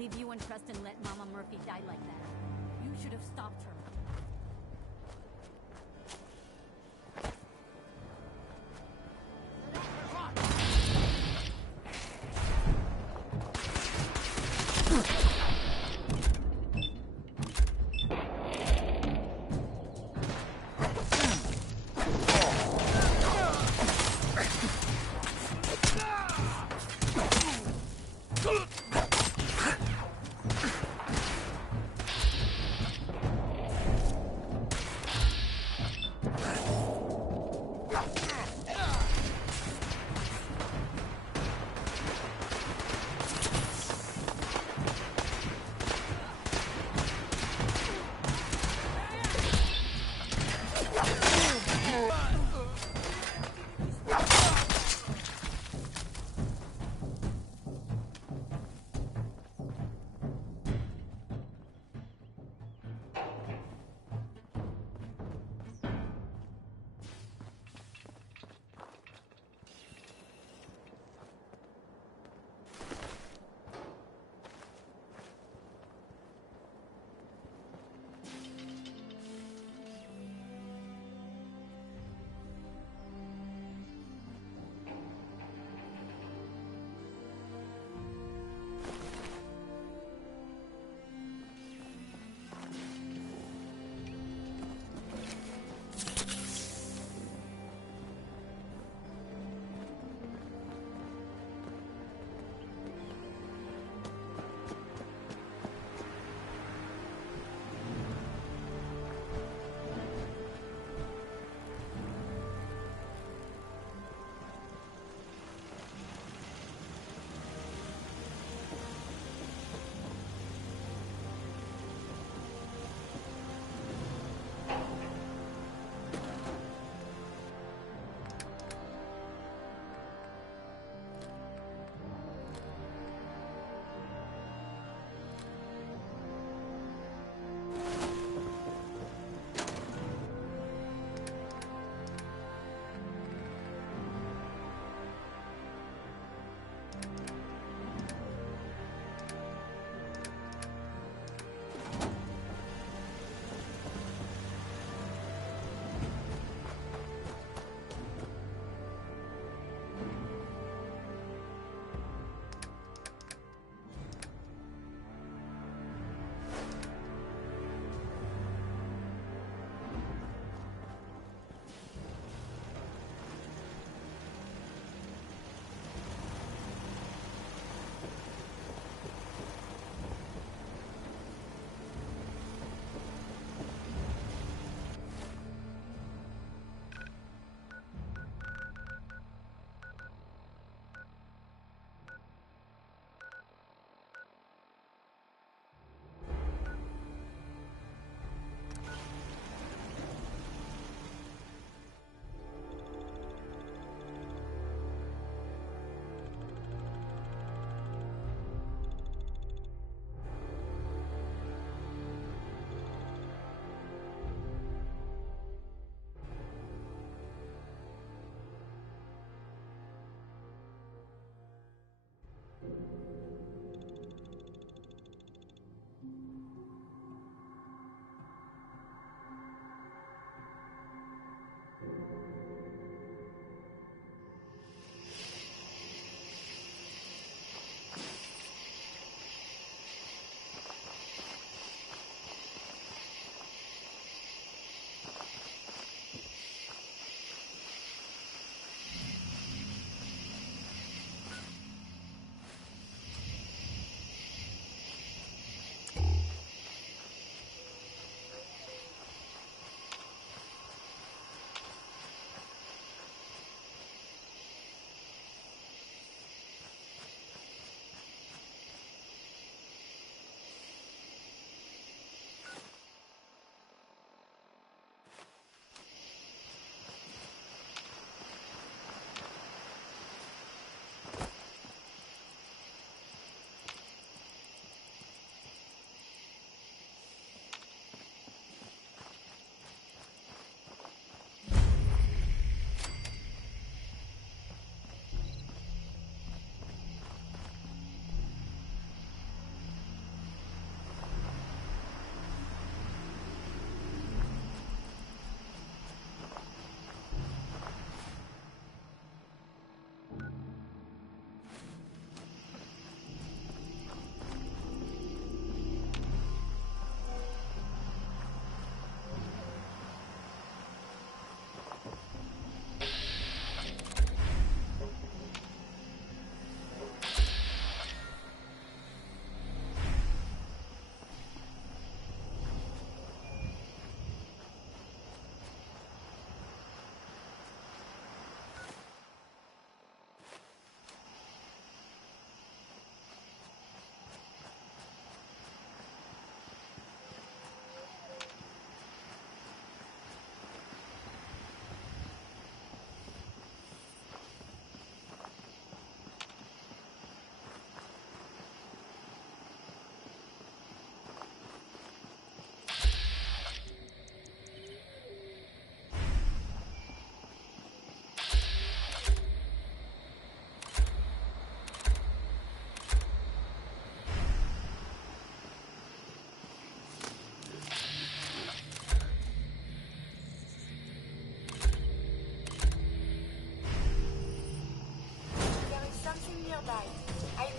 believe you and Preston let Mama Murphy die like that. You should have stopped her.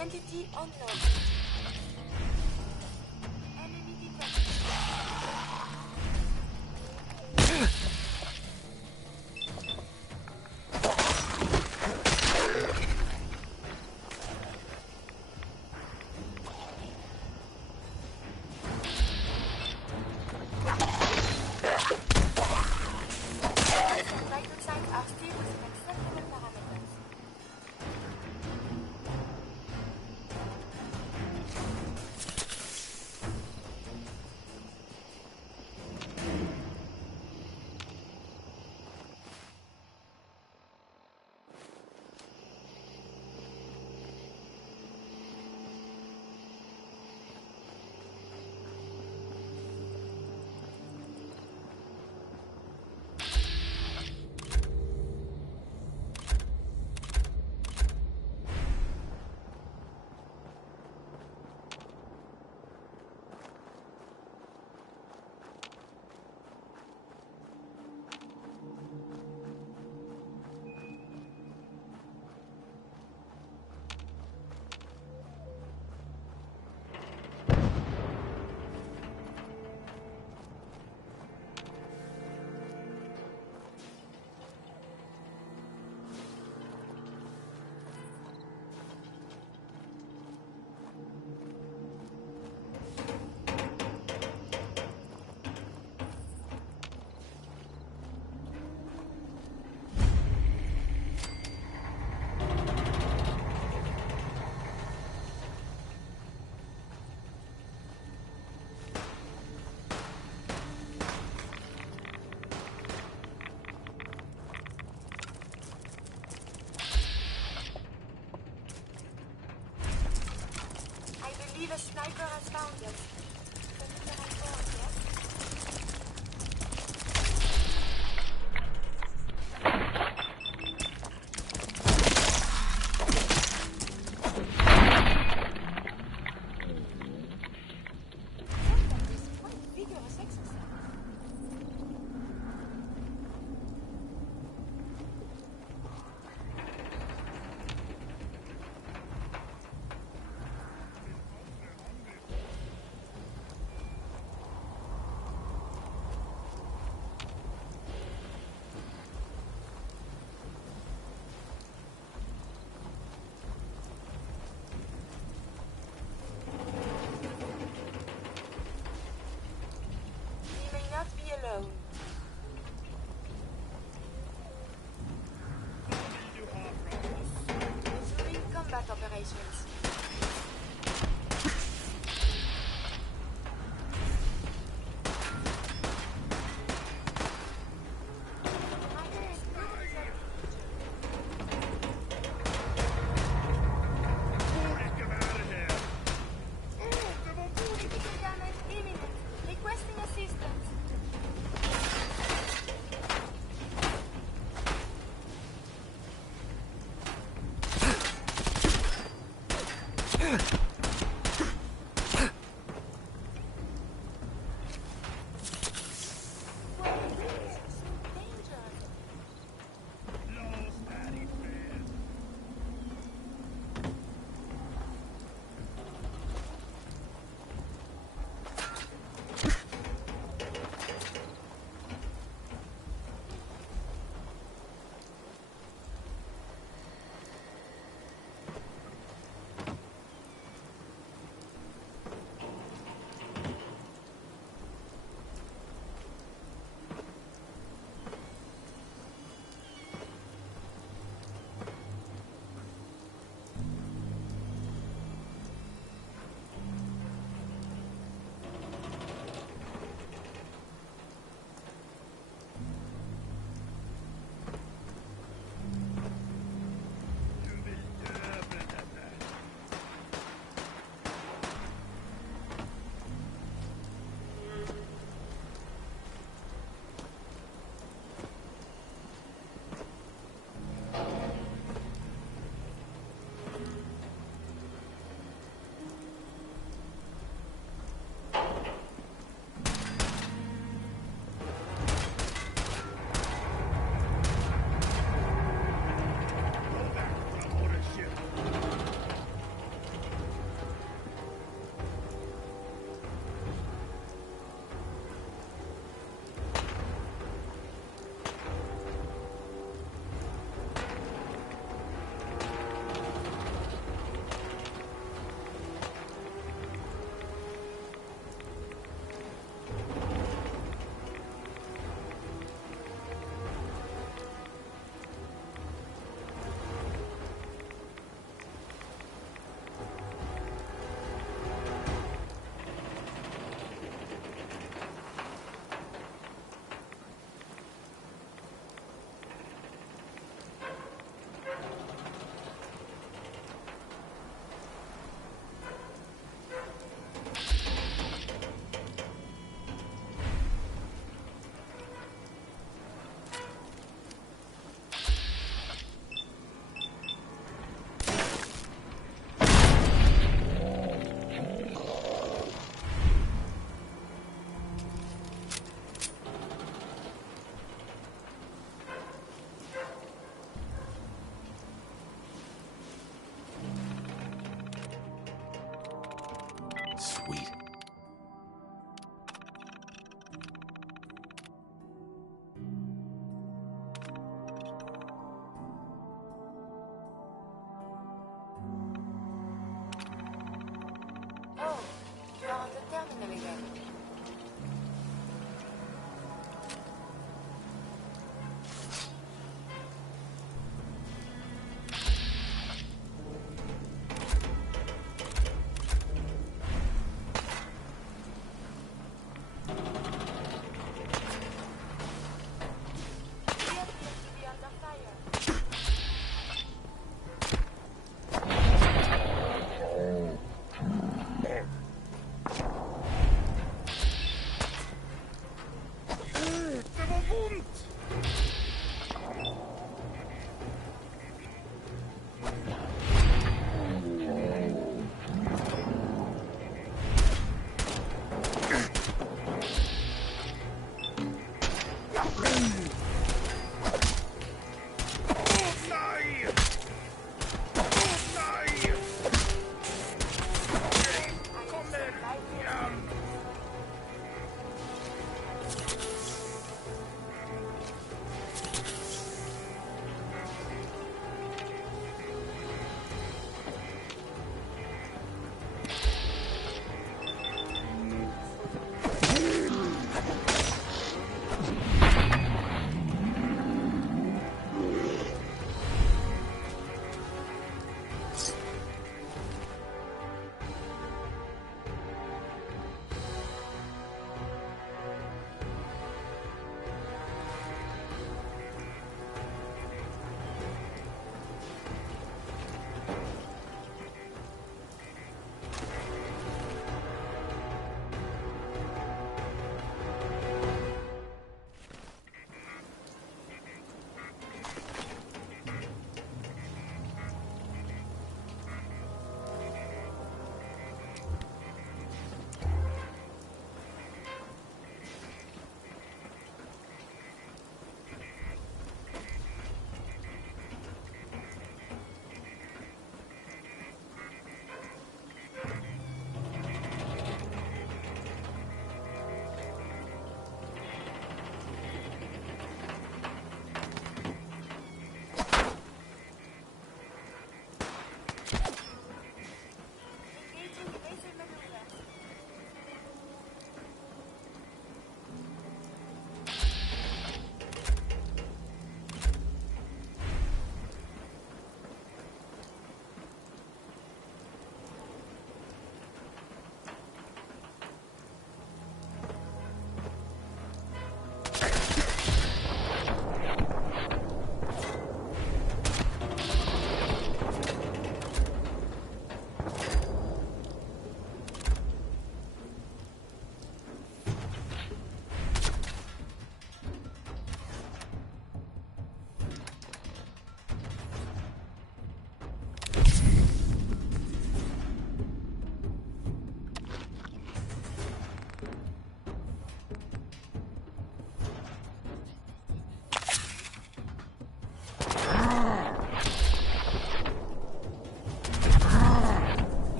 Entity unknown. Enemy detected. Vital signs are still within acceptable parameters.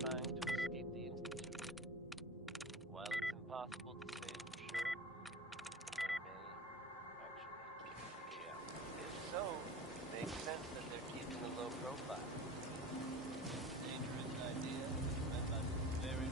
trying to escape the Institute. While it's impossible to say for sure, they may actually keep me out. If so, it makes sense that they're keeping a low profile. Dangerous idea, but by some very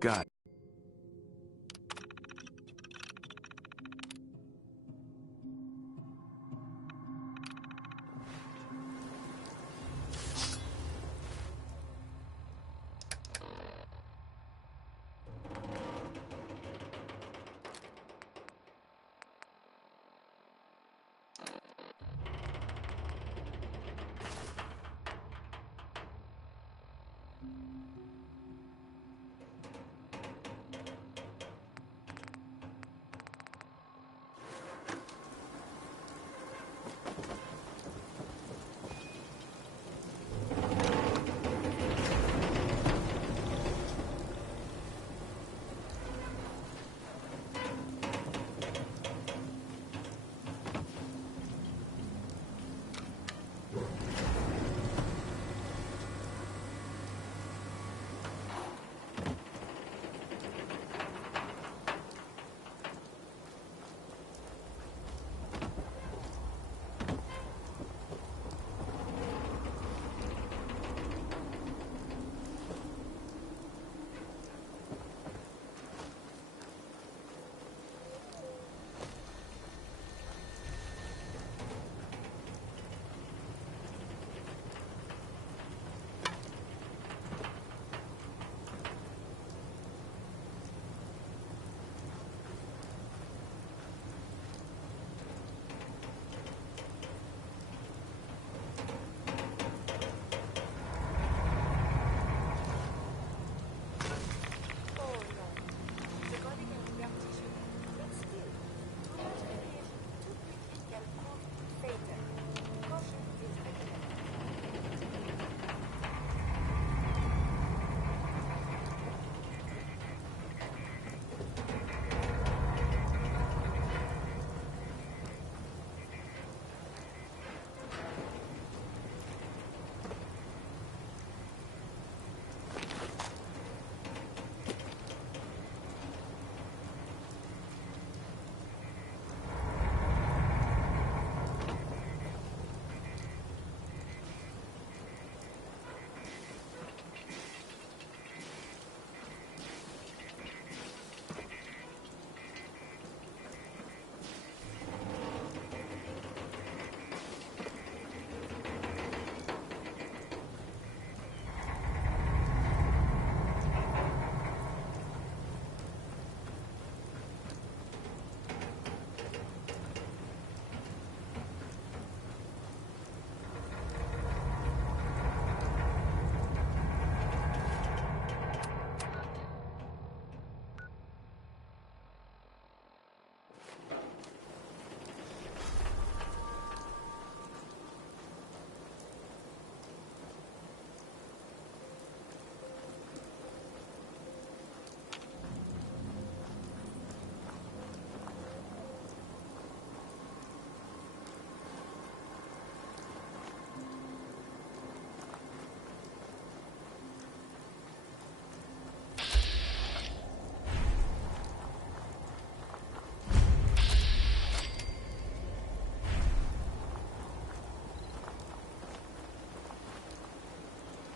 God.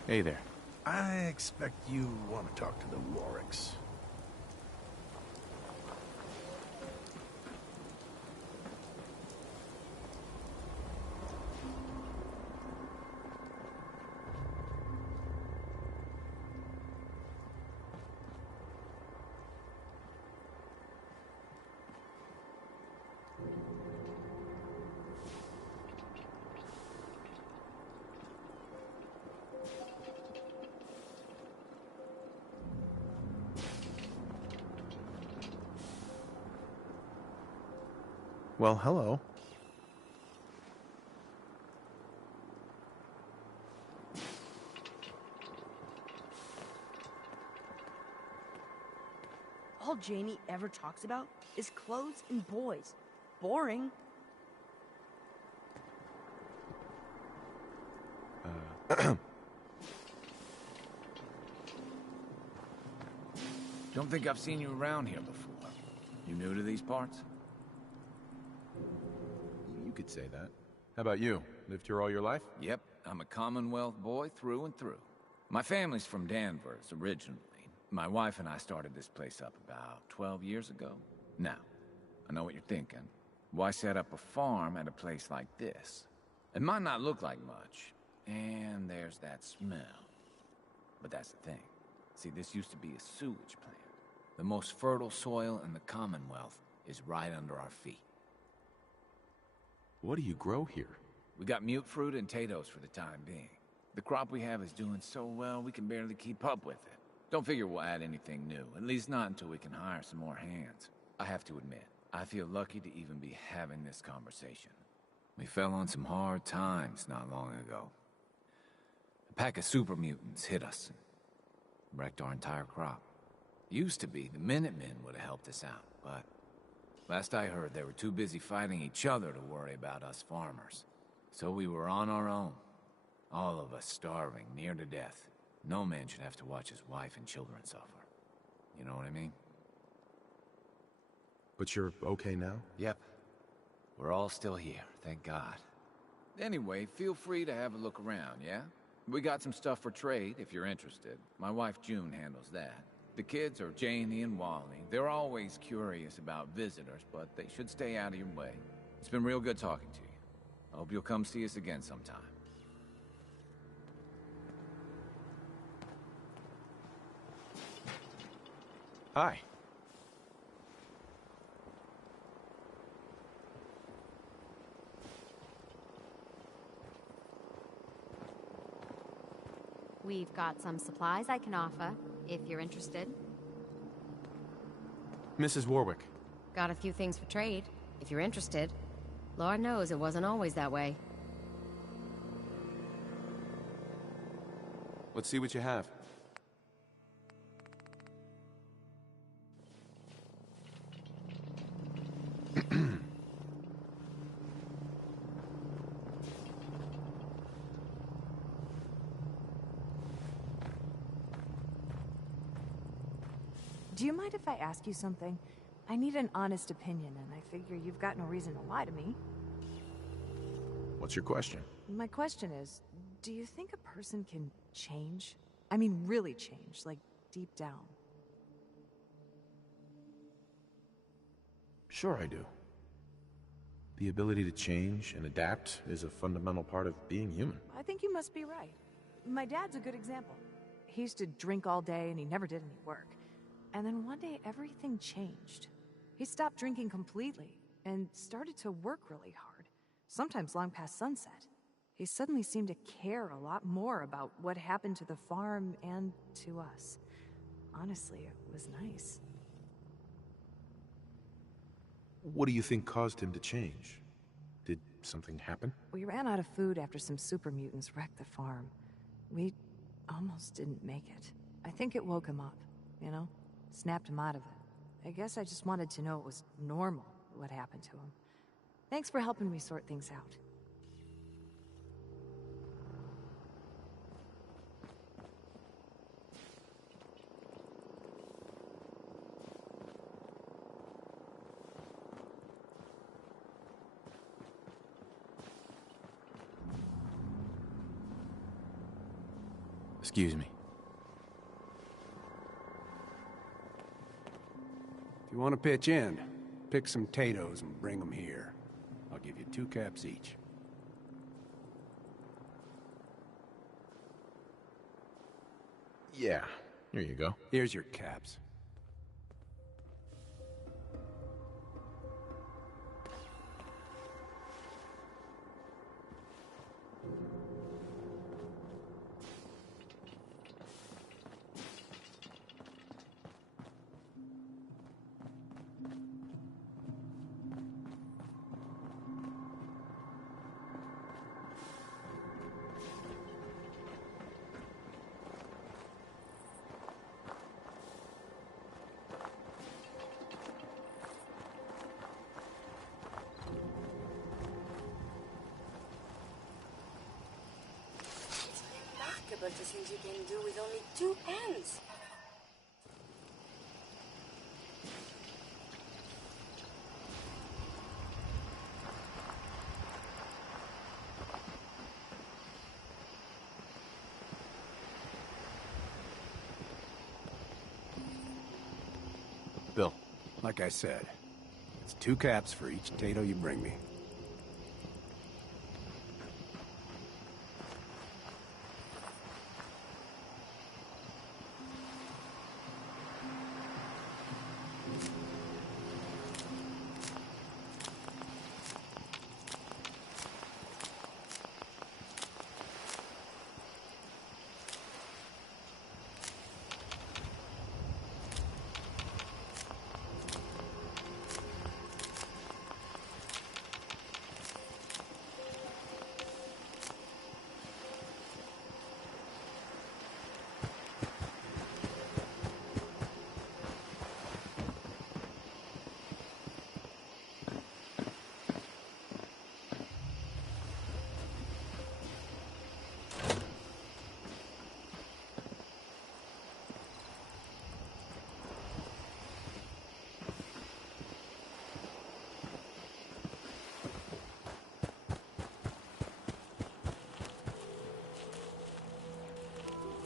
Hey there. I expect you want to talk to the Warwicks. Well, hello. All Janie ever talks about is clothes and boys. Boring. Don't think I've seen you around here before. You new to these parts? You could say that. How about you? Lived here all your life? Yep, I'm a Commonwealth boy through and through. My family's from Danvers, originally. My wife and I started this place up about 12 years ago. Now, I know what you're thinking. Why set up a farm at a place like this? It might not look like much, and there's that smell. But that's the thing. See, this used to be a sewage plant. The most fertile soil in the Commonwealth is right under our feet. What do you grow here? We got mute fruit and potatoes for the time being. The crop we have is doing so well, we can barely keep up with it. Don't figure we'll add anything new, at least not until we can hire some more hands. I have to admit, I feel lucky to even be having this conversation. We fell on some hard times not long ago. A pack of super mutants hit us and wrecked our entire crop. Used to be the Minutemen would have helped us out, but last I heard they were too busy fighting each other to worry about us farmers. So we were on our own. All of us starving, near to death. No man should have to watch his wife and children suffer. You know what I mean? But you're okay now? Yep. We're all still here, thank God. Anyway, feel free to have a look around, yeah? We got some stuff for trade, if you're interested. My wife June handles that. The kids are Janie and Wally. They're always curious about visitors, but they should stay out of your way. It's been real good talking to you. I hope you'll come see us again sometime. Hi. We've got some supplies I can offer, if you're interested. Mrs. Warwick. Got a few things for trade, if you're interested. Lord knows it wasn't always that way. Let's see what you have. Do you mind if I ask you something? I need an honest opinion, and I figure you've got no reason to lie to me. What's your question? My question is, do you think a person can change? I mean, really change, like deep down. Sure I do. The ability to change and adapt is a fundamental part of being human. I think you must be right. My dad's a good example. He used to drink all day and he never did any work. And then one day everything changed. He stopped drinking completely and started to work really hard, sometimes long past sunset. He suddenly seemed to care a lot more about what happened to the farm and to us. Honestly, it was nice. What do you think caused him to change? Did something happen? We ran out of food after some super mutants wrecked the farm. We almost didn't make it. I think it woke him up, you know? Snapped him out of it. I guess I just wanted to know it was normal, what happened to him. Thanks for helping me sort things out. Excuse me. If you want to pitch in, pick some potatoes and bring them here. I'll give you 2 caps each. Yeah, here you go. Here's your caps. the things you can do with only 2 hands. Bill. Like I said, it's 2 caps for each tato you bring me.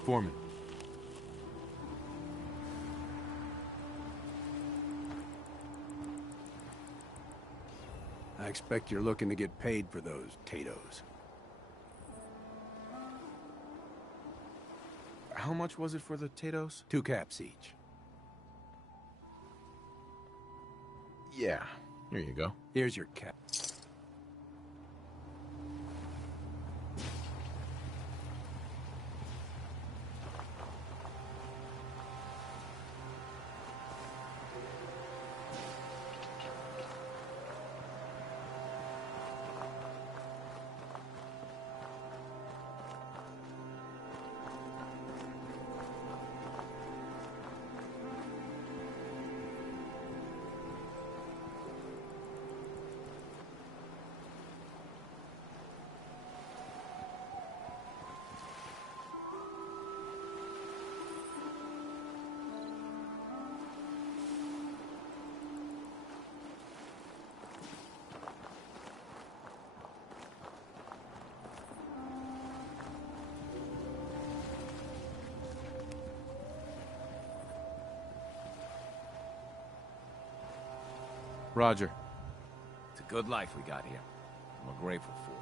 Foreman. I expect you're looking to get paid for those tatoes. How much was it for the tatoes? 2 caps each. Yeah, here you go. Here's your cap. Roger. It's a good life we got here, and we're grateful for it.